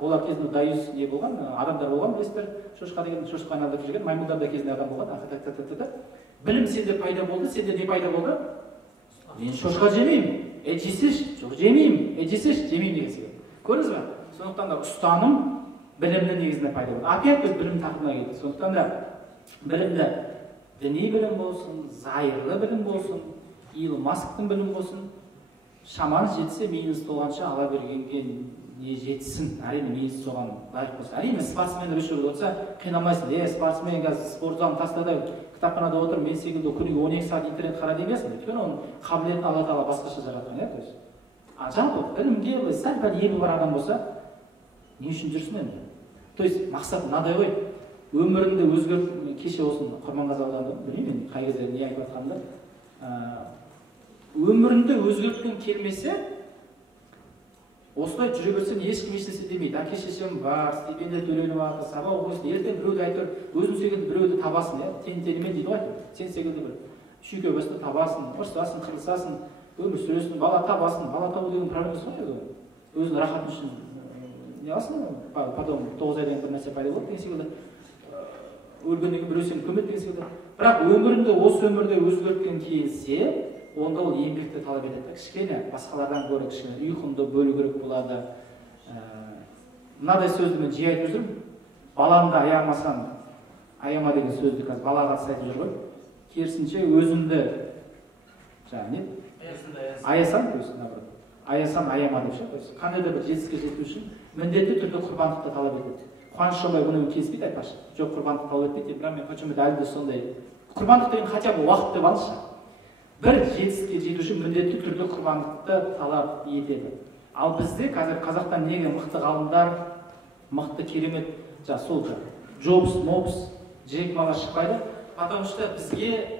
Олар кезінде даюс не болған, адамдар болған білесіздер. Шошқа деген шошқа айналдырып жүрген, маймылдарда кезінде адам болған. Білім сенде пайда болды, сенде не пайда болды? Мен шошқа жемеймін. Жесеш? Жоқ, жемеймін. Жесеш? Жемеймін деген секілді. Көрдіңіз бе? Сондықтан да ұстаным білімнің негізінде пайда болды. Опять біз білім тақырыбына келдік. Сондықтан да білімді діни білім болсын, зайырлы білім болсын, Илон Масктың білім болсын, шамаңыз жетсе, миыңыз толғанша ала бергенге не жетсін. Әрине, миыңыз соған лайық болсын. Әрине, спортсмен режиссер болса, қинамайсың. Спортсмен қазір спорт залын тастады, кітапханада отыр, мен секілді күніге 12 сағат интернет қара демесін. Өйткені оның қабілетін Алла тағала басқаша жаратқан, иә? Жалпы білімге сәл-пәл ебі бар адам болса, не үшін жүрсін енді? То есть мақсат мынадай ғой, өміріңді өзгерт, кеше осыны Құрманғазы ауданы, білмеймін қай кезде не айтып жатқанымды, өміріңді өзгерткен келмесе, осылай жүре берсең ешкім ешнәрсе демейді. Әке шешем бар, стипендия төленіп жатыр, сабақ оқисың, ертең біреуді айтыр, өзің секілді біреуді табасың, иә? Тең-теңімен дейді ғой, сен секілді бір шүйке басты табасың, ұрсасың, қырылысасың, өмір сүресің, бала табасың, бала табу деген проблемасы ғой еді. Өзің рахатын үшін не аласың, потом 9 айдан бір нәрсе пайда болады деген секілді, өлгеннен кейін біреу сені көмеді деген секілді. бірақ өмірімді осы өмірде өзгерткім келсе, онда ол еңбекті талап етеді. Кішкене басқалардан гөрі кішкене ұйқымды бөлу керек болады. Мынадай сөзді мен жиі айтып жүрмін. Баламды аямасам, аяма деген сөзді қазір балаға айтып жүр ғой. Керісінше өзімді не? Аясам, аясам аяма деп ше. Қандай да бір жетістікке жету үшін міндетті түрде құрбандықты талап етеді. Қуаныш Шоңбай бұны келіспейді айтпақшы. Жоқ, құрбандық талап етпейді, бірақ мен почему-то әлі де сондай. Құрбандық деген хотя бы уақыт деп алшы. Бір жетістікке жету үшін міндетті түрде құрбандықты талап етеді. Ал бізде қазір қазақтан неге мықты ғалымдар, мықты керемет, сол Джобс, Мопс, Джек Мала шықпайды? Потому что бізге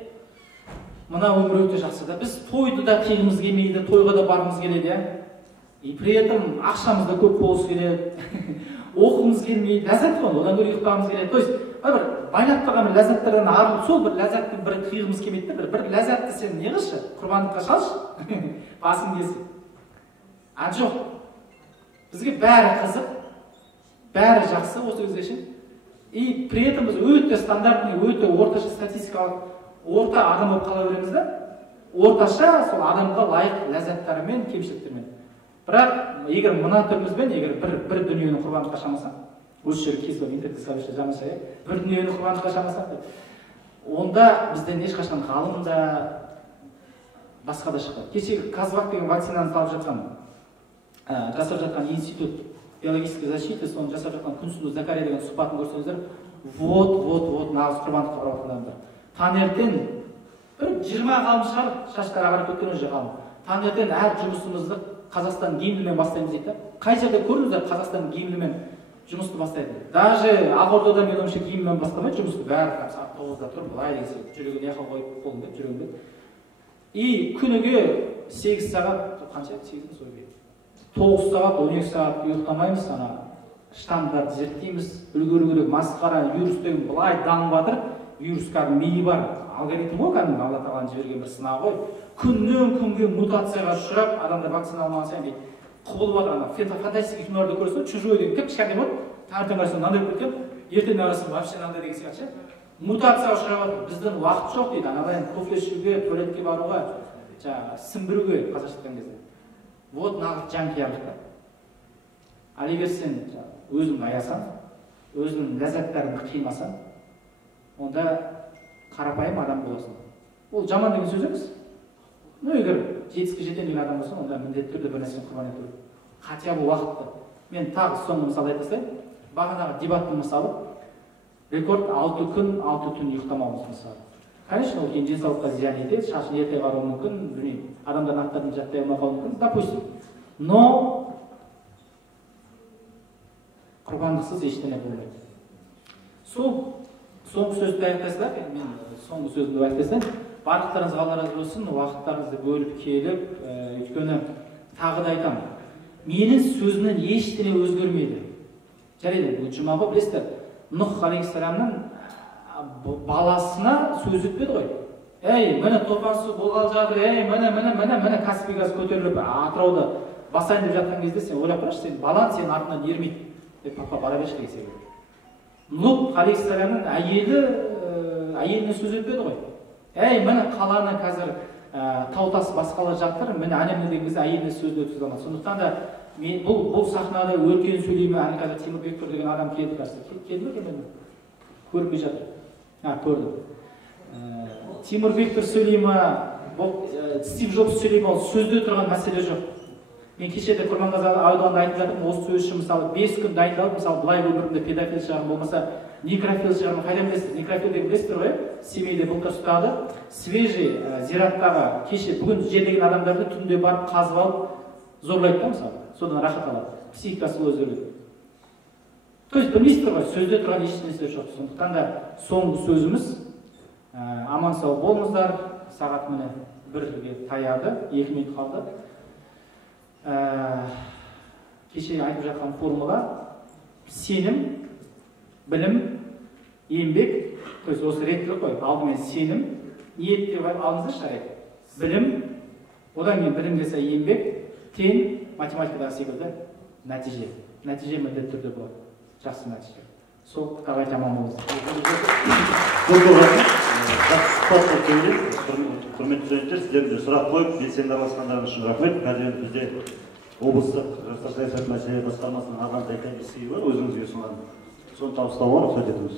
мына өмір өте жақсы да. Біз тойды да қиғымыз келмейді, тойға да барғымыз келеді, и при этом ақшамыз да көп болғысы келеді, оқығымыз келмейді, ләззат болады, одан гөрі ұйықтағымыз келеді. То есть, бір байлап тұрған бір ләззаттардан арылып, сол бір ләззаттың бір қиғымыз келмейді, бір ләззатты сен не қылшы, құрбандыққа шалшы, басың келсін. А жоқ, бізге бәрі қызық, бәрі жақсы осы кезге шейін. И при этом біз өте стандартный, өте орташа статистикалық орта адам болып қала береміз да, орташа сол адамға лайық ләззаттарымен, кемшіліктермен. Бірақ егер мына түрімізбен, егер бір дүниені құрбандыққа шамасақ, осы жерге кез болып интернетте салып жаңаша, бір дүниені құрбандыққа шамасақ, онда бізден ешқашан ғалым да басқа да шықпайды. Кешегі Казвак деген вакцинаны салып жасап жатқан институт биологической защиты, соны жасап жатқан Күнсұлу Закария деген сұхбатын көрсеңіздер, вот нағыз құрбандыққа барып жатқан адамдар. Таңертең бір 20 ғалым шығар, шаштары ағарып кеткен уже ғалым. Таңертең әр жұмысымызды Қазақстан гимнімен бастаймыз дейді. Қай жерде көрдіңіздер Қазақстан гимнімен жұмысты бастайды? Даже Ақордада мен ойымша гимнімен бастамайды жұмысты, бәрі сағат 9-да тұрып, былай деген сияқты жүрегін яқа қойып, қолын деп жүрегін деп. И күніге 8 сағат, қанша? 8-ін сойбей. 9 сағат, 12 сағат ұйықтамаймыз, штамдарды зерттейміз, үлгеру масқара, вирус деген былай дамып жатыр. Вирус кәдімгі миы бар, алгоритм ғой, кәдімгі Алла тағаланың жіберген бір сынағы ғой. Күннен күнге мутацияға ұшырап, адамдар вакцина алмаған сайын дейді. Құбылып жатыр, фантастика киноларда көресің, чужой деген кіп кішкентай болады, таңертең қарасаң мынандай болып кеткен, ертең қарасаң вообще мынандай деген сияқты. Мутацияға ұшырап жатыр, біздің уақыт жоқ дейді, анадан кофе ішуге, туалетке баруға, сім біруге қазақша айтқан кезде. Вот нағыз жанқиярлық. Ал егер сен өзіңді аясаң, өзіңнің ләззаттарыңды қимасаң, онда қарапайым адам боласың. Ол жаман деген сөз емес. Но егер жетістікке жетем деген адам болсаң, онда міндетті түрде бір нәрсені құрбан ету керек. Хотя бы уақытты. Мен тағы соңғы мысал айта салайын. Бағанағы дебаттың мысалы, рекорд 6 күн, 6 түн ұйықтамауымыз мысалы. Конечно, ол кейін денсаулыққа зиян етеді, шашын ерте қаруы мүмкін, білмеймін, адамдардың аттарын жаттай алмай қалуы мүмкін, допустим. Но құрбандықсыз ештеңе болмайды. Сол соңғы сөзді аяқтайсыздар, мен соңғы сөзімді аяқтайсам, барлықтарыңызға Алла разы болсын, уақыттарыңызды бөліп келіп, өйткені тағы да айтамын, менің сөзімнен ештеңе өзгермейді. Жарайды, бұл жұма ғой, білесіздер, Нұх алейхиссаламның баласына сөз өтпеді ғой. Ей, міне топан су болғалы жатыр, ей, міне Каспий газ көтеріліп, Атырауда басайын деп жатқан кезде сен ойлап қарашы, сен балаң сенің артынан ермейді деп папа бара берші деген секілді. Нұх алейхиссаламның әйеліне сөз өтпеді ғой. Ей, міне қаланы қазір тау-тас басқалар жатыр, міне әнемне деген кезде әйеліне сөз өткізе алмады. Сондықтан да мен бұл сахнада өркен сөйлейме, әлі қазір Тимур Бектұр деген адам келді қазір. Келді ме келмеді? Көрінбей жатыр. Көрдім. Тимур Бектұр сөйлейме, Стив Джобс сөйлейме, ол сөзде тұрған мәселе жоқ. Мен кешеде Құрманғазы ауданында айтып жатырмын, осы сөз үшін мысалы 5 күн дайындалып, мысалы былай өмірімде педофил шығарым болмаса, некрофил шығарым, қайдан білесіздер? Некрофил деген білесіздер ғой, семейде былтыр ұстады, свежий зираттағы кеше бүгін жерлеген адамдарды түнде барып қазып алып зорлайды да мысалы, содан рахат алады, психикасы өзгереді. То есть білмейсіздер ғой, сөзде тұрған ештеңесі жоқ. Сондықтан да соңғы сөзіміз, аман сау болыңыздар, сағат міне 1-ге таяды, 2 минут қалды. Кеше айтып жатқан формула сенім, білім, еңбек, то есть осы реттілік қой, алдымен сенім, ниет деп алыңыздар шарек. Білім, одан кейін білім десе еңбек, тең, математикадағы секілді нәтиже. Нәтиже міндетті түрде болады. Жақсы нәтиже. Сол тағай тамам болыңыздар. сұхбат өткенде құрметті студенттер, сіздерге сұрақ қойып белсенді араласқандарыңыз үшін рахмет. Қазір бізде облыстық жастар саясаты мәселелері басқармасының арнайы комиссиясы бар, өзіңізге ұсынған. Соны табыстауға рұқсат етіңіз.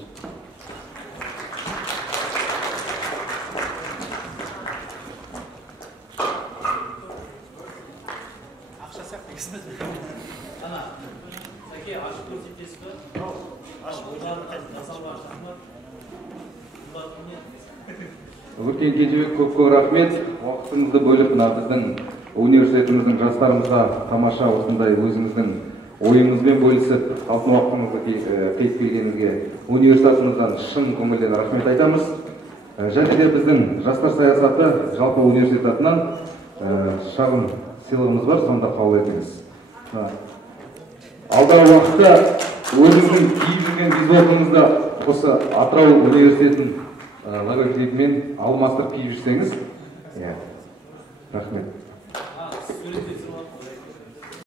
Өркен Кенжебек, көп рахмет. Уақытыңызды бөліп мына біздің университетіміздің жастарымызға тамаша осындай өзіңіздің ойыңызбен бөлісіп, алтын уақытыңызды қиып келгеніңізге университетімізден шын көңілден рахмет айтамыз. Және де біздің жастар саясаты жалпы университет атынан шағын сыйлығымыз бар, сонда қабыл етіңіз. Алдағы уақытта өзіңіздің киіп жүрген визуалыңызда осы Атырау университетінің логотипімен алмастырып киіп жүрсеңіз, рахмет.